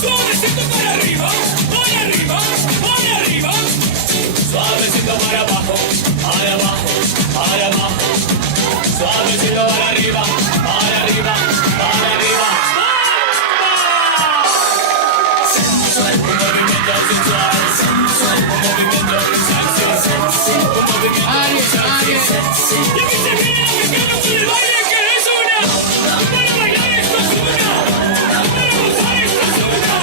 Suavecito para arriba, para arriba, para arriba. Suavecito para abajo, para abajo, para abajo. Suavecito para arriba, para arriba, para arriba. Sensual, un movimiento sensual, sensual, un movimiento sexy, sexy, un movimiento sexy, sexy. Y aquí se viene el africano con el baile que es una. Para bailar esto es una. Para gozar esto es una.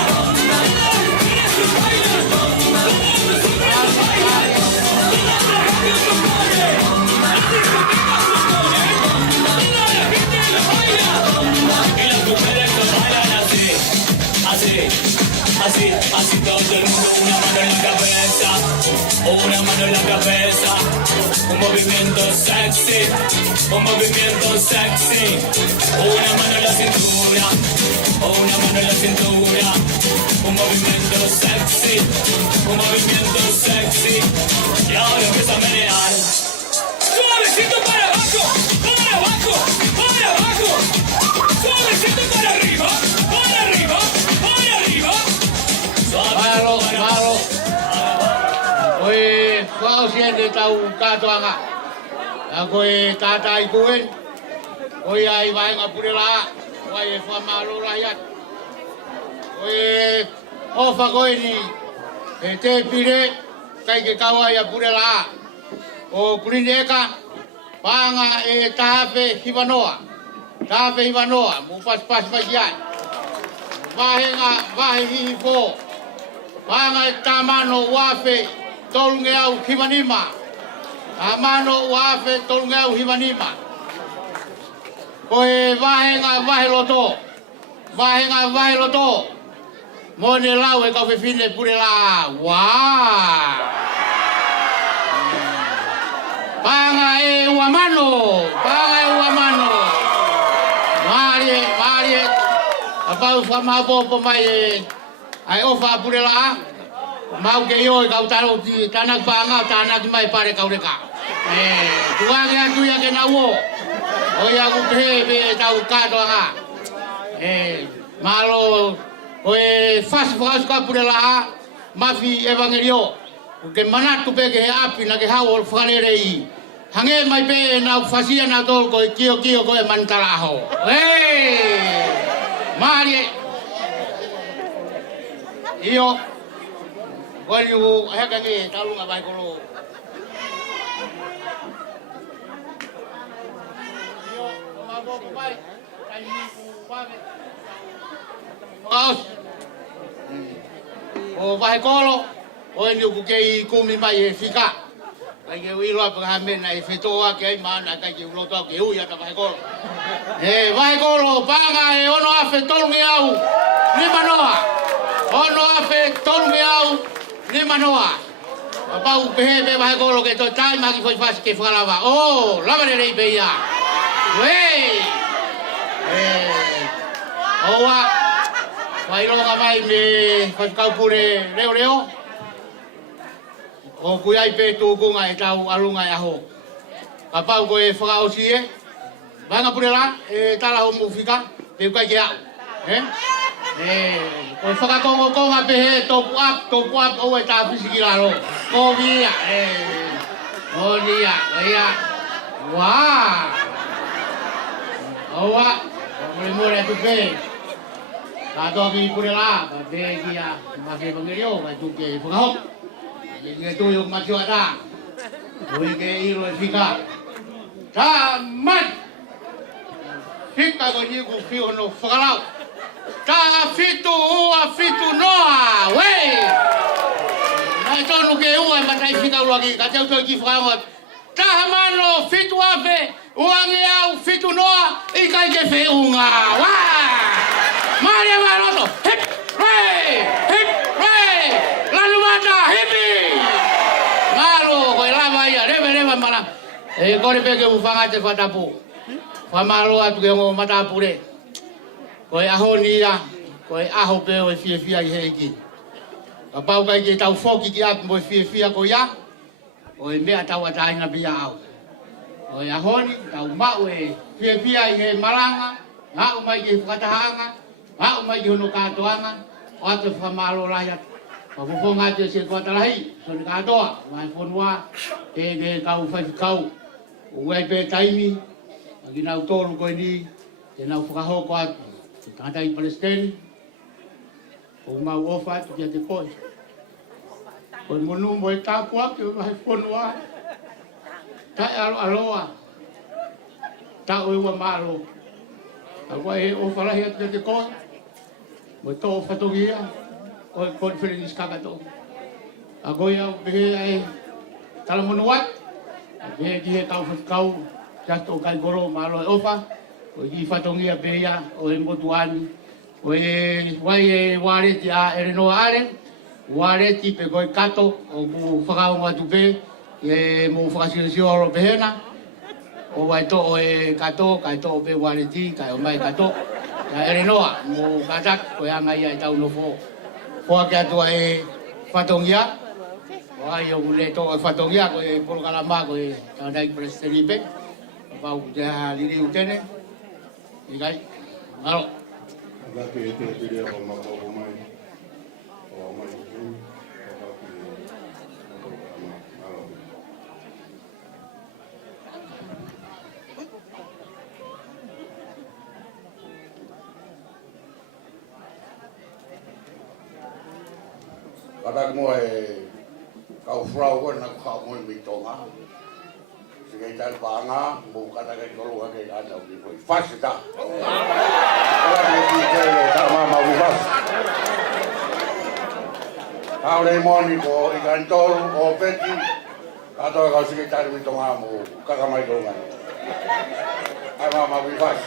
Las mujeres lo bailan, todos los hombres lo bailan. Todas las radios lo ponen, las discotecas lo ponen. Toda la gente lo baila. Y las mujeres lo bailan así, así. Así, así todo el mundo, una mano en la cabeza, una mano en la cabeza, un movimiento sexy, un movimiento sexy, una mano en la cintura, una mano en la cintura, un movimiento sexy, un movimiento sexy, y ahora empieza a menear, suavecito para abajo, para abajo, para abajo, suavecito para arriba, para arriba, para arriba. Malo, malo. Koe whao siende tau katoanga. A koe tātai kuen. Koe ai vaenga purela. Koe e whamalo raiat. Koe ofa koe ni e te pire kai ke kawa ia purela. O kurinde eka panga e tahape hivanoa. Tahape hivanoa. Mupas pas magian. Vahenga vahe hihi po. Panga e tamano wafe tolunge au hivanima. Amano wafe tolunge au hivanima. Koe vahenga vahe loto. Vahenga vahe loto. Mone lau e kau fefine pure la. Wah. Panga e uamano. Panga e uamano. Marie, Marie. Apau whamapo po mai e. Ai ofa pure la. mau ke yo kau taro di tanah panga tanah ki mai pare kau reka tua ke atu ya ke nawo o ya ku be tau ka do nga malo o fas ka purela mafi evangelio ke mana tu pe ke api na ke hawo falerei hange mai pe na fasia na tol ko kio ko mantala ho mari iyo wali u heka ke talu nga bai kolo iyo mago ko bai tai ni ku pave os o bai kolo o ni ku ke kumi mai fika ai ke wilo pa men ai Fetu'u ke ai mana ka ke ulo to ke u ya ta bai kolo paga e ono afe tolngi au ni manoa ono afe tolngi au ni manoa pau pehe bai kolo ke to tai magi foi fas ke falava o lava le beia we oa vai longa mai me fas kau pure leo o kuiai Fetu'u kunga e tau alunga e aho. Ka pau ko e whakaosie. Vanga pure la, e tala ho mufika, pe kai ke au. Ko e whakakongo konga pehe, topu up, o e tā pisiki laro. Ko via, o nia, wā. Oa, mure tu pe. Ka toki pure la, ka pe kia, make pangerio, ka tuke whakahok. Ini tu yang masuk ada. Boleh ke iro fika. Taman. Fika ko ni ku fio no falau. Ta Fetu'u noa. We. Ai to no ke u ai matai fika lagi. Ka teu to ki fagot. Taman lo Fetu'u ave. Uangi au Fetu'u noa. Ikai ke Fetu'u nga. Wa. Maria Maroto. Hip. Hip. Lalu mata hippie. Mala kore peke ufanga te fatapu famalo atu ke ngo matapu re ko aho nia ko aho pe o fia i heki ka pau kai ke tau foki ki ap mo fia ko ya o me atau atai na bia au o aho ni tau mau e fia i he malanga ha o mai ke fatahanga ha o mai ke no katoanga o atu famalo la ya Fakufonga te se Talitali, so ni katoa, Fakavahefonua, te kau whaikau, uai pe taimi, agi nau tolu koe ni, te nau whakahoko atu, te tātai Palestine, o mau ofa atu kia te koe. Koe monu mo e tāpua ki Fakavahefonua, tae aloa, ta o iwa malo, a koe he ofa lahi atu kia te koe, mo tō whatongia, o conference kakato agoya be ai talamonuat be ki tau kau jasto kai goro malo ofa o i fatongia be ya o motuani o wai ware ti a ereno are ware ti pe koi kato o bu fakao ngatu be mo fakasio ro behena o wai to o kato kai to be ware ti kai o mai kato ya ereno mo katak ko ya ngai ai tau no fo Poa ke atua e whatongia. Oa i o gule to e whatongia ko e polo kalama ko e tātai Palestine. Pau te ha liri utene. Ikai. Malo. Laki e te pire o mako mai. O mai tu. Katak mo kau frau ko na kau mo mi tonga. Sige tal banga mo katak ko lo ke ada di ko fast ta. Ora ni ti ke ta mama bu fast. Kau le mo ni ko ikan tol o peti. Kato kau sige tal mi tonga mo kakamai ko nga. Ai mama bu fast.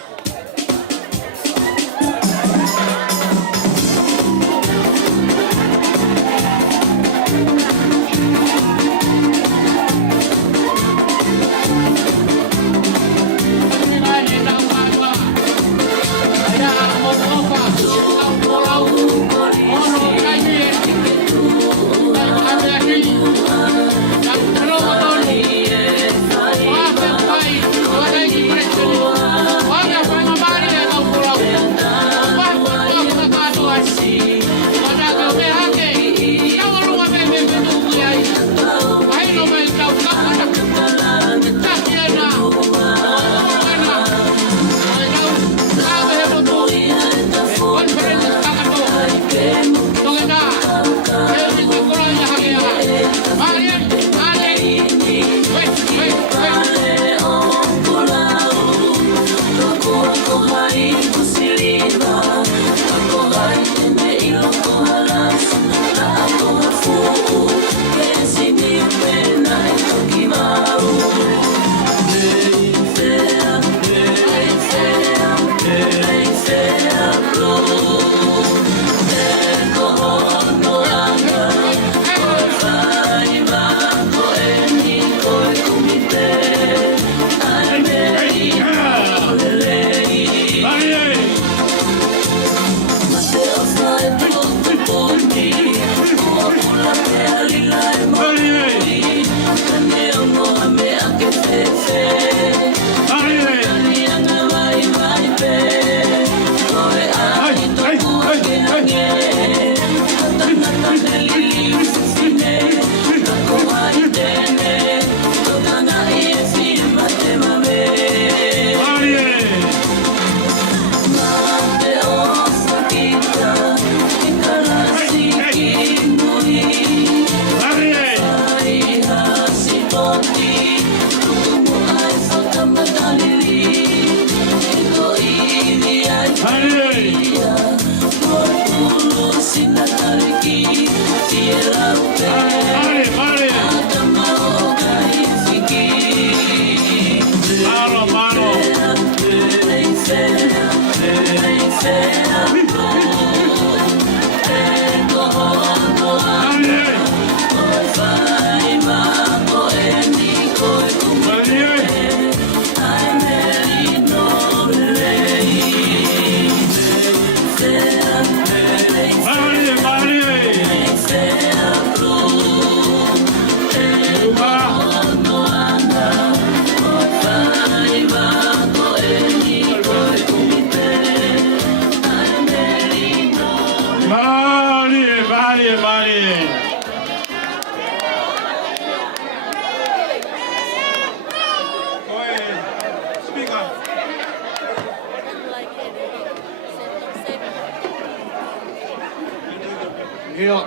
Io,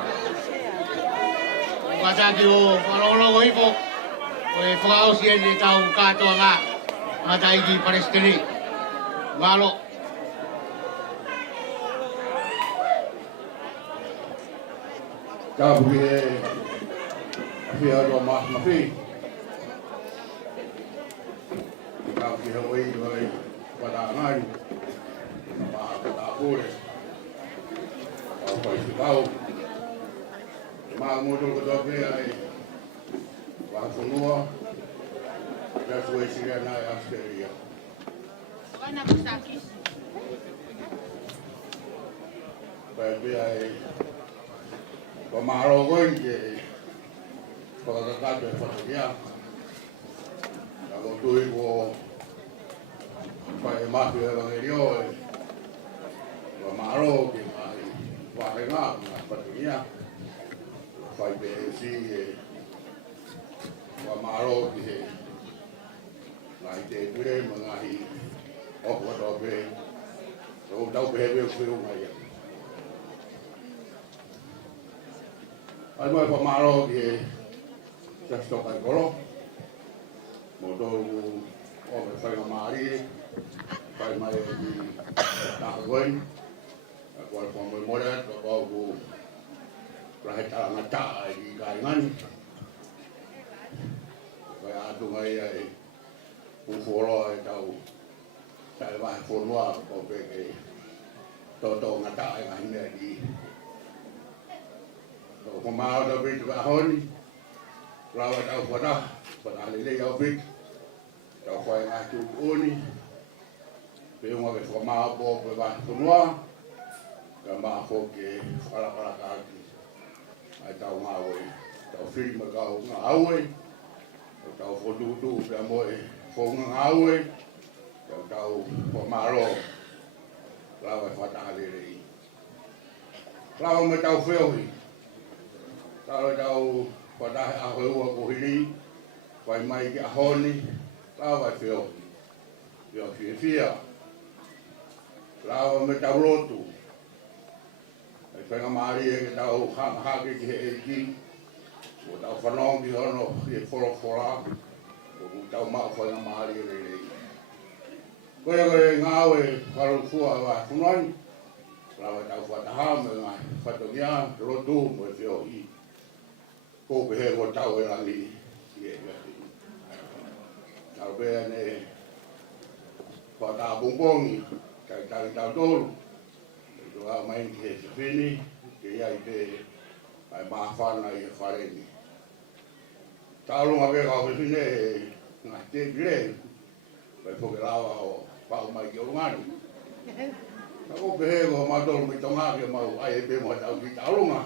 guardate o falolo ipo, o e fao si e tau kato nga, matai di Palestini. Malo. Ka buki e fia ro ma fi. Ka buki e oi oi pada ngai. Ma ta pure. Au pai kau. Ma motor ko do pe ai. Wa fonua. Ya foi siga na asteria. Kana kusaki. Pai ai. Ko maro goi ke ko ka de fotogia. La go tu ko pai ma fi evangelio e ko maro ke mai wa renga na fotogia. Pai be si e ko maro ke lai te pure Ngaahi o ko do be o tau be fu mai. Ai mai pamaro ke sa stoka kolo. Modo o me fai mari. Fai mai di ta goin. Ko ko mo mora ko ko rahe ta mata di kaingan. Ko ya tu mai ai u foro ai tau. Fakavahefonua ko pe ke to ngata ai ne di. Ko mau da bit ba honi lawa tau pada lele au bit tau foi nga tu oni pe mo ke ko mau bo pe ba tunua ka ma fo ke ala ka ai tau ma we tau film ga nga awe tau fo tu pe mo e fo nga awe tau ko maro lawa pada lele lawa me tau feo Tau pada ahua ko hili, vai mai ki ahoni, lawa feo. Feo fia. Lawa me tau rotu. Ai whenga maari e ke tau hake ki he eki. O tau whanong ki hono ki e whora. O tau maa whenga maari e rei. Koe ngāwe wharukua wa whunuani. Lawa tau whataha me ngā whatongia rotu mo e feo i. Ko pe he ko tau e rangi e ngati. Tau pe ane whata Pongipongi, kai Talitali. Ko a mai ki he whini, ke iai pe ai mawhana i e whareni. Tau runga pe kau whine e ngā te pire, pai whoke lawa o pau mai ki o ngani. Ko pe he ko matoro mi tonga ke mau ai e pe mo tau ki tau runga.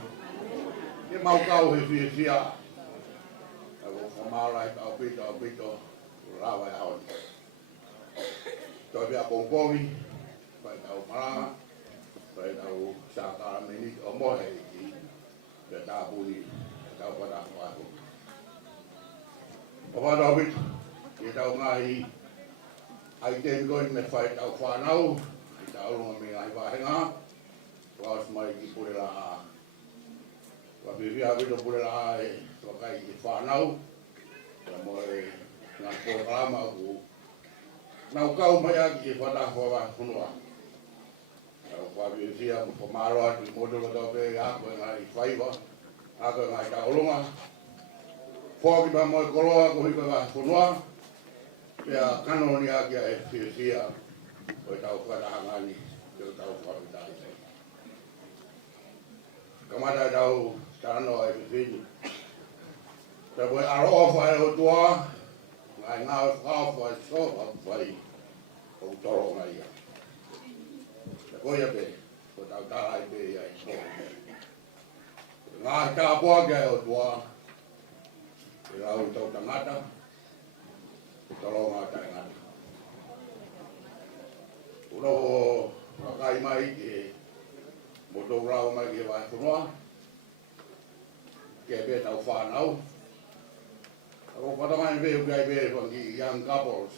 Ke mau kau he fia. Ako whamara he tau pito, rawa e haoni. Toi pia Pongipongi, pai tau maranga, pai tau sākara meni o mohe ki, pe tā puni, tau pada whaako. O whātau pitu, ke tau Ngaahi, ai te ngoi me whai tau whanau, i tau runga me Ngaahi wāhenga, waos mai ki pure la a. Wa bibia vito pure la a e whakai ki whanau, ka mo e ngā pōkalama ku nau kau mai aki e Fakavahefonua. Wa bibia ku whamaro atu i moto ka tau pe ako e Ngaahi whaiwa, ako e Ngaahi taurunga. Whoki pa mo e koloa ku Fakavahefonua, pia kanoni aki e whiwhia o e tau whatahangani, te o tau whakitari. Kamata e tau tarano e whiwhini. Te koe aro ofa e o tua, ngai ngā whāwha e soha whai o toro ngai ia. Te koe pe, ko tau tārai pe ia e soha. Ngā tāpua kia e o tua, e rau i tau tangata, e toro ngā tangata. Uroho wakai mai ki mo tau rau mai ki Fakavahefonua, ke pe tau whanau. Ako patamai pe ukai pe whangi young couples,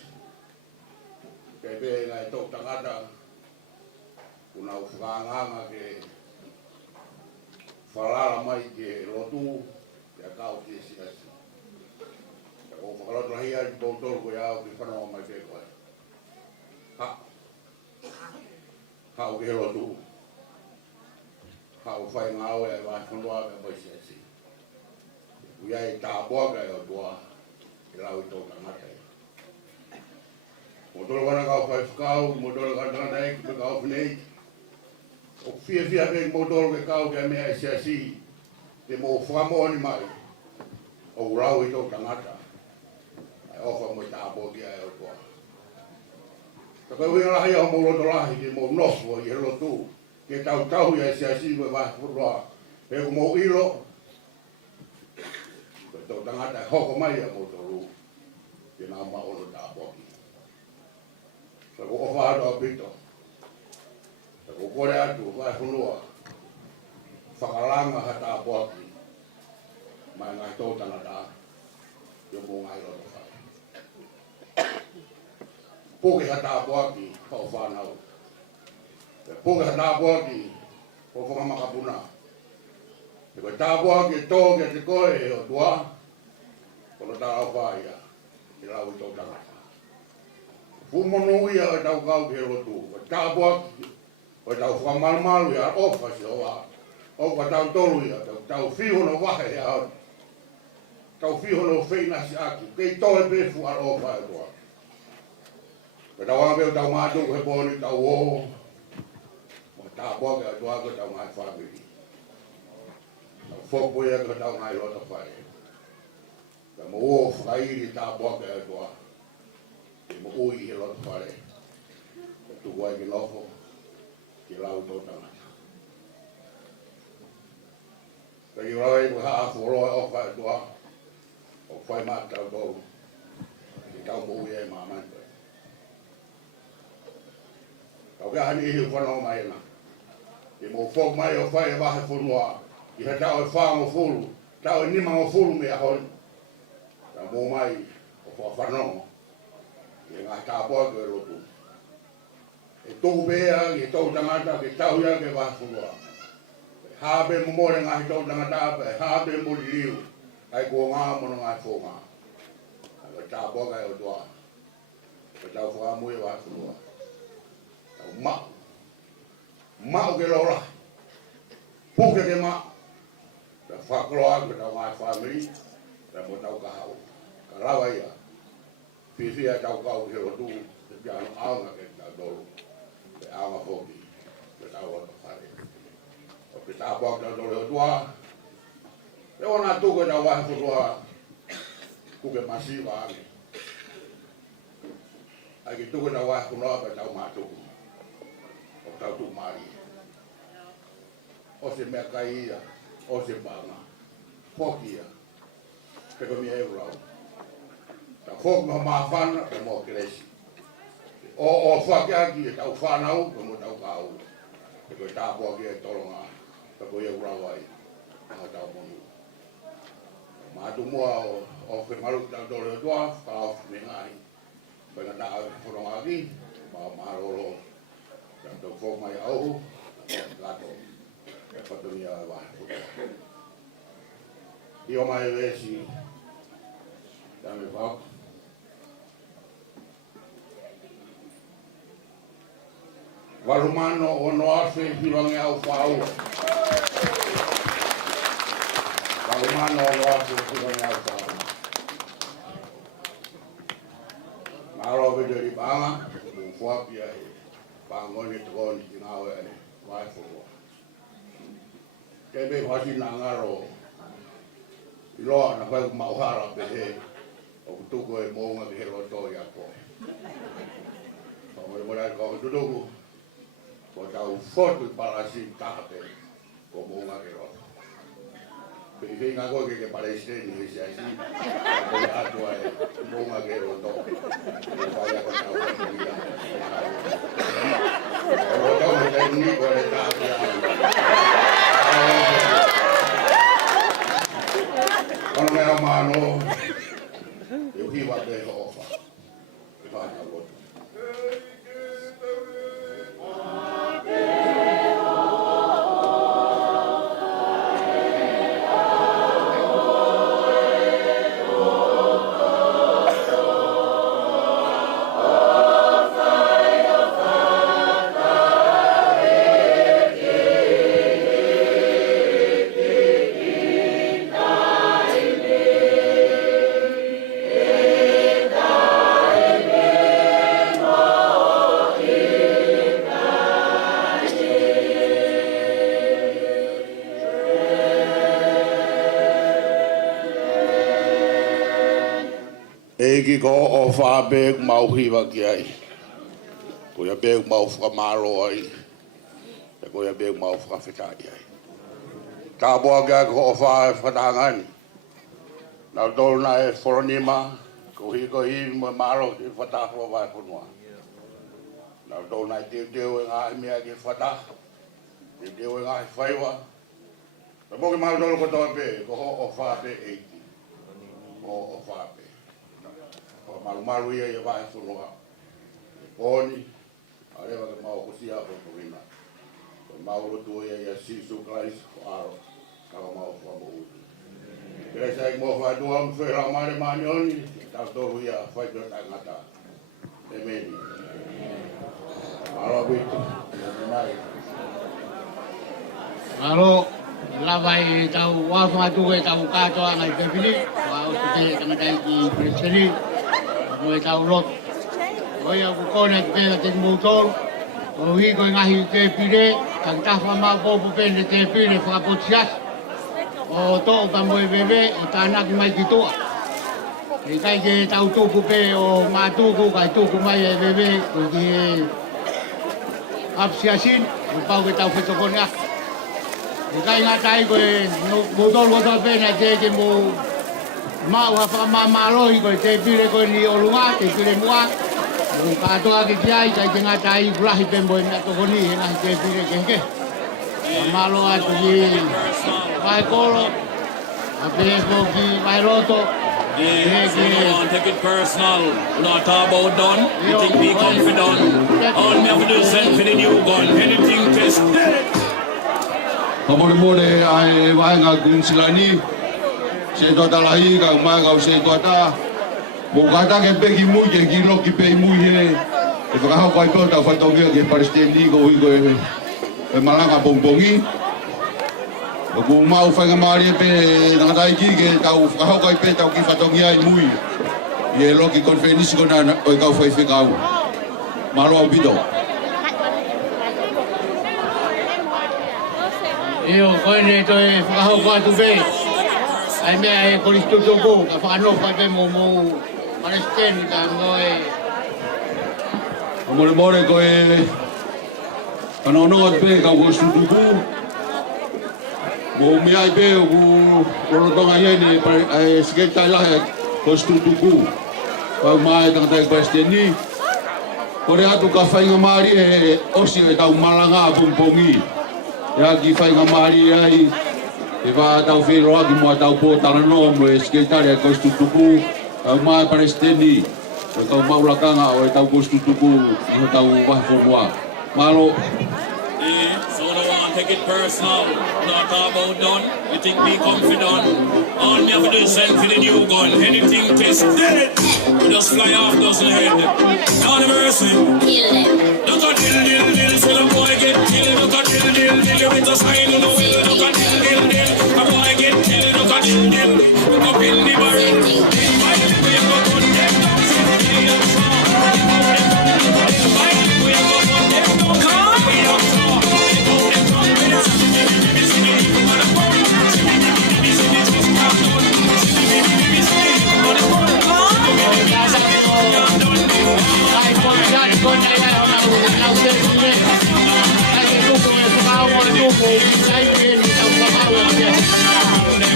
ke pe ngai tau tangata, unau whakanganga ke whalala mai ke lotu, ke kau ki siasi. Ako whakalotrahi ai ki bautor ko iau ki whanau mai pe koe. Kau ke lotu. Kau whai ngau e Fakavahefonua me mai siasi. Uiai tā boaga e o tua, i lau i tō tangata e. Mo tolo wana kau whai whakau, mo tolo ka tangata e ki pe kau whinei. O whia pe mo tolo ke kau ke mea e siasi, te mo whakamoni mai, o urau i tō tangata. Ai ofa mo tā boaga e o tua. Ta koe wina lahi au mo roto lahi, ke mo nofo i he lotu, ke tau i e siasi me Fakavahefonua, he ko mo ilo, tau tangata e hoko mai a mo toru, ke nā maono tā poki. Sa ko whātu a pito, sa ko kore atu Fakavahefonua, whakalanga ha tā poki, mai ngai tō tangata, yo mo ngai roto whai. Poki ha tā poki, hau whanau. Poki ha tā poki, ho whakamakapuna. Te koe tāpua ki tō ki te koe e o tua, kono tā au whaia, i lau i tō tangata. Pumonu ia o tau kau ki he rotu, o tāpua ki, o tau whakamalumalu ia ofa si o wā. O ka tau tolu ia, tau whihono wahe ia hau. Tau whihono whina si aki, kei tō e pefu ar ofa e tua. Ka tau angapeo tau mātuku he pōni tau o, o tāpua ki o tua ko tau ngai whamiri. Whokpo ia ka tau ngai rota whare. Ka mo o whakairi tā boka e toa. Ke mo ui he rota whare. Ka tuku ai ki nofo, ki lau tō tangata. Ka ki rau e ku haa whoroa e ofa e toa, o whai maa tau tōru. Ki tau mo ui e maa mantua. Kau kia hani ihi whanau mai ena. Ke mo whok mai o whai e Fakavahefonua, i ha tau e whāngo fulu, tau e nimango fulu mea hon. Ka mō mai o whanongo, i ngā tāpua ke rotu. E tōku pēa, i tōku tangata, ke tau ia ke Fakavahefonua. Hāpe momore ngā tōku tangata, e hāpe mori liu, ai kua ngā mono ngā whōngā. Ka tāpua ke o toa, ka tau whakamui e Fakavahefonua. Tau mau, mau ke lora, puke ke mau. Ka whakaloa ka tau ngai whamiri, ka mo tau ka hau. Ka rawa ia, whiwhia tau kau ki rotu, te piano aunga ke tau dolu, te aunga hoki, ke tau roto whare. O ke tāpua ki tau dolu o tua, te ona tuku tau Fakavahefonua, kuke masiwa ane. Ai ki tuku tau Fakavahefonua ka tau mātuku, o tau tu mari. O se mea kai ia, o se panga, pokia. Pero mi e rau. Ta fok ma mafana e mo kresi. O whakeaki e tau whanau, ko mo tau kau. E koe tāpua ki e tolonga, ka koe e urawai, mga tau monu. Mātu mua o whemaru tau tole o tua, whakao me Ngaahi. Whaina tā whanonga ki, maroro, tau whok mai auhu, kato, e whatumia e wahe. I o mai wesi, tame whak. Warumano o noafe hiwange au whau. Warumano o noafe hiwange au whau. Maro vederi banga, mfuapia e pangoni tukoni kinawe ane, waifunua. Kebe wasi nangaro, iloa na whaku mauhara pehe, o kutuko e mounga ki hero toi ako. Pamore mora ko tutuku, ko tau fotu parasi tape ko mounga ke roto. Pei ngā koe ke Palestini he sia si, ko atua e mounga ke roto. Ko whai ako tau fotu ia. Ko roto me te ni ko le tape a. Kono mea mano, e hiwa te hofa. E whana roto. Egi ko o whabeg mau hiwa ki ai. Ko ia beg mau whamaro ai. E ko ia beg mau whawhetai ai. Tā boa kia ko o whatangani. Nau tolu na e whoronima. Ko hi mo maro ki Fakavahefonua. Nau tolu na e teo e Ngaahi mea ki whata. Teo e Ngaahi whaiwa. Ta boki mau tolu ko toa pe. Ko o whape eiti. O whape. Malu ia ia Fakavahefonua. Poni, a rewa ke mau kusia po purina. Mau rotu ia sisu klais ko aro. Kawa mau whamu utu. Kere sa ik mo whaidua mwhera mare mani oni. Tau toru ia whaidua tangata. E meni. Aro bitu. Aro, lawai tau wafatu e tau katoa ngai pepini. Wau te tangatai ki preseni. Moi tau lot. Oi aku kone pela te motor. O hi ko Ngaahi te pire, kan tafa ma po pende te pire fa potsias. O to pa moi bebe o tanak mai ki toa. I kai ke tau tuku pe o matuku kai tuku mai e bebe ko ki apsiasin o pau ke tau fetokona. I kai ngatai ko motor ko to pena te mo mau ha ma maroi ko te pire ko ni o lunga te pire mua. Kung katoa ki kiai kai te ngatai urahi pembo e nato koni e ngahi te pire kenke. Malo atu ki vai kolo, a pepo ki vai roto. Take it personal. We're not talk about done. You think we confident? All me have to do is send for the new gun. Anything test. More ai vai ngā kunsilani. Se toa talahi ka umai ka se toa ta. Mo kata ke peki mui ke kilo ki pe mui he. E whakahau kai peo tau whatongia ke Palestini ko hui ko e malanga Pongipongi. O ku mau whainga maari e pe nangatai ki ke tau whakahau kai pe tau ki whatongia e mui. I e loki konfenisi ko na o e kau whai whekau. Malo au pito. Io koine to e whakahau kai tu pe. Ai mea e koristu toko ka whanau kai pe mo Palestini ka ngoe. More ko e kana ono pe ka koristu toko. Mo me ai be o tonga yene ai sketa la ko stutuku. Pa mai tanga tai Testimonies. Kore atu ka whainga maari e osi e tau malanga a Pongipongi. Ea ki whainga maari ai e wha tau whiro aki mua tau pōtara no mo e sketari a kostutuku. Tau mai Testimonies. O tau maulakanga o e tau kostutuku i ho tau Fakavahefonua. Malo. So no one take it personal, not about done. You think me confident? All me have to do is send for the new gun. Anything test dead, we just fly off doesn't head. Not a mercy. Kill them. Look at dill, so the boy get killed. Look at dill, you with a sign on the wheel. Look at dill, a boy get killed. Look at dill, look up in the barrel.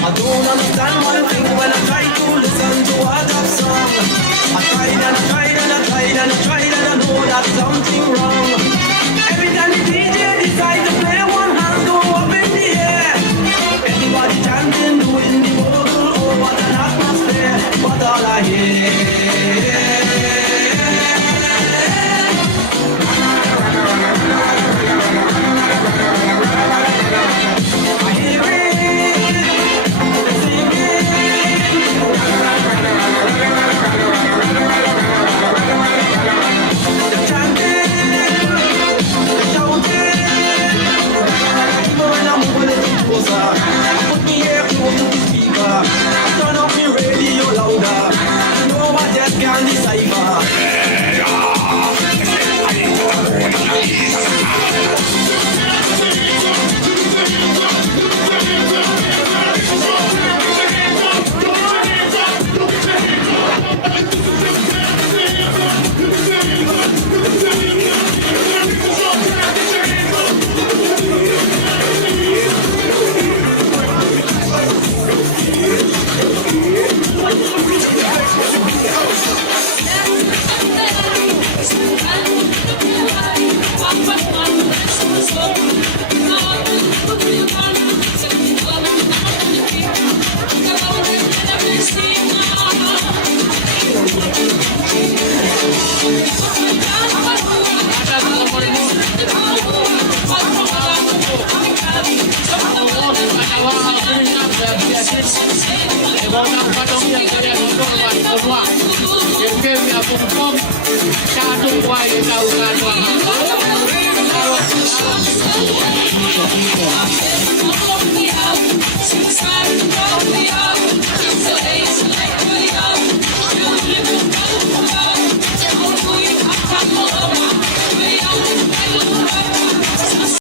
I don't understand one thing when I try to listen to a rap song. I tried and I tried and I tried and I tried and I know that something wrong. Every time the DJ decides to play, one hand go up in the air. Everybody chanting, doing the vocal, oh what an atmosphere. But all I hear Thank you.